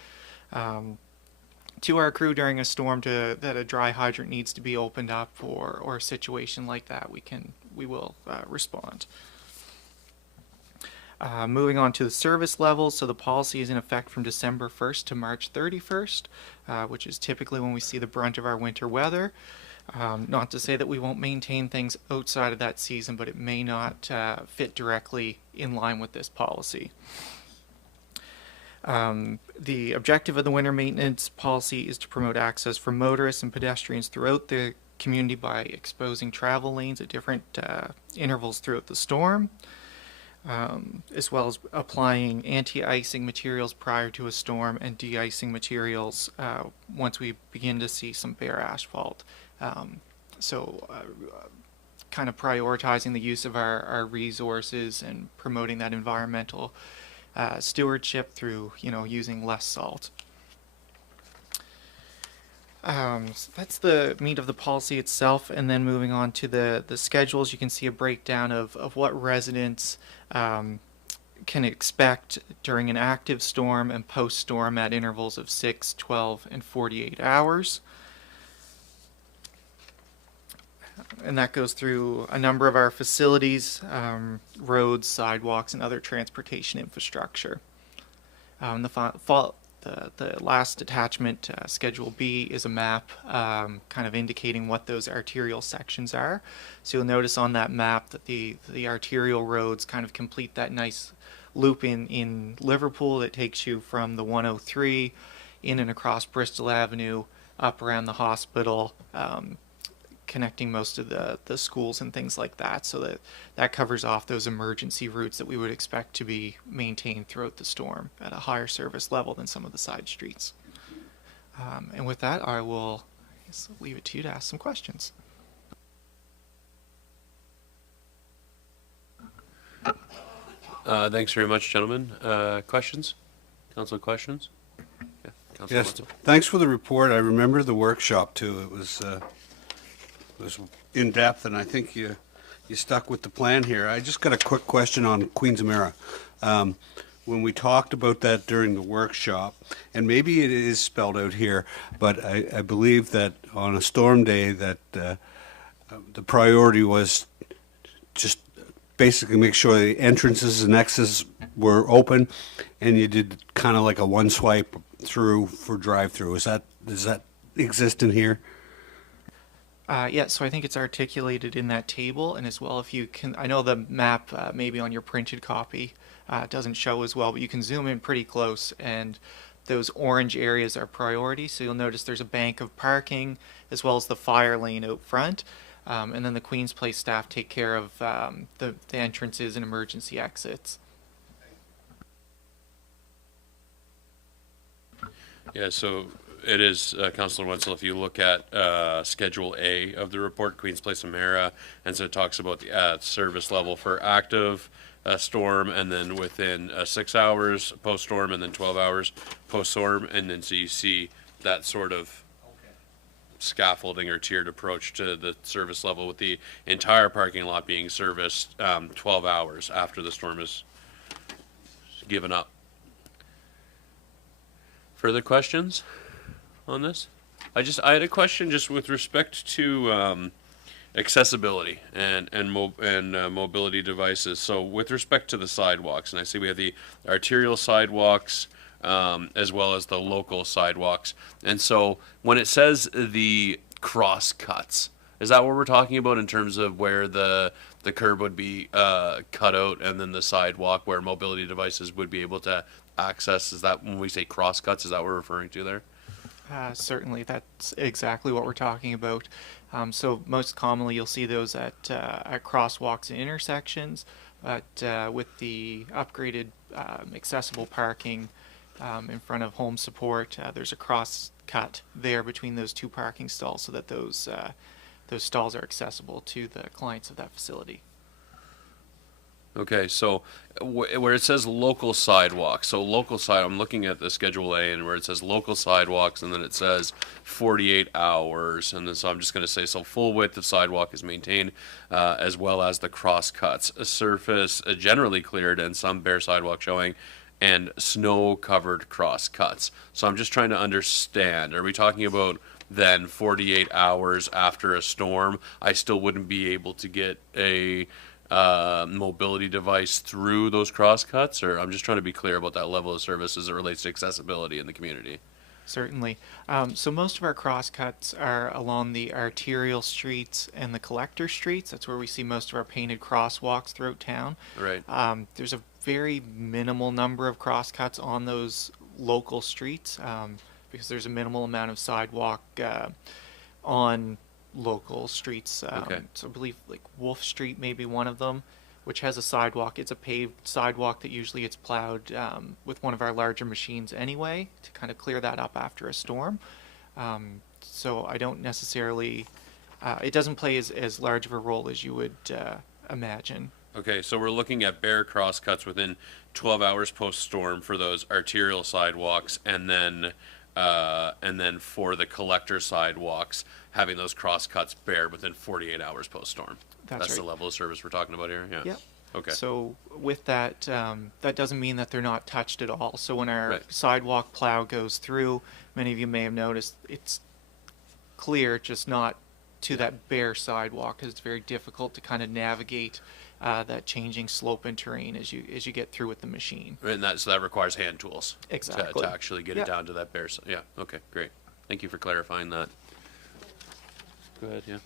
to our crew during a storm that a dry hydrant needs to be opened up, or a situation like that, we will respond. Moving on to the service levels, so the policy is in effect from December 1st to March 31st, which is typically when we see the brunt of our winter weather. Not to say that we won't maintain things outside of that season, but it may not fit directly in line with this policy. The objective of the winter maintenance policy is to promote access for motorists and pedestrians throughout the community by exposing travel lanes at different intervals throughout the storm. As well as applying anti-icing materials prior to a storm and de-icing materials once we begin to see some bare asphalt. Kind of prioritizing the use of our resources and promoting that environmental stewardship through, using less salt. So that's the meat of the policy itself, and then moving on to the schedules, you can see a breakdown of what residents can expect during an active storm and post-storm at intervals of 6, 12, and 48 hours. And that goes through a number of our facilities, roads, sidewalks, and other transportation infrastructure. The last attachment, Schedule B, is a map kind of indicating what those arterial sections are. So you'll notice on that map that the arterial roads kind of complete that nice loop in Liverpool that takes you from the 103 in and across Bristol Avenue, up around the hospital, connecting most of the schools and things like that. So that covers off those emergency routes that we would expect to be maintained throughout the storm at a higher service level than some of the side streets. And with that, I will leave it to you to ask some questions. Thanks very much, gentlemen. Questions? Council questions? Yeah, Councilor Yes, Wenzel. thanks for the report. I remember the workshop too. It was in depth, and I think you stuck with the plan here. I just got a quick question on Queens Amera. When we talked about that during the workshop, and maybe it is spelled out here, but I believe that on a storm day that the priority was just basically make sure the entrances and exits were open, and you did kind of like a one swipe through for drive-through. Does that exist in here? Yeah, so I think it's articulated in that table, and as well, if you can, I know the map maybe on your printed copy doesn't show as well, but you can zoom in pretty close, and those orange areas are priority. So you'll notice there's a bank of parking as well as the fire lane out front, and then the Queen's Place staff take care of the entrances and emergency exits. Yeah, so it is, Councilor Wenzel, if you look at Schedule A of the report, Queen's Place Amera, and so it talks about the service level for active storm, and then within 6 hours post-storm, and then 12 hours post-storm, and then so you see that sort of scaffolding or tiered approach to the service level, with the entire parking lot being serviced 12 hours after the storm is given up. Further questions on this? I had a question just with respect to accessibility and mobility devices. So with respect to the sidewalks, and I see we have the arterial sidewalks as well as the local sidewalks. And so when it says the cross cuts, is that what we're talking about in terms of where the curb would be cut out, and then the sidewalk where mobility devices would be able to access? Is that when we say cross cuts, is that what we're referring to there? Certainly, that's exactly what we're talking about. So most commonly you'll see those at crosswalks and intersections, but with the upgraded accessible parking in front of home support, there's a cross cut there between those two parking stalls so that those stalls are accessible to the clients of that facility. Okay, so where it says local sidewalks, so I'm looking at the Schedule A, and where it says local sidewalks, and then it says 48 hours, and then so I'm just going to say, so full width of sidewalk is maintained, as well as the cross cuts. A surface generally cleared and some bare sidewalk showing, and snow-covered cross cuts. So I'm just trying to understand, are we talking about then 48 hours after a storm, I still wouldn't be able to get a mobility device through those cross cuts? Or I'm just trying to be clear about that level of service as it relates to accessibility in the community. Certainly. So most of our cross cuts are along the arterial streets and the collector streets. That's where we see most of our painted crosswalks throughout town. Right. There's a very minimal number of cross cuts on those local streets because there's a minimal amount of sidewalk on local streets. Okay. So I believe like Wolf Street may be one of them, which has a sidewalk. It's a paved sidewalk that usually it's plowed with one of our larger machines anyway to kind of clear that up after a storm. So I don't necessarily, it doesn't play as large of a role as you would imagine. Okay, so we're looking at bare cross cuts within 12 hours post-storm for those arterial sidewalks, and then and then for the collector sidewalks, having those cross cuts bared within 48 hours post-storm. That's the right. level of service we're talking about here? Yeah. Yep. Okay. So with that, that doesn't mean that they're not touched at all. So when our Right. sidewalk plow goes through, many of you may have noticed it's clear, just not to that bare sidewalk, because it's very difficult to kind of navigate that changing slope and terrain as you get through with the machine. And so that requires hand tools. Exactly. To actually get Yep. it down to that bare. Yeah. Okay. Great. Thank you for clarifying that. Go ahead. Yeah.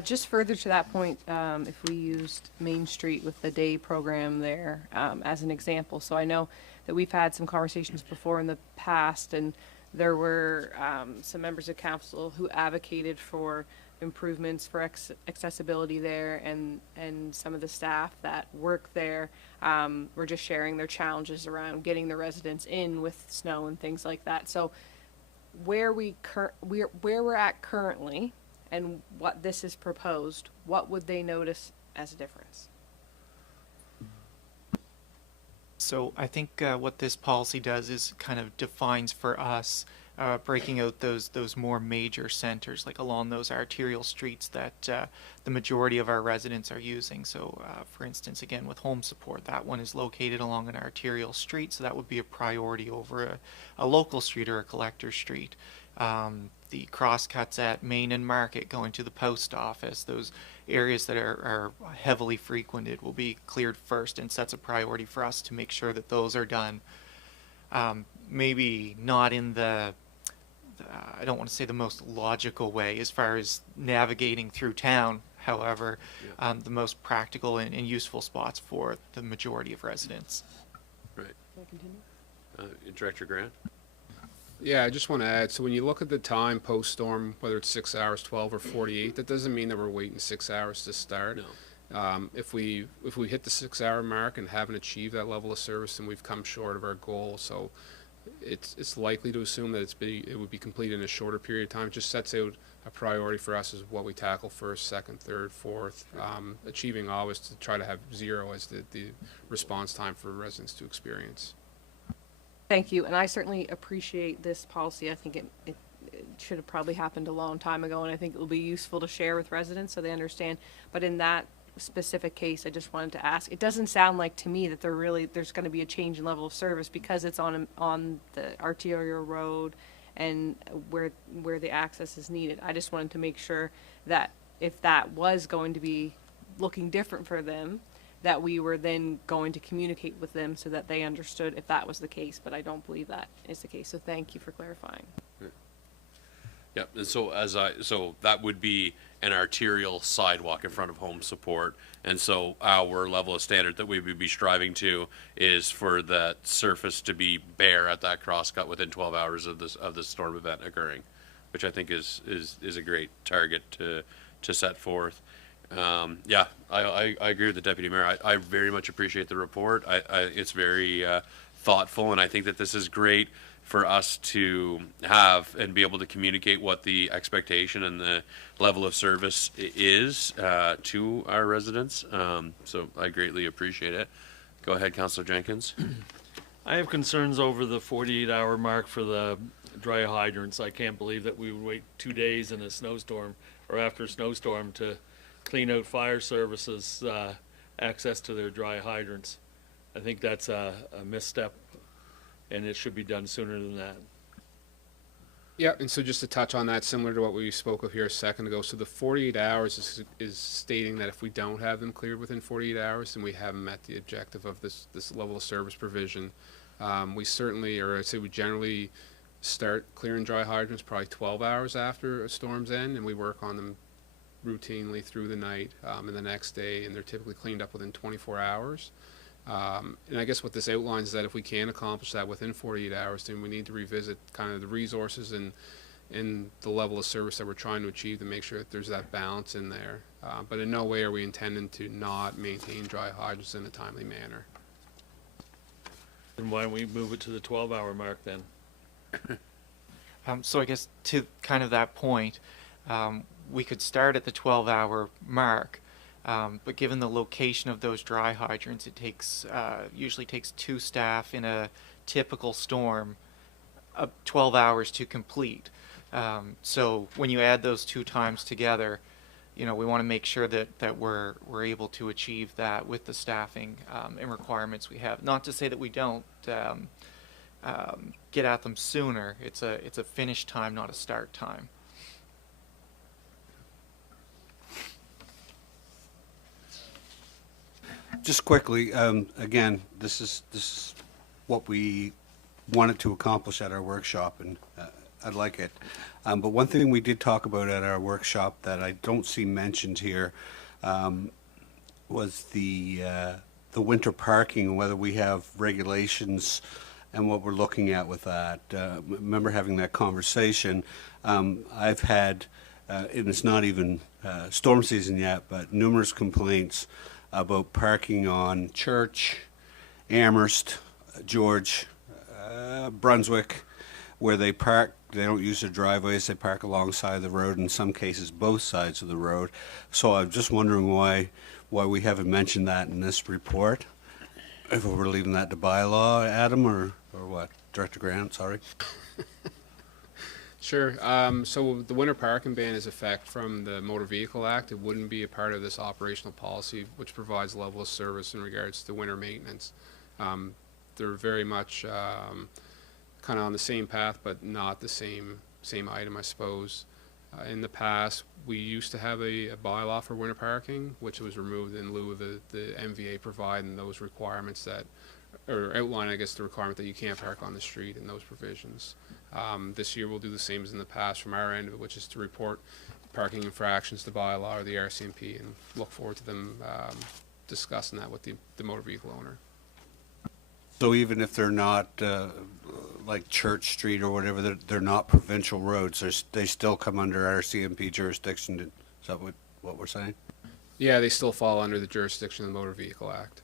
Just further to that point, if we used Main Street with the day program there as an example. So I know that we've had some conversations before in the past, and there were some members of council who advocated for improvements for accessibility there, and some of the staff that work there were just sharing their challenges around getting the residents in with snow and things like that. So where we're at currently, and what this is proposed, what would they notice as a difference? So I think what this policy does is kind of defines for us breaking out those more major centers, like along those arterial streets that the majority of our residents are using. So for instance, again, with home support, that one is located along an arterial street, so that would be a priority over a local street or a collector street. The crosscuts at Main and Market going to the post office, those areas that are heavily frequented will be cleared first, and sets a priority for us to make sure that those are done. Maybe not in the I don't want to say the most logical way as far as navigating through town, however, the most practical and useful spots for the majority of residents. Right. Can I continue? Director Grant? Yeah, I just want to add, so when you look at the time post-storm, whether it's 6 hours, 12, or 48, that doesn't mean that we're waiting 6 hours to start. No. If we hit the 6 hour mark and haven't achieved that level of service, then we've come short of our goal. So it's likely to assume that it would be completed in a shorter period of time. It just sets out a priority for us as what we tackle first, second, third, fourth. Achieving always to try to have 0 as the response time for residents to experience. Thank you, and I certainly appreciate this policy. I think it should have probably happened a long time ago, and I think it will be useful to share with residents so they understand. But in that specific case, I just wanted to ask, it doesn't sound like to me that there's going to be a change in level of service because it's on the arterial road and where the access is needed. I just wanted to make sure that if that was going to be looking different for them, that we were then going to communicate with them so that they understood if that was the case, but I don't believe that is the case. So thank you for clarifying. Yeah, and so that would be an arterial sidewalk in front of home support, and so our level of standard that we would be striving to is for that surface to be bare at that crosscut within 12 hours of the storm event occurring, which I think is a great target to set forth. Yeah, I agree with the Deputy Mayor. I very much appreciate the report. It's very thoughtful, and I think that this is great for us to have and be able to communicate what the expectation and the level of service is to our residents. So I greatly appreciate it. Go ahead, Councillor Jenkins. I have concerns over the 48-hour mark for the dry hydrants. I can't believe that we would wait 2 days in a snowstorm or after a snowstorm to clean out fire services access to their dry hydrants. I think that's a misstep, and it should be done sooner than that. Yeah, and so just to touch on that, similar to what we spoke of here a second ago, so the 48 hours is stating that if we don't have them cleared within 48 hours, then we haven't met the objective of this level of service provision. We certainly, or I'd say we generally start clearing dry hydrants probably 12 hours after a storm's end, and we work on them routinely through the night and the next day, and they're typically cleaned up within 24 hours. And I guess what this outlines is that if we can accomplish that within 48 hours, then we need to revisit kind of the resources and the level of service that we're trying to achieve to make sure that there's that balance in there. But in no way are we intending to not maintain dry hydrants in a timely manner. And why don't we move it to the 12-hour mark then? So I guess to kind of that point, we could start at the 12-hour mark, but given the location of those dry hydrants, it takes usually takes 2 staff in a typical storm 12 hours to complete. So when you add those two times together, we want to make sure that we're able to achieve that with the staffing and requirements we have. Not to say that we don't get at them sooner. It's a finish time, not a start time. Just quickly, again, this is what we wanted to accomplish at our workshop, and I like it. But one thing we did talk about at our workshop that I don't see mentioned here was the winter parking, whether we have regulations and what we're looking at with that. Remember having that conversation. I've had, and it's not even storm season yet, but numerous complaints about parking on Church, Amherst, George, Brunswick, where they park. They don't use their driveways. They park alongside the road, in some cases both sides of the road. So I'm just wondering why we haven't mentioned that in this report. If we're leaving that to bylaw, Adam, or what? Director Grant, sorry. Sure. So the winter parking ban is effect from the Motor Vehicle Act. It wouldn't be a part of this operational policy, which provides a level of service in regards to winter maintenance. They're very much kind of on the same path, but not the same item, I suppose. In the past, we used to have a bylaw for winter parking, which was removed in lieu of the MVA providing those requirements that, or outline, I guess, the requirement that you can't park on the street and those provisions. This year we'll do the same as in the past from our end of it, which is to report parking infractions to bylaw or the RCMP, and look forward to them discussing that with the motor vehicle owner. So even if they're not like Church Street or whatever, they're not provincial roads, they still come under RCMP jurisdiction. Is that what we're saying? Yeah, they still fall under the jurisdiction of the Motor Vehicle Act.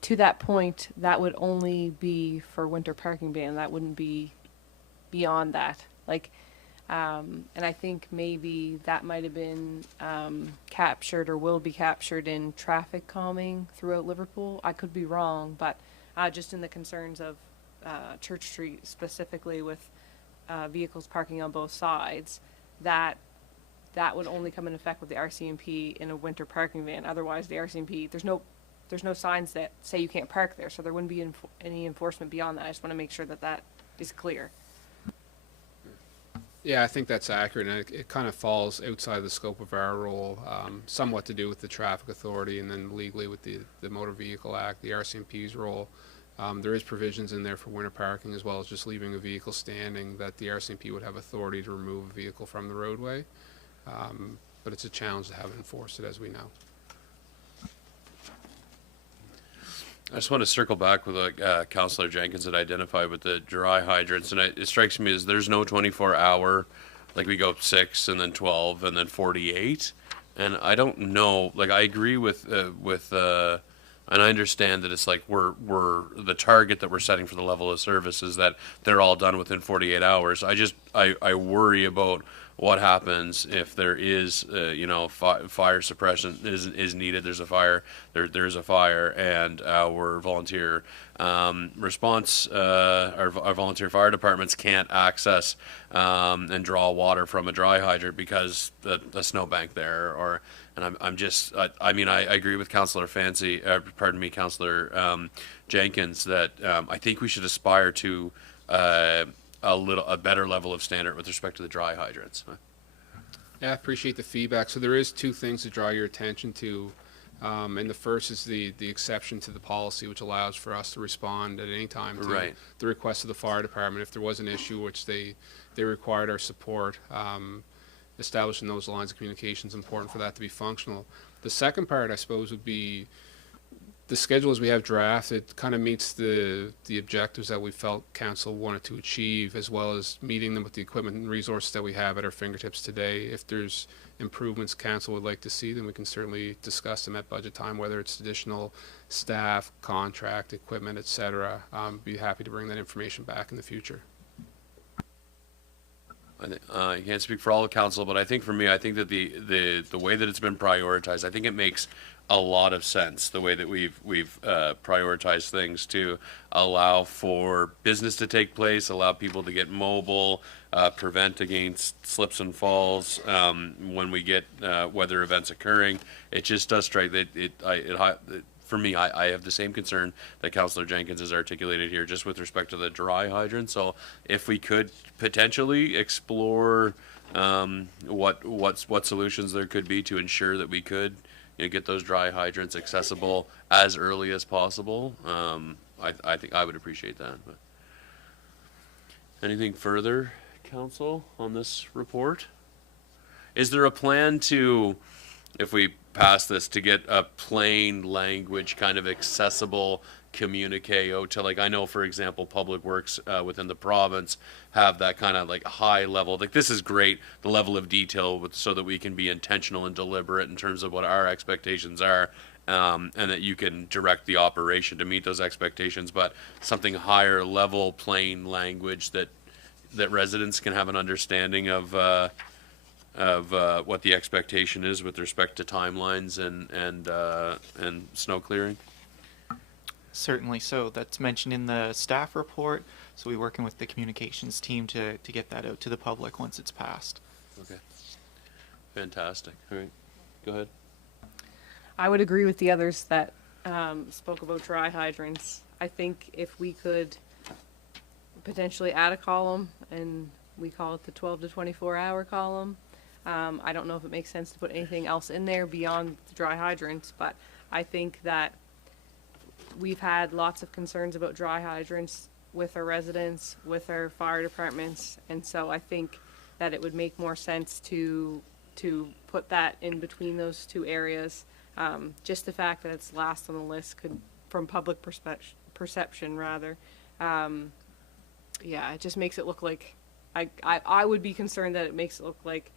To that point, that would only be for winter parking ban. That wouldn't be beyond that. And I think maybe that might have been captured or will be captured in traffic calming throughout Liverpool. I could be wrong, but just in the concerns of Church Street specifically with vehicles parking on both sides, that would only come in effect with the RCMP in a winter parking ban. Otherwise, the RCMP, there's no signs that say you can't park there, so there wouldn't be any enforcement beyond that. I just want to make sure that is clear. Yeah, I think that's accurate, and it kind of falls outside the scope of our role, somewhat to do with the traffic authority and then legally with the Motor Vehicle Act, the RCMP's role. There is provisions in there for winter parking as well as just leaving a vehicle standing that the RCMP would have authority to remove a vehicle from the roadway. But it's a challenge to have it enforced, as we know. I just want to circle back with what Councillor Jenkins had identified with the dry hydrants, and it strikes me as there's no 24-hour, like we go 6 and then 12 and then 48, and I don't know. I agree with and I understand that it's like we're the target that we're setting for the level of service is that they're all done within 48 hours. I worry about what happens if there is, fire suppression is needed. There's a fire, there's a fire, and our volunteer response, our volunteer fire departments can't access and draw water from a dry hydrant because the snowbank there, and I agree with Councillor Councillor Jenkins that I think we should aspire to a better level of standard with respect to the dry hydrants. Yeah, I appreciate the feedback. So there is two things to draw your attention to, and the first is the exception to the policy, which allows for us to respond at any time to the request of the fire department if there was an issue which they required our support. Establishing those lines of communication is important for that to be functional. The second part, I suppose, would be the schedule as we have drafted kind of meets the objectives that we felt council wanted to achieve, as well as meeting them with the equipment and resources that we have at our fingertips today. If there's improvements council would like to see, then we can certainly discuss them at budget time, whether it's additional staff, contract, equipment, etc. Be happy to bring that information back in the future. I can't speak for all the council, but I think for me, I think that the way that it's been prioritized, I think it makes a lot of sense, the way that we've prioritized things to allow for business to take place, allow people to get mobile, prevent against slips and falls when we get weather events occurring. It just does strike that for me, I have the same concern that Councillor Jenkins has articulated here, just with respect to the dry hydrant. So if we could potentially explore what solutions there could be to ensure that we could, you know, get those dry hydrants accessible as early as possible, I think I would appreciate that. But anything further, Council, on this report? Is there a plan to, if we pass this, to get a plain language kind of accessible communique out to, like, I know, for example, Public Works within the province have that kind of like high level, like, this is great, the level of detail so that we can be intentional and deliberate in terms of what our expectations are, and that you can direct the operation to meet those expectations, but something higher level, plain language that residents can have an understanding of what the expectation is with respect to timelines and snow clearing. Certainly. So that's mentioned in the staff report. So we're working with the communications team to get that out to the public once it's passed. Okay. Fantastic. All right. Go ahead. I would agree with the others that spoke about dry hydrants. I think if we could potentially add a column, and we call it the 12 to 24 hour column. I don't know if it makes sense to put anything else in there beyond the dry hydrants, but I think that we've had lots of concerns about dry hydrants with our residents, with our fire departments, and so I think that it would make more sense to put that in between those two areas. Just the fact that it's last on the list could, from public perception rather, yeah, it just makes it look like, I would be concerned that it makes it look like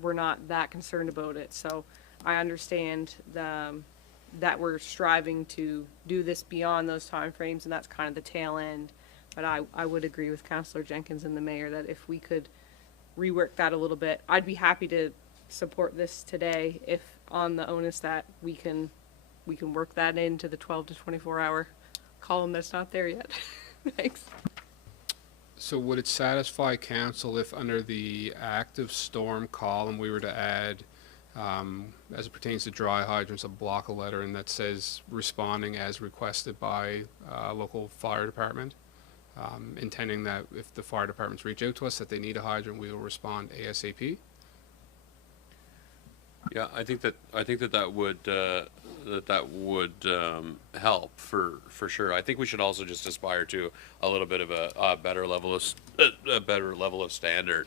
we're not that concerned about it. So I understand that we're striving to do this beyond those time frames, and that's kind of the tail end. But I would agree with Councillor Jenkins and the mayor that if we could rework that a little bit, I'd be happy to support this today, if on the onus that we can work that into the 12 to 24 hour column that's not there yet. Thanks. So would it satisfy council if under the active storm column we were to add, as it pertains to dry hydrants, a block of lettering that says responding as requested by local fire department, intending that if the fire departments reach out to us that they need a hydrant, we will respond ASAP? Yeah, I think that would help for sure. I think we should also just aspire to a little bit of a better level of standard,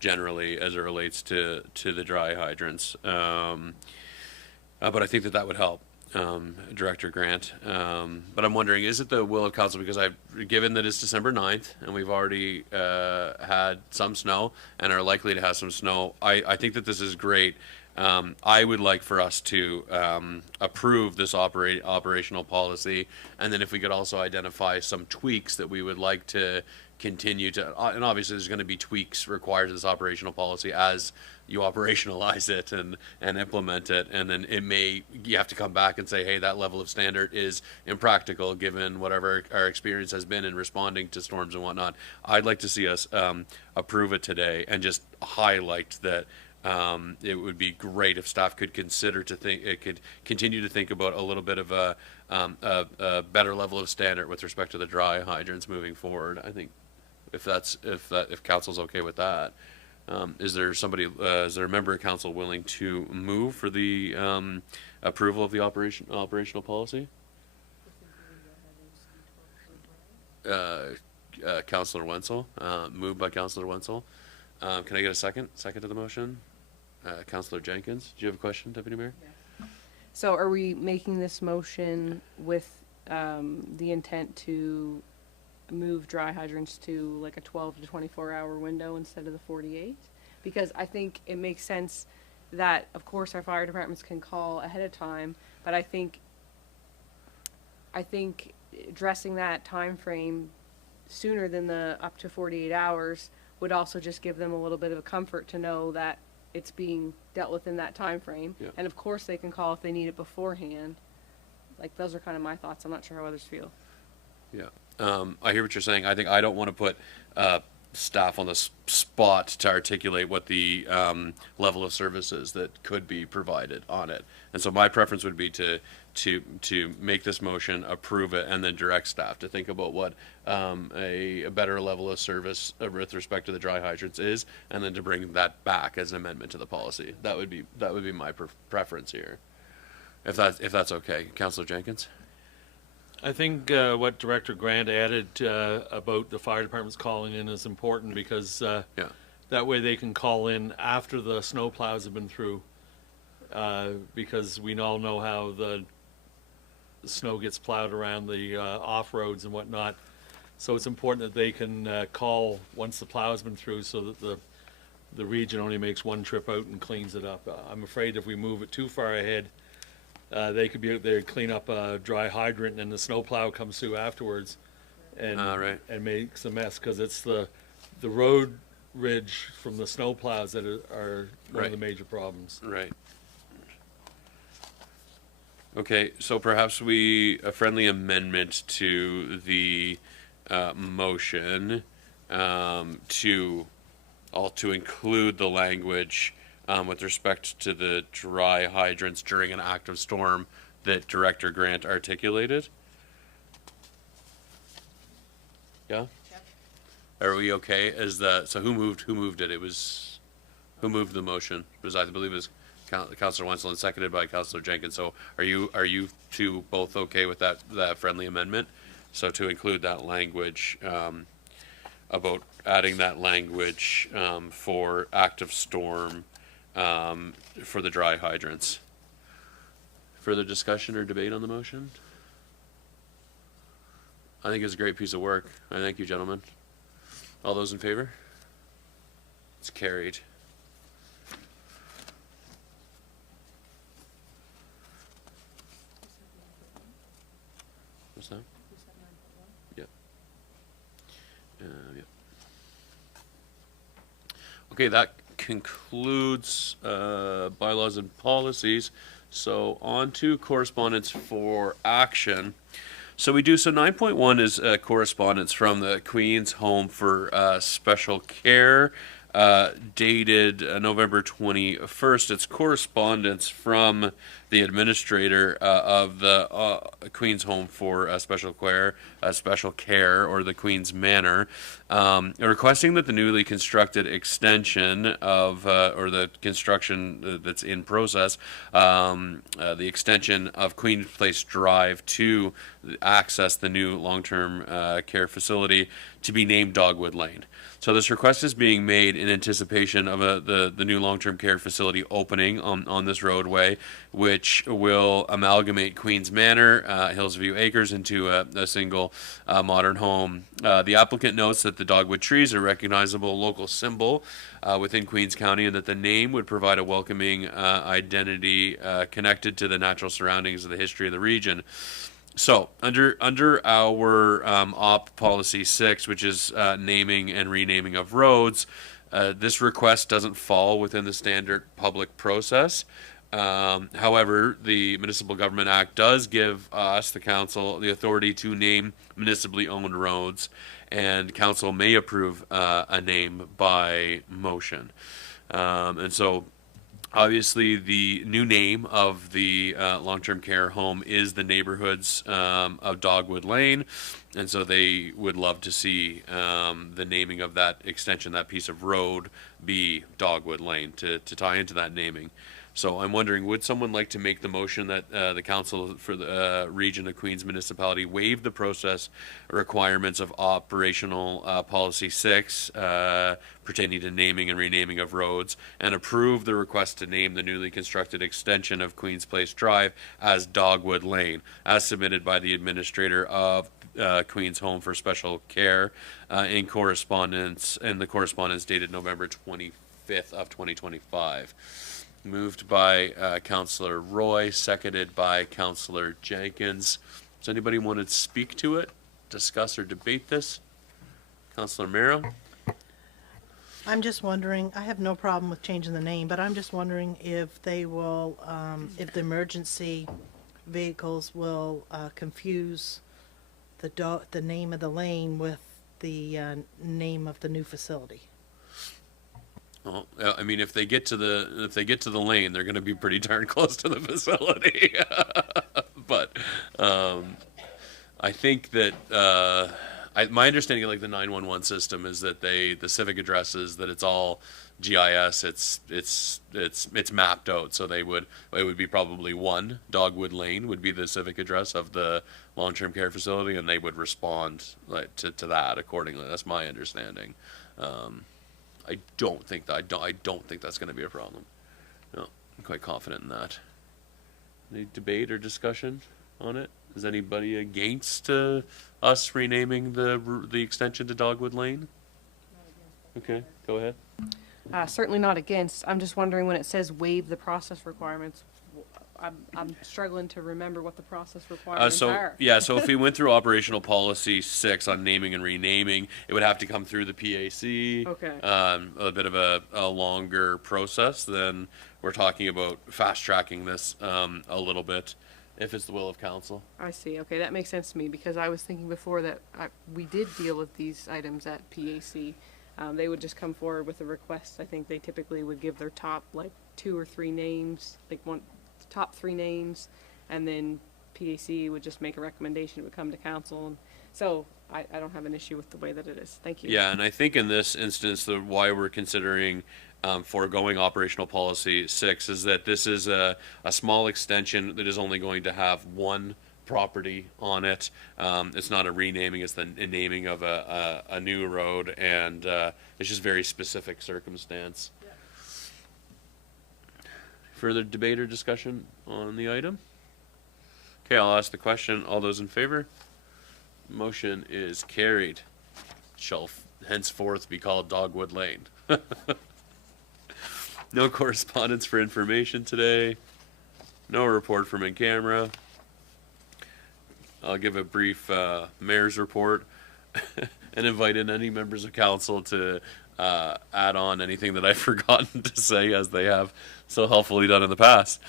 generally, as it relates to the dry hydrants. But I think that would help, Director Grant. But I'm wondering, is it the will of council, because given that it's December 9th and we've already had some snow and are likely to have some snow, I think that this is great. I would like for us to approve this operational policy, and then if we could also identify some tweaks that we would like to continue to, and obviously there's going to be tweaks required to this operational policy as you operationalize it and implement it, and then you have to come back and say, hey, that level of standard is impractical given whatever our experience has been in responding to storms and whatnot. I'd like to see us approve it today and just highlight that. It would be great if staff could continue to think about a little bit of a better level of standard with respect to the dry hydrants moving forward. I think if council's okay with that, is there a member of council willing to move for the approval of the operational policy? Councillor Wenzel, moved by Councillor Wenzel. Can I get a second to the motion? Councillor Jenkins, do you have a question, Deputy Mayor? Yes. So are we making this motion with the intent to move dry hydrants to like a 12 to 24 hour window instead of the 48? Because I think it makes sense that, of course, our fire departments can call ahead of time, but I think addressing that time frame sooner than the up to 48 hours would also just give them a little bit of a comfort to know that it's being dealt with in that time frame. Yeah. And of course, they can call if they need it beforehand. Like, those are kind of my thoughts. I'm not sure how others feel. Yeah. I hear what you're saying. I think I don't want to put staff on the spot to articulate what the level of service is that could be provided on it. And so my preference would be to make this motion, approve it, and then direct staff to think about what a better level of service with respect to the dry hydrants is, and then to bring that back as an amendment to the policy. That would be my preference here, if that's okay. Councillor Jenkins. I think what Director Grant added about the fire departments calling in is important, because that way they can call in after the snow plows have been through, because we all know how the snow gets plowed around the off roads and whatnot. So it's important that they can call once the plow has been through, so that the region only makes one trip out and cleans it up. I'm afraid if we move it too far ahead, they could be out there and clean up a dry hydrant, and then the snowplow comes through afterwards and and makes a mess, because it's the road ridge from the snowplows that are one of the major problems. Right. Okay, so perhaps a friendly amendment to the motion to include the language with respect to the dry hydrants during an active storm that Director Grant articulated. Yeah? Are we okay? So who moved it? Who moved the motion? I believe it was Councillor Wenzel and seconded by Councillor Jenkins. So are you two both okay with that friendly amendment? So to include that language about adding that language for active storm for the dry hydrants. Further discussion or debate on the motion? I think it's a great piece of work. I thank you, gentlemen. All those in favor? It's carried. What's that? Yep. Yep. Okay, that concludes bylaws and policies. So on to correspondence for action. So 9.1 is correspondence from the Queen's Home for Special Care, dated November 21st. It's correspondence from the administrator of the Queen's Home for Special Care, or the Queen's Manor, requesting that the newly constructed extension of, or the construction that's in process, the extension of Queen's Place Drive to access the new long-term care facility, to be named Dogwood Lane. So this request is being made in anticipation of the new long-term care facility opening on this roadway, which will amalgamate Queen's Manor, Hillsview Acres, into a single modern home. The applicant notes that the dogwood trees are a recognizable local symbol within Queens County, and that the name would provide a welcoming identity connected to the natural surroundings of the history of the region. So under our OP Policy 6, which is naming and renaming of roads, this request doesn't fall within the standard public process. However, the Municipal Government Act does give us, the council, the authority to name municipally owned roads, and council may approve a name by motion. And so obviously, the new name of the long-term care home is the neighborhoods of Dogwood Lane, and so they would love to see the naming of that extension, that piece of road, be Dogwood Lane, to tie into that naming. So I'm wondering, would someone like to make the motion that the council for the region of Queens Municipality waive the process requirements of operational policy 6 pertaining to naming and renaming of roads, and approve the request to name the newly constructed extension of Queen's Place Drive as Dogwood Lane, as submitted by the administrator of Queen's Home for Special Care in the correspondence dated November 25th of 2025. Moved by Councillor Roy, seconded by Councillor Jenkins. Does anybody want to speak to it, discuss or debate this? Councillor Merrow? I'm just wondering, I have no problem with changing the name, but I'm just wondering if they will, if the emergency vehicles will confuse the name of the lane with the name of the new facility. Well, I mean, if they get to the lane, they're going to be pretty darn close to the facility. But I think that my understanding of like the 911 system is that the civic addresses, that it's all GIS. It's mapped out, so it would be probably 1 Dogwood Lane would be the civic address of the long-term care facility, and they would respond like to that accordingly. That's my understanding. I don't think that's going to be a problem. No, I'm quite confident in that. Any debate or discussion on it? Is anybody against us renaming the extension to Dogwood Lane? Okay, go ahead. Certainly not against. I'm just wondering when it says waive the process requirements. I'm struggling to remember what the process requirements are. So if we went through operational policy 6 on naming and renaming, it would have to come through the PAC. Okay. A bit of a longer process. Then we're talking about fast tracking this a little bit, if it's the will of council. I see. Okay, that makes sense to me, because I was thinking before that we did deal with these items at PAC. They would just come forward with a request. I think they typically would give their top 2 or 3 names, top 3 names, and then PAC would just make a recommendation. It would come to council, and so I don't have an issue with the way that it is. Thank you. Yeah, and I think in this instance, why we're considering foregoing operational policy 6 is that this is a small extension that is only going to have 1 property on it. It's not a renaming, it's the naming of a new road, and it's just very specific circumstance. Further debate or discussion on the item? Okay, I'll ask the question. All those in favor? Motion is carried. Shall henceforth be called Dogwood Lane. No correspondence for information today. No report from in camera. I'll give a brief mayor's report and invite in any members of council to add on anything that I've forgotten to say, as they have so helpfully done in the past.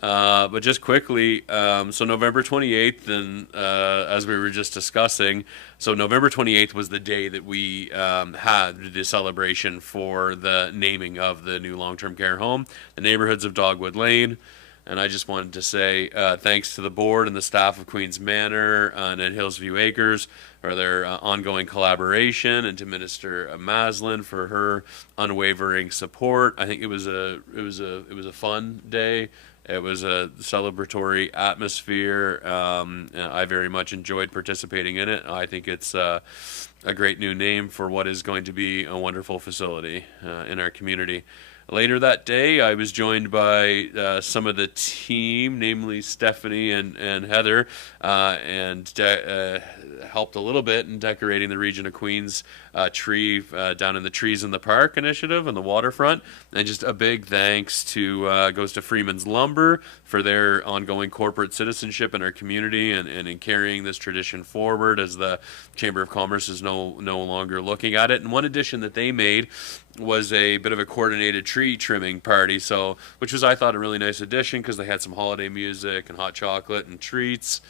But just quickly, so November 28th, and as we were just discussing, so November 28th was the day that we had the celebration for the naming of the new long-term care home, the neighborhoods of Dogwood Lane. And I just wanted to say thanks to the board and the staff of Queen's Manor and at Hillsview Acres for their ongoing collaboration, and to Minister Maslin for her unwavering support. I think it was a fun day. It was a celebratory atmosphere. I very much enjoyed participating in it. I think it's a great new name for what is going to be a wonderful facility in our community. Later that day, I was joined by some of the team, namely Stephanie and Heather, and helped a little bit in decorating the Region of Queens tree down in the Trees in the Park initiative on the waterfront. And just a big thanks goes to Freeman's Lumber for their ongoing corporate citizenship in our community and in carrying this tradition forward, as the Chamber of Commerce is no longer looking at it. And one addition that they made was a bit of a coordinated tree trimming party, which was, I thought, a really nice addition, because they had some holiday music and hot chocolate and treats,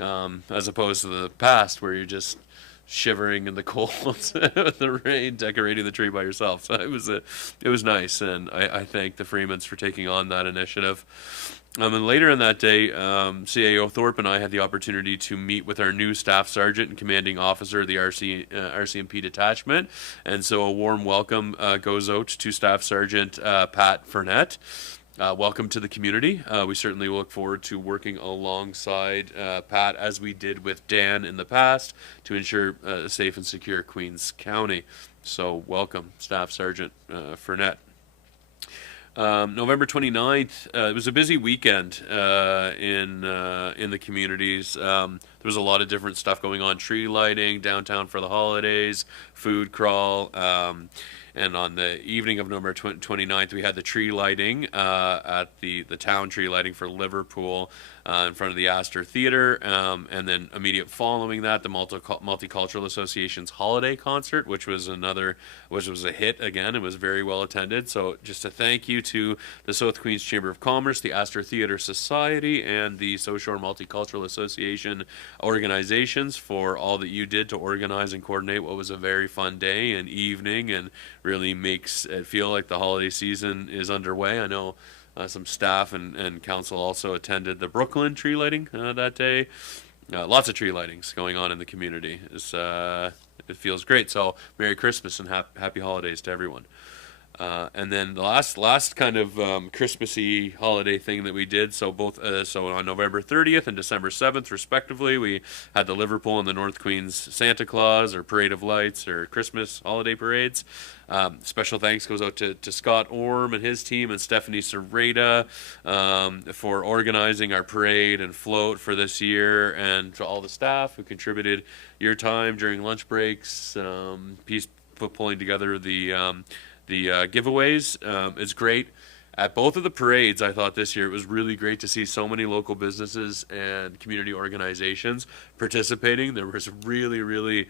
as opposed to the past where you're just shivering in the cold with the rain, decorating the tree by yourself. So it was nice, and I thank the Freemans for taking on that initiative. And later in that day, CAO Thorpe and I had the opportunity to meet with our new staff sergeant and commanding officer of the RCMP detachment. And so a warm welcome goes out to Staff Sergeant Pat Furnett. Welcome to the community. We certainly look forward to working alongside Pat, as we did with Dan in the past, to ensure a safe and secure Queens County. So welcome, Staff Sergeant Furnett. November 29th, it was a busy weekend in the communities. there was a lot of different stuff going on, tree lighting, downtown for the holidays, food crawl, and on the evening of November 29th, we had the tree lighting at the town tree lighting for Liverpool in front of the Astor Theatre. And then immediate following that, the Multicultural Association's holiday concert, which was a hit again. It was very well attended. So just a thank you to the South Queens Chamber of Commerce, the Astor Theatre Society, and the South Shore Multicultural Association organizations for all that you did to organize and coordinate what was a very fun day and evening, and really makes it feel like the holiday season is underway. I know some staff and council also attended the Brooklyn tree lighting that day. Lots of tree lightings going on in the community. It feels great. So Merry Christmas and happy holidays to everyone. And then the last kind of Christmassy holiday thing that we did, so on November 30th and December 7th, respectively, we had the Liverpool and the North Queens Santa Claus, or Parade of Lights, or Christmas holiday parades. Special thanks goes out to Scott Orm and his team, and Stephanie Serrata for organizing our parade and float for this year, and to all the staff who contributed your time during lunch breaks, pulling together the giveaways. It's great. At both of the parades, I thought this year it was really great to see so many local businesses and community organizations participating. There was really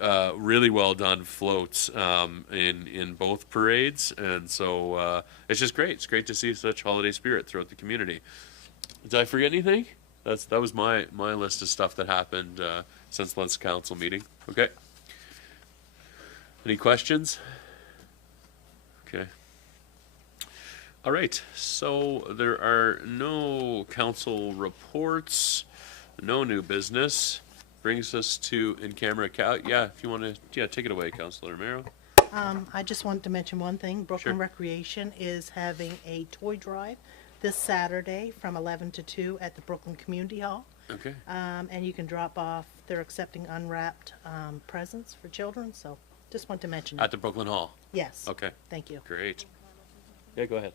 well done floats in both parades, and so it's just great. It's great to see such holiday spirit throughout the community. Did I forget anything? That was my list of stuff that happened since last council meeting. Okay. Any questions? Okay. All right. So there are no council reports, no new business. Brings us to in-camera. Yeah, if you want to, take it away, Councilor Romero. I just wanted to mention one thing. Brooklyn Recreation is having a toy drive this Saturday from 11 to 2 at the Brooklyn Community Hall. Okay. And you can drop off. They're accepting unwrapped presents for children. So just want to mention At the Brooklyn Hall? Yes. Okay. Thank you. Great. Yeah, go ahead.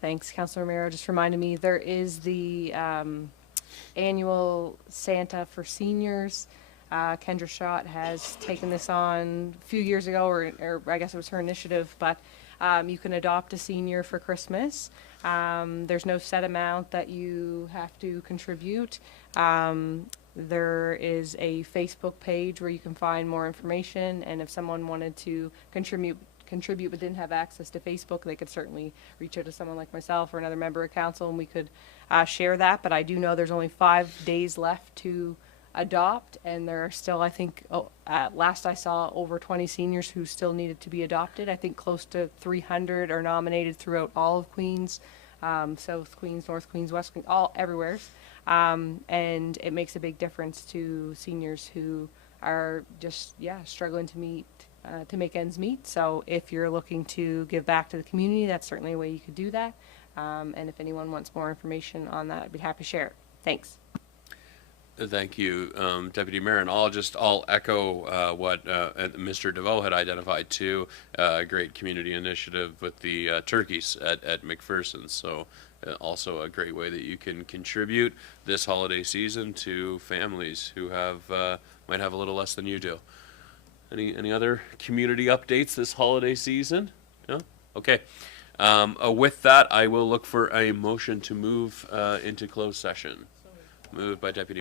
Thanks, Councilor Romero. Just reminded me, there is the annual Santa for seniors. Kendra Schott has taken this on a few years ago, or I guess it was her initiative, but you can adopt a senior for Christmas. There's no set amount that you have to contribute. There is a Facebook page where you can find more information, and if someone wanted to contribute but didn't have access to Facebook, they could certainly reach out to someone like myself or another member of council, and we could share that. But I do know there's only 5 days left to adopt, and there are still, I think, last I saw, over 20 seniors who still needed to be adopted. I think close to 300 are nominated throughout all of Queens, South Queens, North Queens, West Queens, everywhere. And it makes a big difference to seniors who are just, struggling to make ends meet. So if you're looking to give back to the community, that's certainly a way you could do that. And if anyone wants more information on that, I'd be happy to share it. Thanks. Thank you, Deputy Mayor, and I'll echo what Mr. DeVoe had identified too. A great community initiative with the turkeys at McPherson's. So also a great way that you can contribute this holiday season to families who might have a little less than you do. Any other community updates this holiday season? No? Okay. With that, I will look for a motion to move into closed session. Moved by Deputy